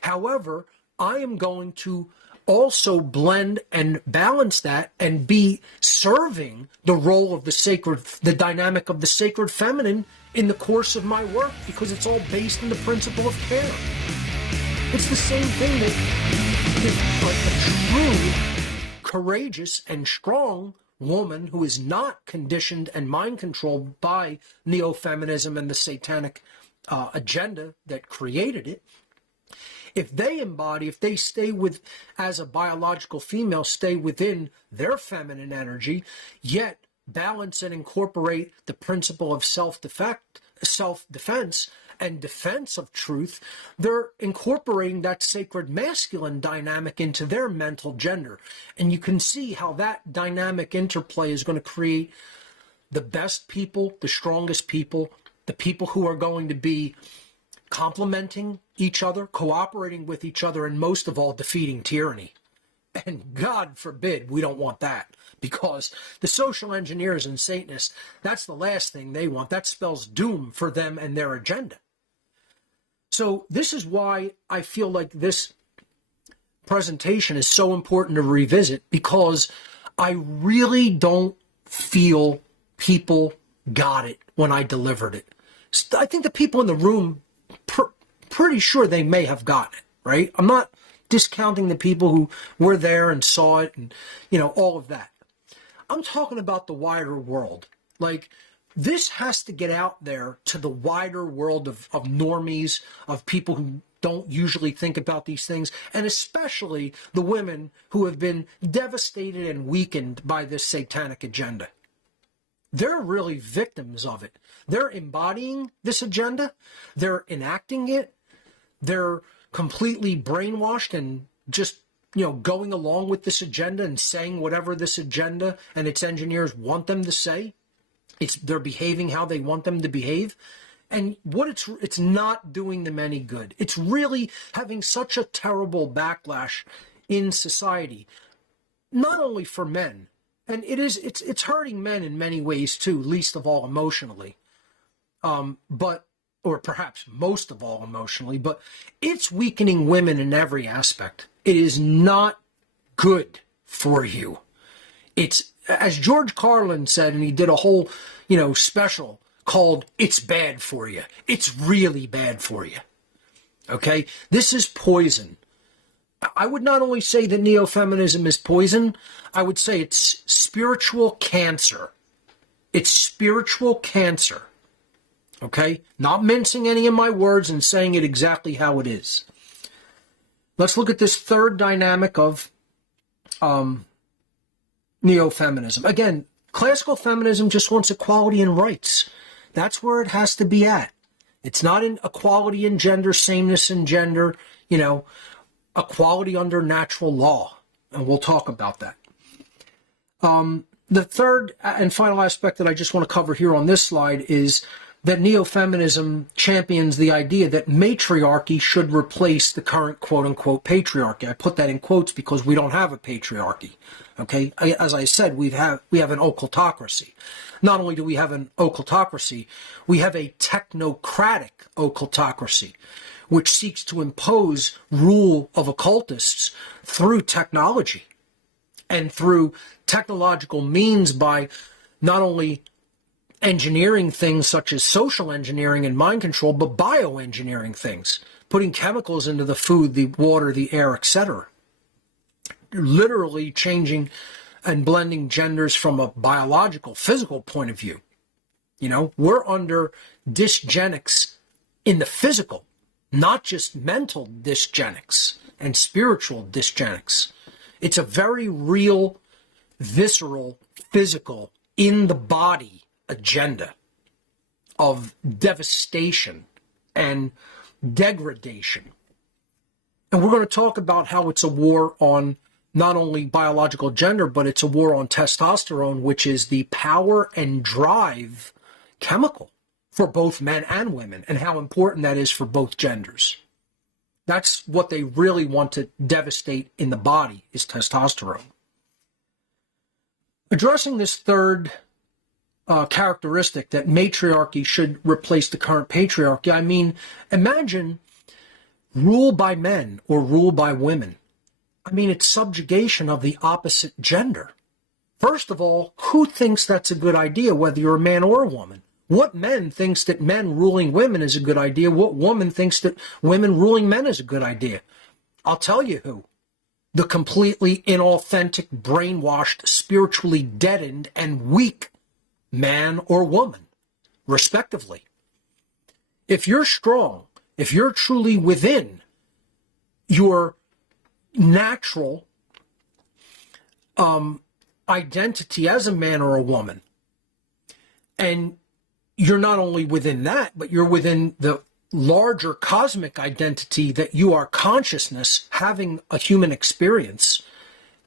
However, I am going to also blend and balance that and be serving the role of the sacred, the dynamic of the sacred feminine in the course of my work, because it's all based in the principle of care. It's the same thing that a true, courageous, and strong woman who is not conditioned and mind controlled by neo-feminism and the satanic agenda that created it, if they stay with, as a biological female, stay within their feminine energy, yet balance and incorporate the principle of self-defense and defense of truth, they're incorporating that sacred masculine dynamic into their mental gender. And you can see how that dynamic interplay is going to create the best people, the strongest people, the people who are going to be complementing each other, cooperating with each other, and most of all, defeating tyranny. And God forbid we don't want that, because the social engineers and Satanists, that's the last thing they want. That spells doom for them and their agenda. So this is why I feel like this presentation is so important to revisit, because I really don't feel people got it when I delivered it. I think the people in the room, pretty sure they may have gotten it, right? I'm not discounting the people who were there and saw it and, all of that. I'm talking about the wider world. Like, this has to get out there to the wider world of normies, of people who don't usually think about these things, and especially the women who have been devastated and weakened by this satanic agenda. They're really victims of it. They're embodying this agenda. They're enacting it. They're completely brainwashed and just, going along with this agenda and saying whatever this agenda and its engineers want them to say. They're behaving how they want them to behave. And it's not doing them any good. It's really having such a terrible backlash in society, not only for men. And it's hurting men in many ways too, least of all emotionally. Or perhaps most of all emotionally, but it's weakening women in every aspect. It is not good for you. It's, as George Carlin said, and he did a whole, special called "It's Bad for You." It's really bad for you. Okay? This is poison. I would not only say that neo-feminism is poison, I would say it's spiritual cancer. It's spiritual cancer. Okay? Not mincing any of my words and saying it exactly how it is. Let's look at this third dynamic of neo-feminism. Again, classical feminism just wants equality and rights. That's where it has to be at. It's not in equality in gender, sameness in gender, equality under natural law. And we'll talk about that. The third and final aspect that I just want to cover here on this slide is that neo-feminism champions the idea that matriarchy should replace the current quote-unquote patriarchy. I put that in quotes because we don't have a patriarchy. Okay? As I said, we have an occultocracy. Not only do we have an occultocracy, we have a technocratic occultocracy, which seeks to impose rule of occultists through technology and through technological means, by not only engineering things such as social engineering and mind control, but bioengineering things, putting chemicals into the food, the water, the air, etc. Literally changing and blending genders from a biological, physical point of view. We're under dysgenics in the physical, not just mental dysgenics and spiritual dysgenics. It's a very real, visceral, physical, in the body agenda of devastation and degradation. And we're going to talk about how it's a war on not only biological gender, but it's a war on testosterone, which is the power and drive chemical for both men and women, and how important that is for both genders. That's what they really want to devastate in the body, is testosterone. Addressing this third characteristic, that matriarchy should replace the current patriarchy, I mean, imagine rule by men or rule by women. I mean, it's subjugation of the opposite gender. First of all, who thinks that's a good idea, whether you're a man or a woman? What man thinks that men ruling women is a good idea? What woman thinks that women ruling men is a good idea? I'll tell you who. The completely inauthentic, brainwashed, spiritually deadened, and weak man or woman, respectively. If you're strong, if you're truly within your natural identity as a man or a woman, and you're not only within that, but you're within the larger cosmic identity that you are consciousness having a human experience,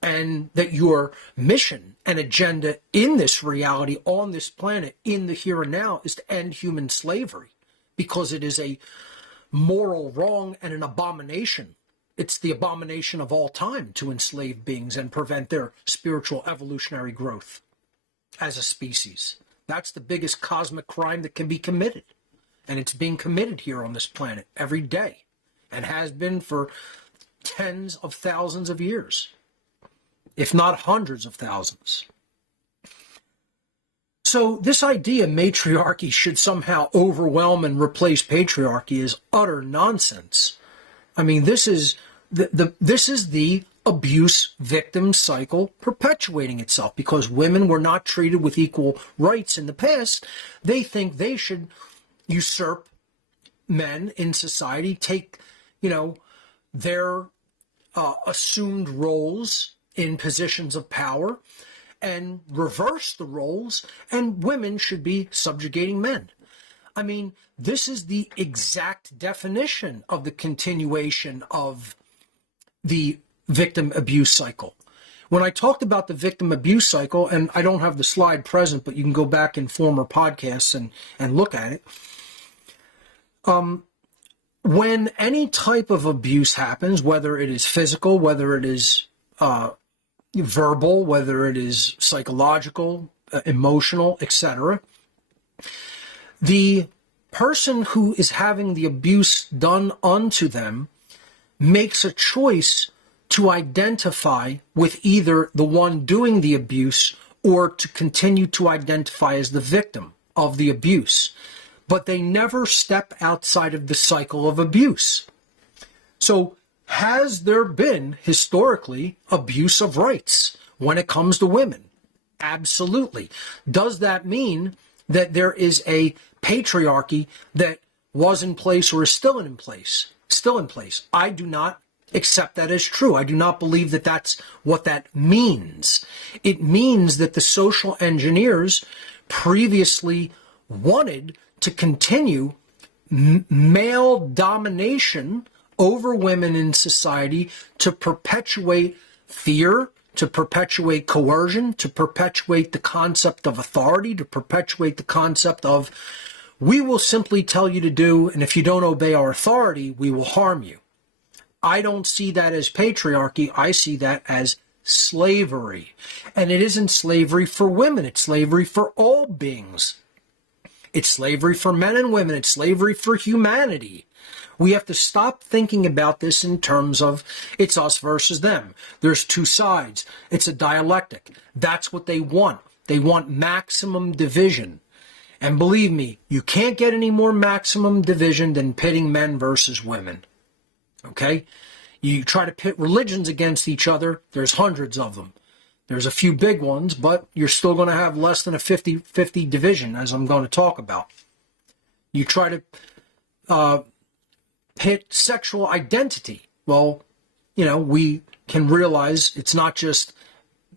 and that your mission and agenda in this reality, on this planet, in the here and now, is to end human slavery, because it is a moral wrong and an abomination. It's the abomination of all time to enslave beings and prevent their spiritual evolutionary growth as a species. That's the biggest cosmic crime that can be committed. And it's being committed here on this planet every day, and has been for tens of thousands of years, if not hundreds of thousands. So this idea matriarchy should somehow overwhelm and replace patriarchy is utter nonsense. I mean, this is the abuse victim cycle perpetuating itself, because women were not treated with equal rights in the past. They think they should usurp men in society, take, their assumed roles in positions of power, and reverse the roles, and women should be subjugating men. I mean, this is the exact definition of the continuation of the victim abuse cycle. When I talked about the victim abuse cycle, and I don't have the slide present, but you can go back in former podcasts and look at it. When any type of abuse happens, whether it is physical, whether it is verbal, whether it is psychological, emotional, etc., the person who is having the abuse done unto them makes a choice to identify with either the one doing the abuse or to continue to identify as the victim of the abuse. But they never step outside of the cycle of abuse. So, has there been historically abuse of rights when it comes to women? Absolutely. Does that mean that there is a patriarchy that was in place or is still in place? Still in place. I do not accept that as true. I do not believe that that's what that means. It means that the social engineers previously wanted to continue male domination over women in society, to perpetuate fear, to perpetuate coercion, to perpetuate the concept of authority, to perpetuate the concept of, we will simply tell you to do, and if you don't obey our authority, we will harm you. I don't see that as patriarchy. I see that as slavery. And it isn't slavery for women. It's slavery for all beings. It's slavery for men and women. It's slavery for humanity. We have to stop thinking about this in terms of it's us versus them. There's two sides. It's a dialectic. That's what they want. They want maximum division. And believe me, you can't get any more maximum division than pitting men versus women. Okay? You try to pit religions against each other, there's hundreds of them. There's a few big ones, but you're still going to have less than a 50-50 division, as I'm going to talk about. You try to pit sexual identity. Well, we can realize it's not just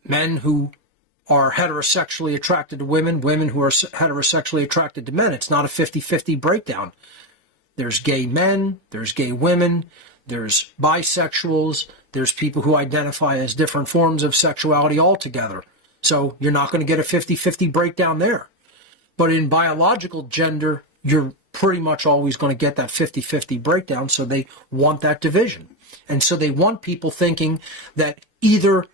men who are heterosexually attracted to women, women who are heterosexually attracted to men. It's not a 50-50 breakdown. There's gay men, there's gay women, there's bisexuals, there's people who identify as different forms of sexuality altogether. So you're not going to get a 50-50 breakdown there. But in biological gender, you're pretty much always going to get that 50-50 breakdown, so they want that division. And so they want people thinking that either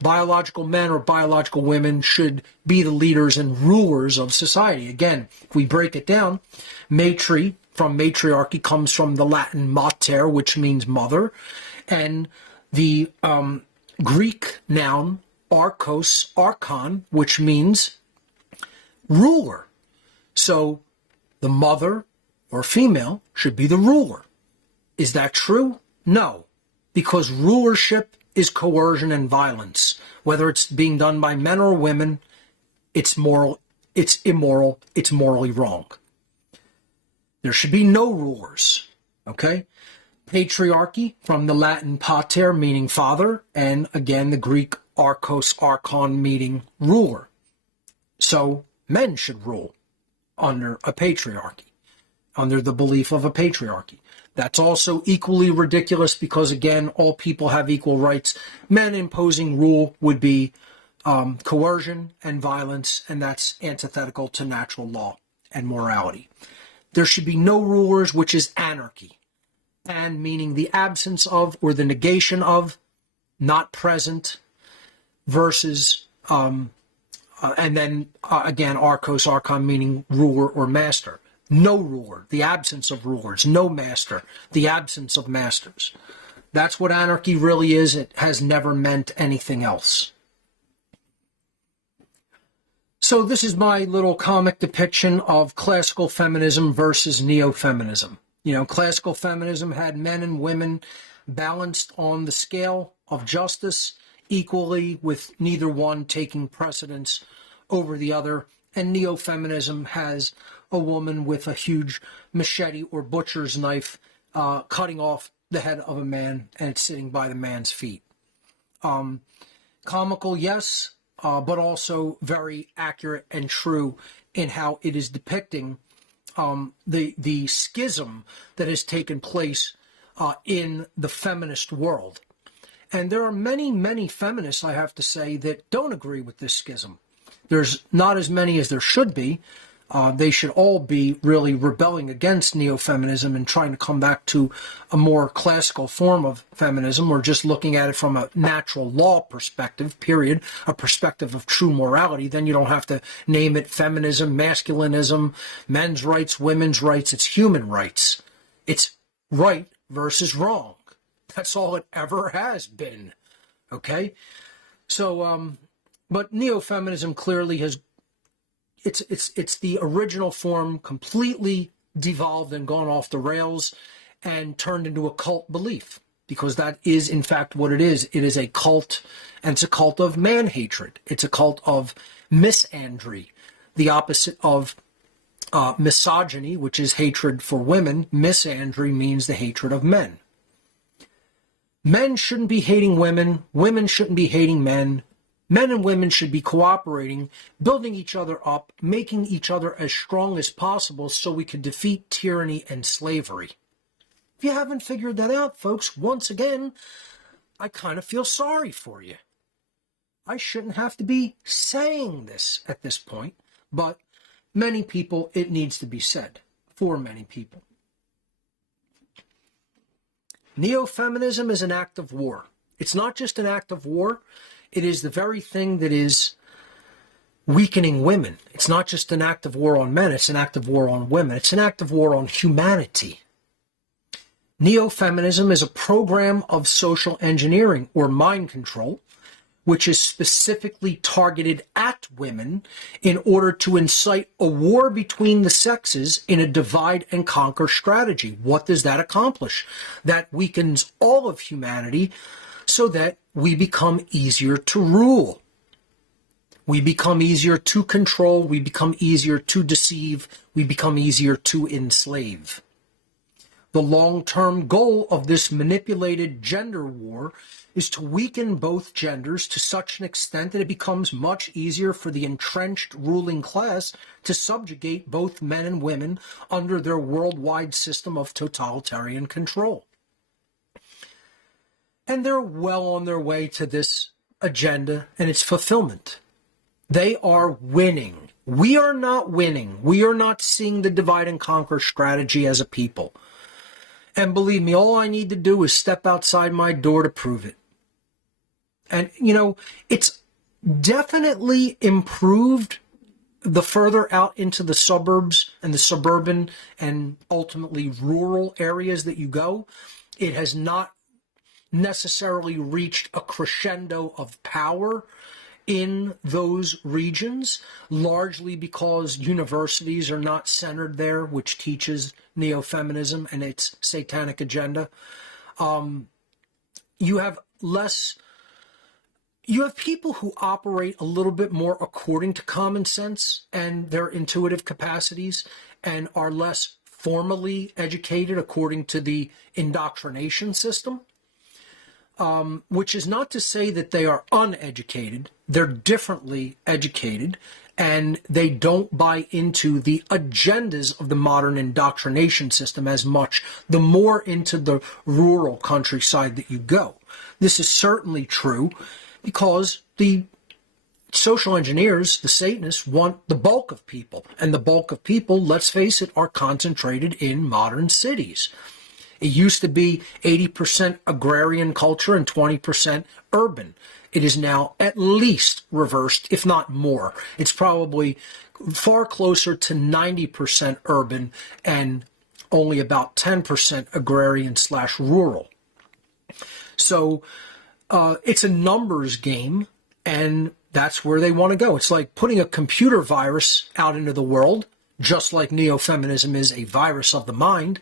biological men or biological women should be the leaders and rulers of society. Again, if we break it down, from matriarchy comes from the Latin mater, which means mother, and the Greek noun archon, which means ruler. So the mother or female should be the ruler. Is that true? No, because rulership is coercion and violence. Whether it's being done by men or women, it's moral, it's immoral, it's morally wrong. There should be no rulers, okay? Patriarchy, from the Latin pater, meaning father, and again, the Greek archos, archon, meaning ruler. So men should rule under a patriarchy, under the belief of a patriarchy. That's also equally ridiculous because, again, all people have equal rights. Men imposing rule would be coercion and violence, and that's antithetical to natural law and morality. There should be no rulers, which is anarchy. And meaning the absence of or the negation of, not present, versus, and then again, archos, archon, meaning ruler or master. No ruler, the absence of rulers. No master, the absence of masters. That's what anarchy really is. It has never meant anything else. So this is my little comic depiction of classical feminism versus neo-feminism. You know, classical feminism had men and women balanced on the scale of justice equally, with neither one taking precedence over the other. And neo-feminism has a woman with a huge machete or butcher's knife cutting off the head of a man, and it's sitting by the man's feet. Comical, yes, but also very accurate and true in how it is depicting the schism that has taken place in the feminist world. And there are many, many feminists, I have to say, that don't agree with this schism. There's not as many as there should be. They should all be really rebelling against neo-feminism and trying to come back to a more classical form of feminism, or just looking at it from a natural law perspective, period, a perspective of true morality. Then you don't have to name it feminism, masculinism, men's rights, women's rights. It's human rights. It's right versus wrong. That's all it ever has been. Okay? So, but neo-feminism clearly has it's the original form completely devolved and gone off the rails and turned into a cult belief, because that is in fact what it is. It is a cult, and it's a cult of man hatred. It's a cult of misandry, the opposite of misogyny, which is hatred for women. Misandry means the hatred of men. Men shouldn't be hating women. Women shouldn't be hating men. Men and women should be cooperating, building each other up, making each other as strong as possible so we can defeat tyranny and slavery. If you haven't figured that out, folks, once again, I kind of feel sorry for you. I shouldn't have to be saying this at this point, but many people, it needs to be said. For many people. Neo-feminism is an act of war. It's not just an act of war. It is the very thing that is weakening women. It's not just an act of war on men. It's an act of war on women. It's an act of war on humanity. Neo-feminism is a program of social engineering or mind control, which is specifically targeted at women in order to incite a war between the sexes in a divide and conquer strategy. What does that accomplish? That weakens all of humanity so that we become easier to rule. We become easier to control. We become easier to deceive. We become easier to enslave. The long-term goal of this manipulated gender war is to weaken both genders to such an extent that it becomes much easier for the entrenched ruling class to subjugate both men and women under their worldwide system of totalitarian control. And they're well on their way to this agenda and its fulfillment. They are winning. We are not winning. We are not seeing the divide and conquer strategy as a people. And believe me, all I need to do is step outside my door to prove it. And, you know, it's definitely improved the further out into the suburbs and the suburban and ultimately rural areas that you go. It has not necessarily reached a crescendo of power in those regions, largely because universities are not centered there, which teaches neo-feminism and its satanic agenda. You have people who operate a little bit more according to common sense and their intuitive capacities and are less formally educated according to the indoctrination system, which is not to say that they are uneducated. They're differently educated, and they don't buy into the agendas of the modern indoctrination system as much the more into the rural countryside that you go. This is certainly true because the social engineers, the Satanists, want the bulk of people. And the bulk of people, let's face it, are concentrated in modern cities. It used to be 80% agrarian culture and 20% urban. It is now at least reversed, if not more. It's probably far closer to 90% urban and only about 10% agrarian/rural. So it's a numbers game, and that's where they want to go. It's like putting a computer virus out into the world, just like neo-feminism is a virus of the mind.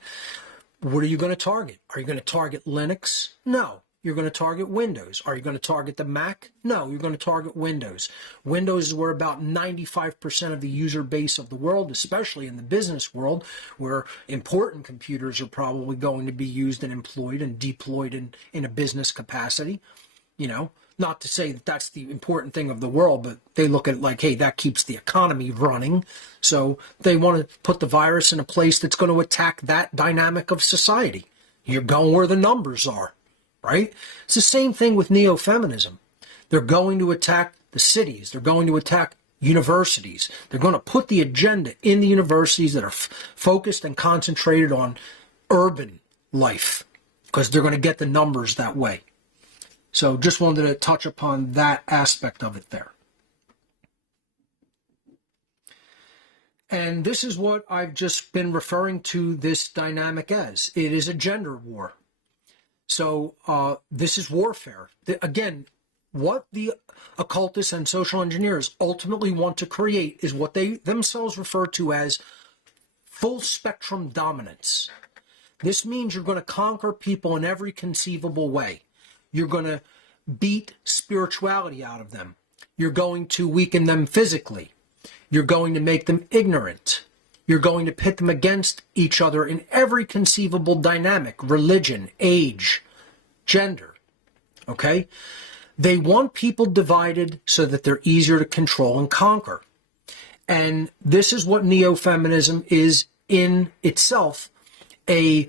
What are you going to target? Are you going to target Linux? No. You're going to target Windows. Are you going to target the Mac? No, you're going to target Windows. Windows is where about 95% of the user base of the world, especially in the business world, where important computers are probably going to be used and employed and deployed in a business capacity. You know, not to say that that's the important thing of the world, but they look at it like, hey, that keeps the economy running. So they want to put the virus in a place that's going to attack that dynamic of society. You're going where the numbers are. Right? It's the same thing with neo-feminism. They're going to attack the cities. They're going to attack universities. They're going to put the agenda in the universities that are focused and concentrated on urban life because they're going to get the numbers that way. So just wanted to touch upon that aspect of it there. And this is what I've just been referring to this dynamic as. It is a gender war. So this is warfare. Again, what the occultists and social engineers ultimately want to create is what they themselves refer to as full spectrum dominance. This means you're going to conquer people in every conceivable way. You're going to beat spirituality out of them. You're going to weaken them physically. You're going to make them ignorant. You're going to pit them against each other in every conceivable dynamic, religion, age, gender, okay? They want people divided so that they're easier to control and conquer. And this is what neo-feminism is in itself, a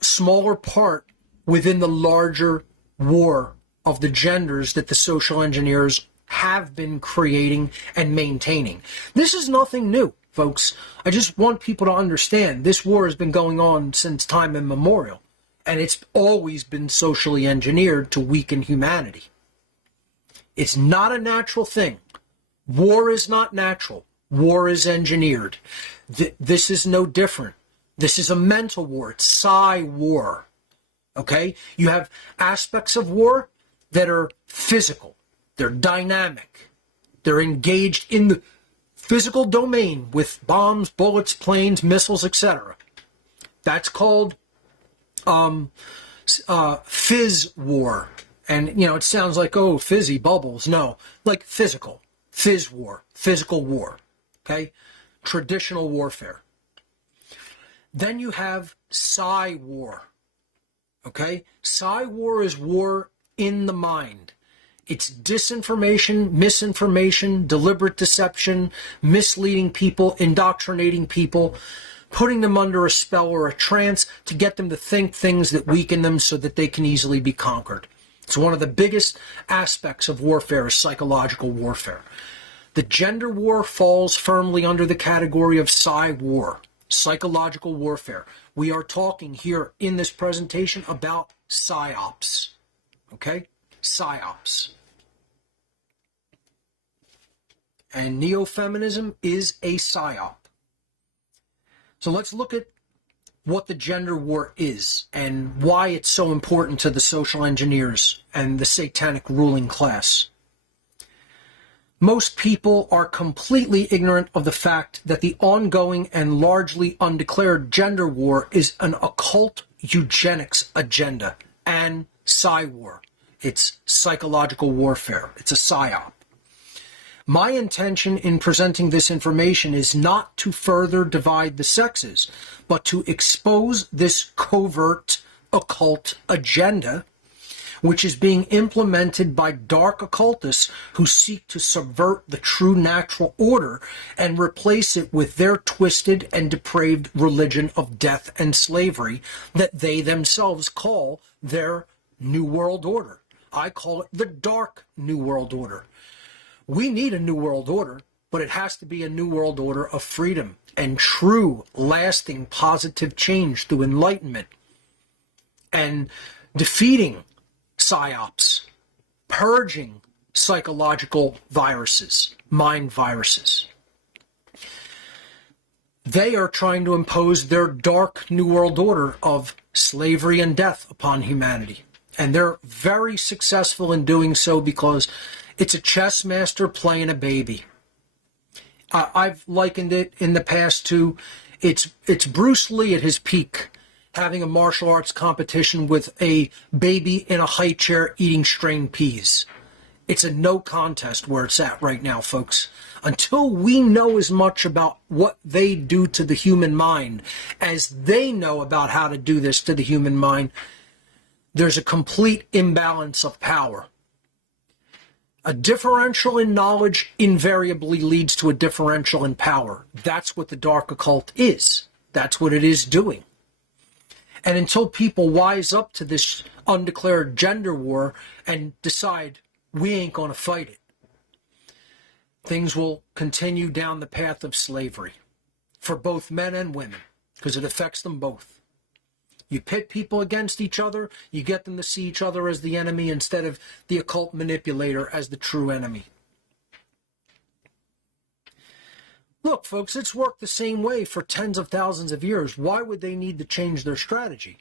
smaller part within the larger war of the genders that the social engineers have been creating and maintaining. This is nothing new. Folks, I just want people to understand this war has been going on since time immemorial, and it's always been socially engineered to weaken humanity. It's not a natural thing. War is not natural. War is engineered. This is no different. This is a mental war. It's psi-war. Okay? You have aspects of war that are physical. They're dynamic. They're engaged in the physical domain with bombs, bullets, planes, missiles, etc. That's called fizz war. And, you know, it sounds like, oh, fizzy bubbles. No, like physical. Fizz war. Physical war. Okay? Traditional warfare. Then you have psi war. Okay? Psi war is war in the mind. It's disinformation, misinformation, deliberate deception, misleading people, indoctrinating people, putting them under a spell or a trance to get them to think things that weaken them so that they can easily be conquered. It's one of the biggest aspects of warfare is psychological warfare. The gender war falls firmly under the category of psi war, psychological warfare. We are talking here in this presentation about psyops. Okay? Psyops. And neo-feminism is a psyop. So let's look at what the gender war is and why it's so important to the social engineers and the satanic ruling class. Most people are completely ignorant of the fact that the ongoing and largely undeclared gender war is an occult eugenics agenda and psi war. It's psychological warfare. It's a psyop. My intention in presenting this information is not to further divide the sexes, but to expose this covert occult agenda, which is being implemented by dark occultists who seek to subvert the true natural order and replace it with their twisted and depraved religion of death and slavery that they themselves call their New World Order. I call it the Dark New World Order. We need a New World Order, but it has to be a New World Order of freedom and true, lasting, positive change through enlightenment and defeating psyops, purging psychological viruses, mind viruses. They are trying to impose their dark New World Order of slavery and death upon humanity. And they're very successful in doing so because it's a chess master playing a baby. I've likened it in the past to it's Bruce Lee at his peak, having a martial arts competition with a baby in a high chair eating strained peas. It's a no contest where it's at right now, folks. Until we know as much about what they do to the human mind as they know about how to do this to the human mind, there's a complete imbalance of power. A differential in knowledge invariably leads to a differential in power. That's what the dark occult is. That's what it is doing. And until people wise up to this undeclared gender war and decide we ain't going to fight it, things will continue down the path of slavery for both men and women, because it affects them both. You pit people against each other, you get them to see each other as the enemy instead of the occult manipulator as the true enemy. Look, folks, it's worked the same way for tens of thousands of years. Why would they need to change their strategy?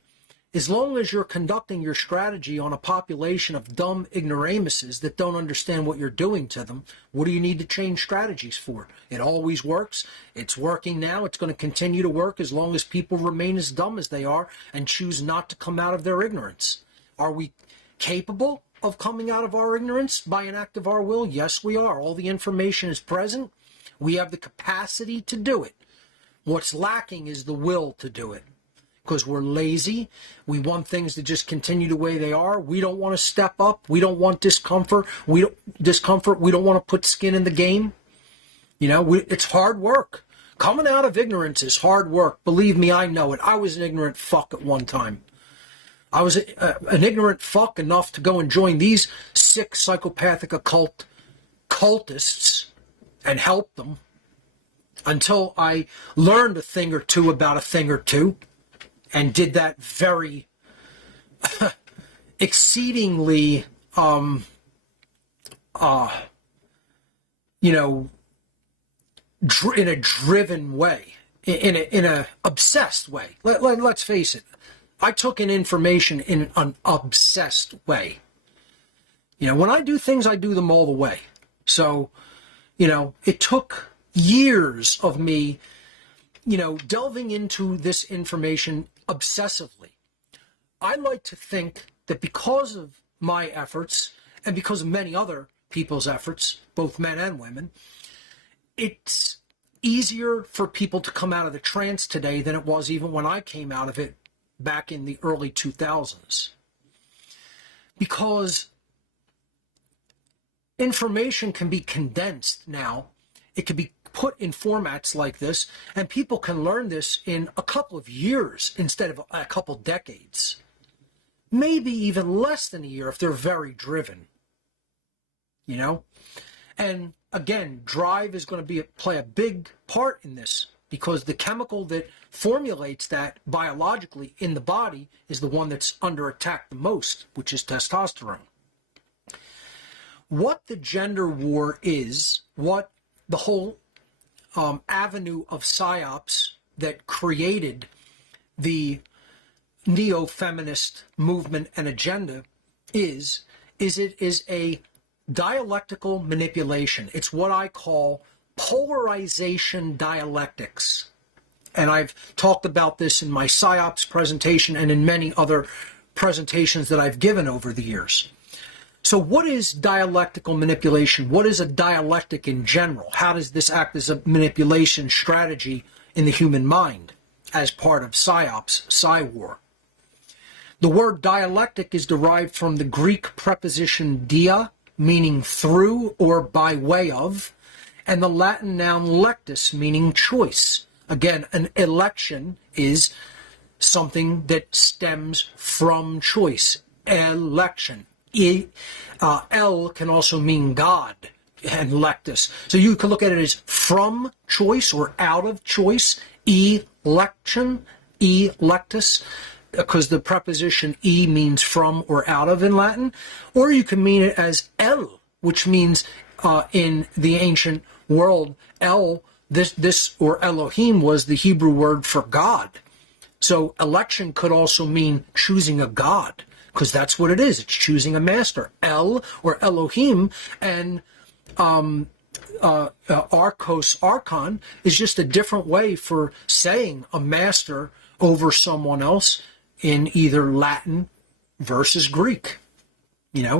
As long as you're conducting your strategy on a population of dumb ignoramuses that don't understand what you're doing to them, what do you need to change strategies for? It always works. It's working now. It's going to continue to work as long as people remain as dumb as they are and choose not to come out of their ignorance. Are we capable of coming out of our ignorance by an act of our will? Yes, we are. All the information is present. We have the capacity to do it. What's lacking is the will to do it. Because we're lazy. We want things to just continue the way they are. We don't want to step up. We don't want discomfort. We don't want to put skin in the game. You know, it's hard work. Coming out of ignorance is hard work. Believe me, I know it. I was an ignorant fuck at one time. I was an ignorant fuck enough to go and join these sick psychopathic cultists and help them until I learned a thing or two about a thing or two. And did that very exceedingly, in a driven way, in a obsessed way. Let's face it. I took in information in an obsessed way. You know, when I do things, I do them all the way. So, it took years of me, delving into this information obsessively. I like to think that because of my efforts and because of many other people's efforts, both men and women, it's easier for people to come out of the trance today than it was even when I came out of it back in the early 2000s. Because information can be condensed now. It can be put in formats like this, and people can learn this in a couple of years instead of a couple decades. Maybe even less than a year if they're very driven. And again, drive is going to play a big part in this, because the chemical that formulates that biologically in the body is the one that's under attack the most, which is testosterone. What the gender war is, what the whole avenue of psyops that created the neo-feminist movement and agenda is it is a dialectical manipulation. It's what I call polarization dialectics. And I've talked about this in my psyops presentation and in many other presentations that I've given over the years. So what is dialectical manipulation? What is a dialectic in general? How does this act as a manipulation strategy in the human mind as part of PSYOPs, Psy-War? The word dialectic is derived from the Greek preposition dia, meaning through or by way of, and the Latin noun lectus, meaning choice. Again, an election is something that stems from choice. Election. El can also mean God, and lectus. So you can look at it as from choice or out of choice. Election, electus, because the preposition e means from or out of in Latin. Or you can mean it as el, which means in the ancient world, el, this or Elohim was the Hebrew word for God. So election could also mean choosing a god, because that's what it is. It's choosing a master. El or Elohim, and Archos, Archon is just a different way for saying a master over someone else in either Latin versus Greek.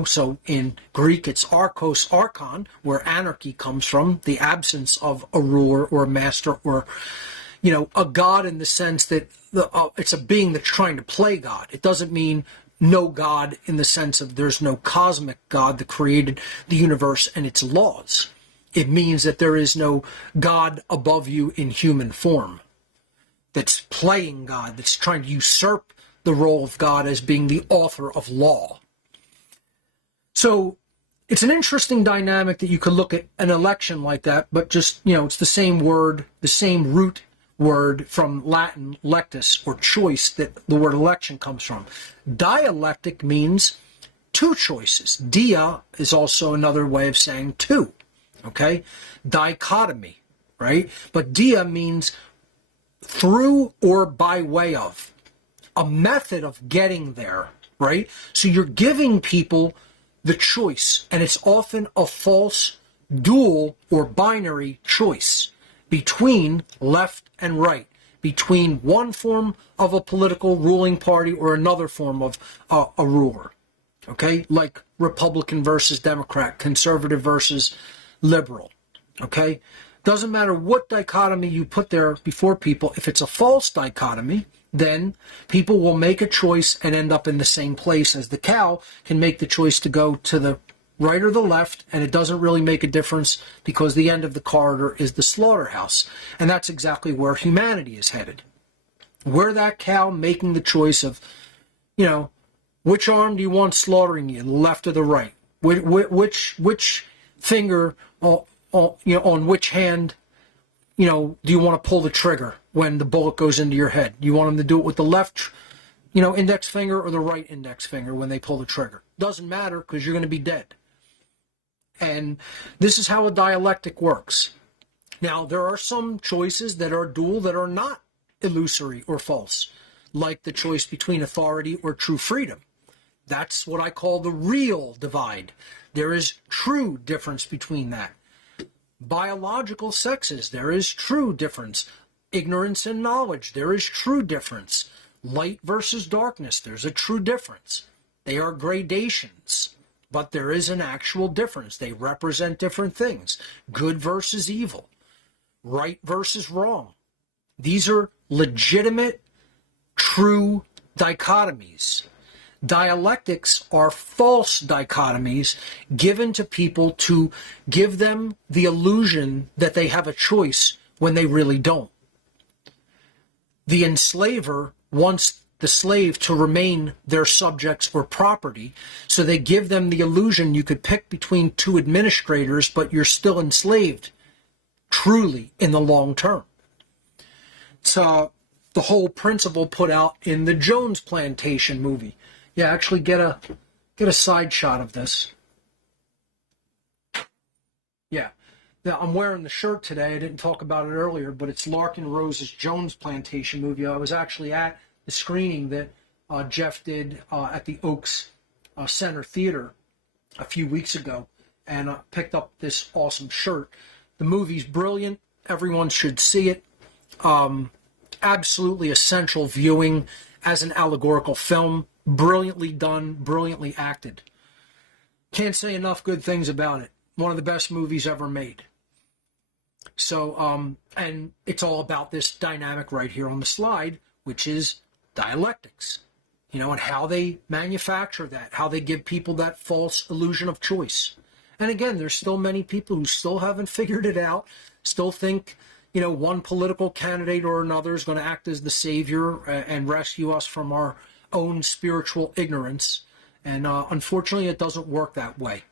So in Greek it's Archos, Archon, where anarchy comes from, the absence of a ruler or a master or, a god in the sense that it's a being that's trying to play God. It doesn't mean no God in the sense of there's no cosmic God that created the universe and its laws. It means that there is no God above you in human form that's playing God, that's trying to usurp the role of God as being the author of law. So it's an interesting dynamic that you could look at an election like that, but just, it's the same word, the same root word from Latin, lectus, or choice, that the word election comes from. Dialectic means two choices. Dia is also another way of saying two, okay? Dichotomy, right? But dia means through or by way of, a method of getting there, right? So you're giving people the choice, and it's often a false dual or binary choice between left and right, between one form of a political ruling party or another form of a ruler, okay? Like Republican versus Democrat, conservative versus liberal, okay? Doesn't matter what dichotomy you put there before people. If it's a false dichotomy, then people will make a choice and end up in the same place, as the cow can make the choice to go to the right or the left, and it doesn't really make a difference because the end of the corridor is the slaughterhouse. And that's exactly where humanity is headed. We're that cow making the choice of, which arm do you want slaughtering you, the left or the right? Which finger, on which hand, do you want to pull the trigger when the bullet goes into your head? You want them to do it with the left, index finger, or the right index finger when they pull the trigger? Doesn't matter, because you're going to be dead. And this is how a dialectic works. Now, there are some choices that are dual that are not illusory or false, like the choice between authority or true freedom. That's what I call the real divide. There is true difference between that. Biological sexes, there is true difference. Ignorance and knowledge, there is true difference. Light versus darkness, there's a true difference. They are gradations, but there is an actual difference. They represent different things. Good versus evil. Right versus wrong. These are legitimate, true dichotomies. Dialectics are false dichotomies given to people to give them the illusion that they have a choice when they really don't. The enslaver wants the slave to remain their subjects or property, so they give them the illusion you could pick between two administrators, but you're still enslaved, truly, in the long term. It's the whole principle put out in the Jones Plantation movie. Yeah, actually get a side shot of this. Yeah. Now, I'm wearing the shirt today. I didn't talk about it earlier, but it's Larkin Rose's Jones Plantation movie. I was actually at the screening that Jeff did at the Oaks Center Theater a few weeks ago, and picked up this awesome shirt. The movie's brilliant. Everyone should see it. Absolutely essential viewing as an allegorical film. Brilliantly done, brilliantly acted. Can't say enough good things about it. One of the best movies ever made. So, and it's all about this dynamic right here on the slide, which is dialectics, and how they manufacture that, how they give people that false illusion of choice. And again, there's still many people who still haven't figured it out, still think, one political candidate or another is going to act as the savior and rescue us from our own spiritual ignorance. And unfortunately, it doesn't work that way.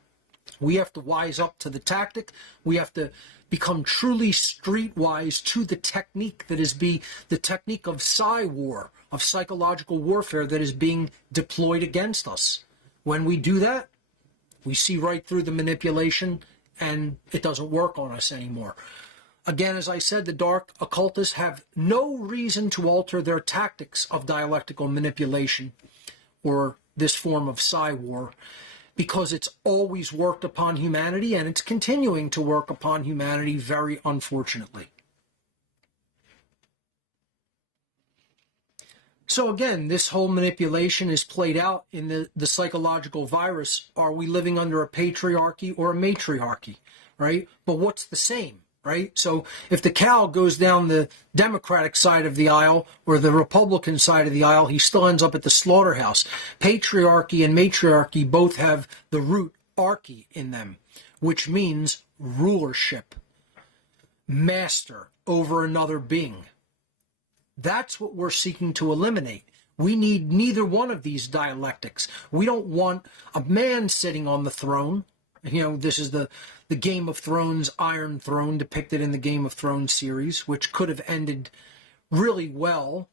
We have to wise up to the tactic. We have to become truly streetwise to the technique that is the technique of war, of psychological warfare that is being deployed against us. When we do that, we see right through the manipulation and it doesn't work on us anymore. Again, as I said, the dark occultists have no reason to alter their tactics of dialectical manipulation or this form of war, because it's always worked upon humanity and it's continuing to work upon humanity, very unfortunately. So again, this whole manipulation is played out in the psychological virus. Are we living under a patriarchy or a matriarchy, right? But what's the same, right? So if the cow goes down the Democratic side of the aisle or the Republican side of the aisle, he still ends up at the slaughterhouse. Patriarchy and matriarchy both have the root archy in them, which means rulership, master over another being. That's what we're seeking to eliminate. We need neither one of these dialectics. We don't want a man sitting on the throne. This is the Game of Thrones Iron Throne depicted in the Game of Thrones series, which could have ended really well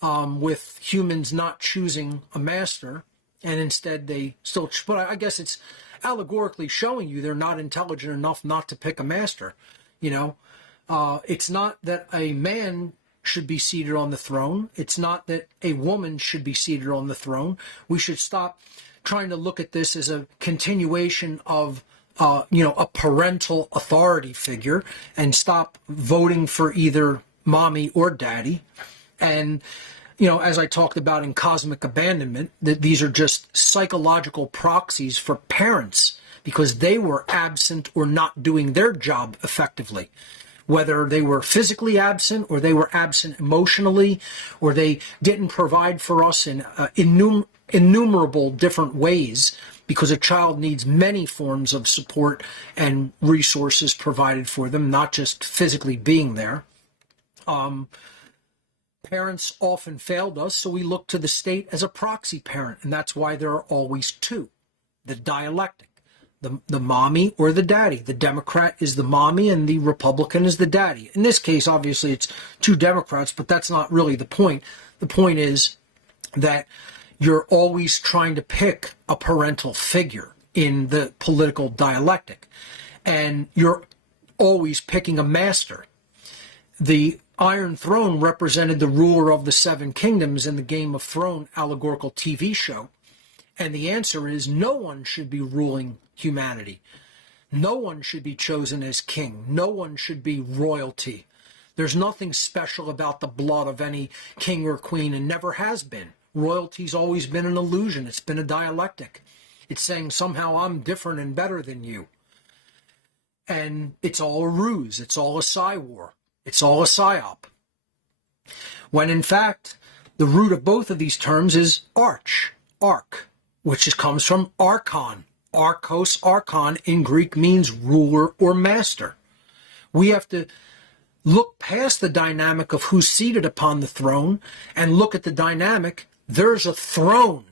with humans not choosing a master, and instead they still. But I guess it's allegorically showing you they're not intelligent enough not to pick a master. It's not that a man should be seated on the throne. It's not that a woman should be seated on the throne. We should stop trying to look at this as a continuation of, a parental authority figure and stop voting for either mommy or daddy. And, as I talked about in Cosmic Abandonment, that these are just psychological proxies for parents because they were absent or not doing their job effectively. Whether they were physically absent or they were absent emotionally or they didn't provide for us in innumerable different ways, because a child needs many forms of support and resources provided for them, not just physically being there. Parents often failed us, so we look to the state as a proxy parent, and that's why there are always two. The dialectic. The mommy or the daddy. The Democrat is the mommy and the Republican is the daddy. In this case, obviously, it's two Democrats, but that's not really the point. The point is that you're always trying to pick a parental figure in the political dialectic, and you're always picking a master. The Iron Throne represented the ruler of the Seven Kingdoms in the Game of Thrones allegorical TV show. And the answer is no one should be ruling humanity. No one should be chosen as king. No one should be royalty. There's nothing special about the blood of any king or queen and never has been. Royalty's always been an illusion. It's been a dialectic. It's saying somehow I'm different and better than you. And it's all a ruse. It's all a war. It's all a psyop. When in fact, the root of both of these terms is arc, which comes from archon. Archos, archon in Greek means ruler or master. We have to look past the dynamic of who's seated upon the throne and look at the dynamic. There's a throne,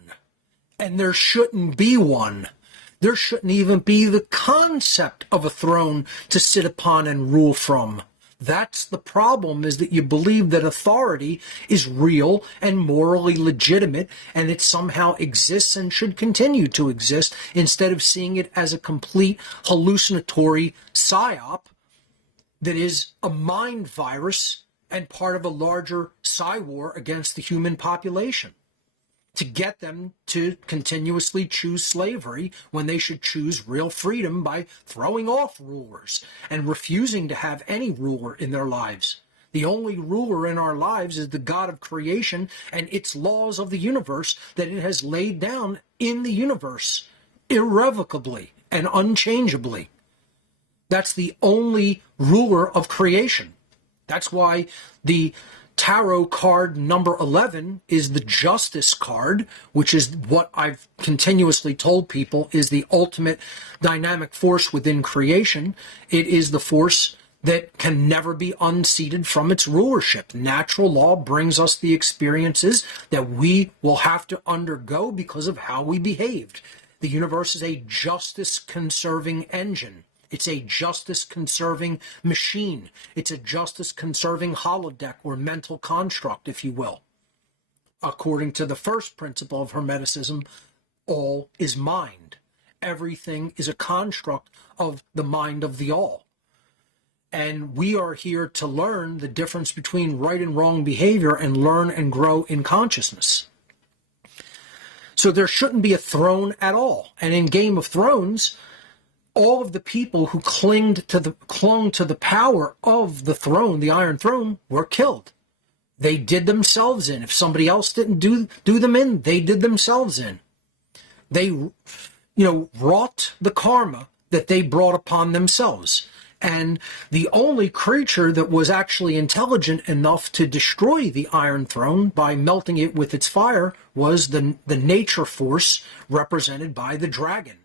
and there shouldn't be one. There shouldn't even be the concept of a throne to sit upon and rule from. That's the problem, is that you believe that authority is real and morally legitimate and it somehow exists and should continue to exist, instead of seeing it as a complete hallucinatory psyop that is a mind virus and part of a larger war against the human population, to get them to continuously choose slavery when they should choose real freedom by throwing off rulers and refusing to have any ruler in their lives. The only ruler in our lives is the God of creation and its laws of the universe that it has laid down in the universe irrevocably and unchangeably. That's the only ruler of creation. That's why the tarot card number 11 is the justice card, which is what I've continuously told people is the ultimate dynamic force within creation. It is the force that can never be unseated from its rulership. Natural law brings us the experiences that we will have to undergo because of how we behaved. The universe is a justice-conserving engine. It's a justice-conserving machine. It's a justice-conserving holodeck or mental construct, if you will. According to the first principle of Hermeticism, all is mind. Everything is a construct of the mind of the all. And we are here to learn the difference between right and wrong behavior and learn and grow in consciousness. So there shouldn't be a throne at all. And in Game of Thrones, all of the people who clung to the power of the throne, the Iron Throne, were killed. They did themselves in. If somebody else didn't do them in, they did themselves in. They, wrought the karma that they brought upon themselves. And the only creature that was actually intelligent enough to destroy the Iron Throne by melting it with its fire was the nature force represented by the dragon.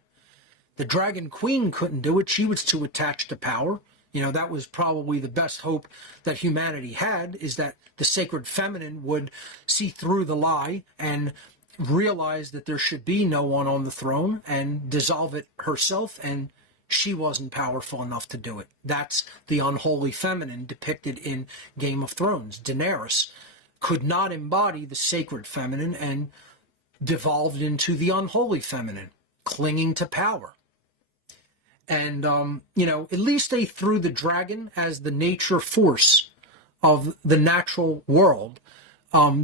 The Dragon Queen couldn't do it. She was too attached to power. That was probably the best hope that humanity had, is that the sacred feminine would see through the lie and realize that there should be no one on the throne and dissolve it herself, and she wasn't powerful enough to do it. That's the unholy feminine depicted in Game of Thrones. Daenerys could not embody the sacred feminine and devolved into the unholy feminine, clinging to power. And, at least they threw the dragon as the nature force of the natural world,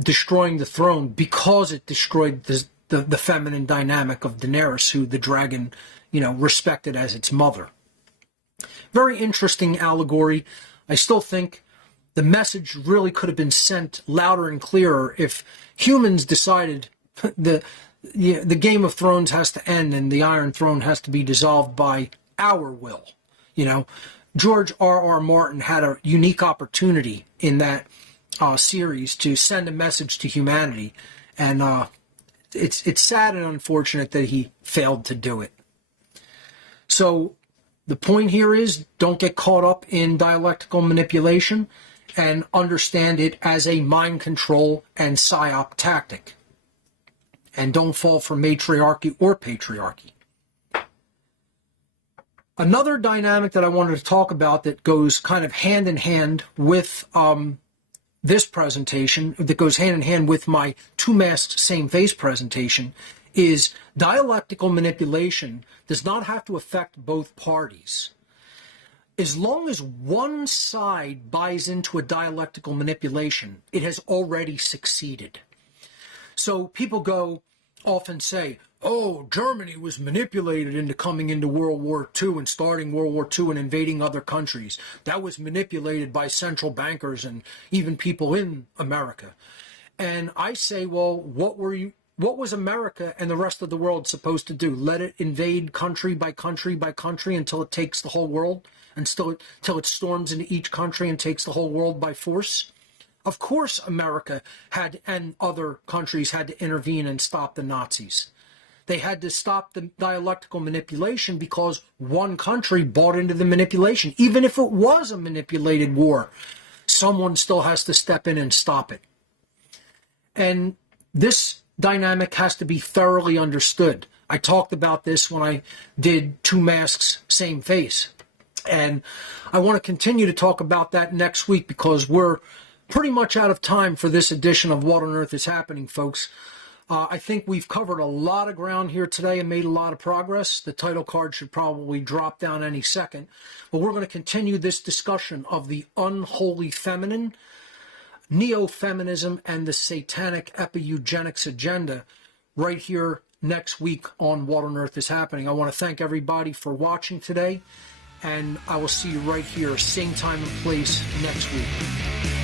destroying the throne because it destroyed the feminine dynamic of Daenerys, who the dragon respected as its mother. Very interesting allegory. I still think the message really could have been sent louder and clearer if humans decided the Game of Thrones has to end and the Iron Throne has to be dissolved by our will. George R.R. Martin had a unique opportunity in that series to send a message to humanity, and it's sad and unfortunate that he failed to do it. So the point here is, don't get caught up in dialectical manipulation and understand it as a mind control and psyop tactic. And don't fall for matriarchy or patriarchy. Another dynamic that I wanted to talk about that goes kind of hand in hand with this presentation, that goes hand in hand with my two-masked same face presentation, is dialectical manipulation does not have to affect both parties. As long as one side buys into a dialectical manipulation, it has already succeeded. So people often say, oh, Germany was manipulated into coming into World War II and starting World War II and invading other countries. That was manipulated by central bankers and even people in America. And I say, well, what was America and the rest of the world supposed to do? Let it invade country by country by country until it takes the whole world? Until it storms into each country and takes the whole world by force? Of course America and other countries had to intervene and stop the Nazis. They had to stop the dialectical manipulation because one country bought into the manipulation. Even if it was a manipulated war, someone still has to step in and stop it. And this dynamic has to be thoroughly understood. I talked about this when I did Two Masks, Same Face. And I want to continue to talk about that next week because we're pretty much out of time for this edition of What on Earth is Happening, folks. I think we've covered a lot of ground here today and made a lot of progress. The title card should probably drop down any second. But we're going to continue this discussion of the unholy feminine, neo-feminism, and the satanic epi-eugenics agenda right here next week on What on Earth is Happening. I want to thank everybody for watching today, and I will see you right here, same time and place next week.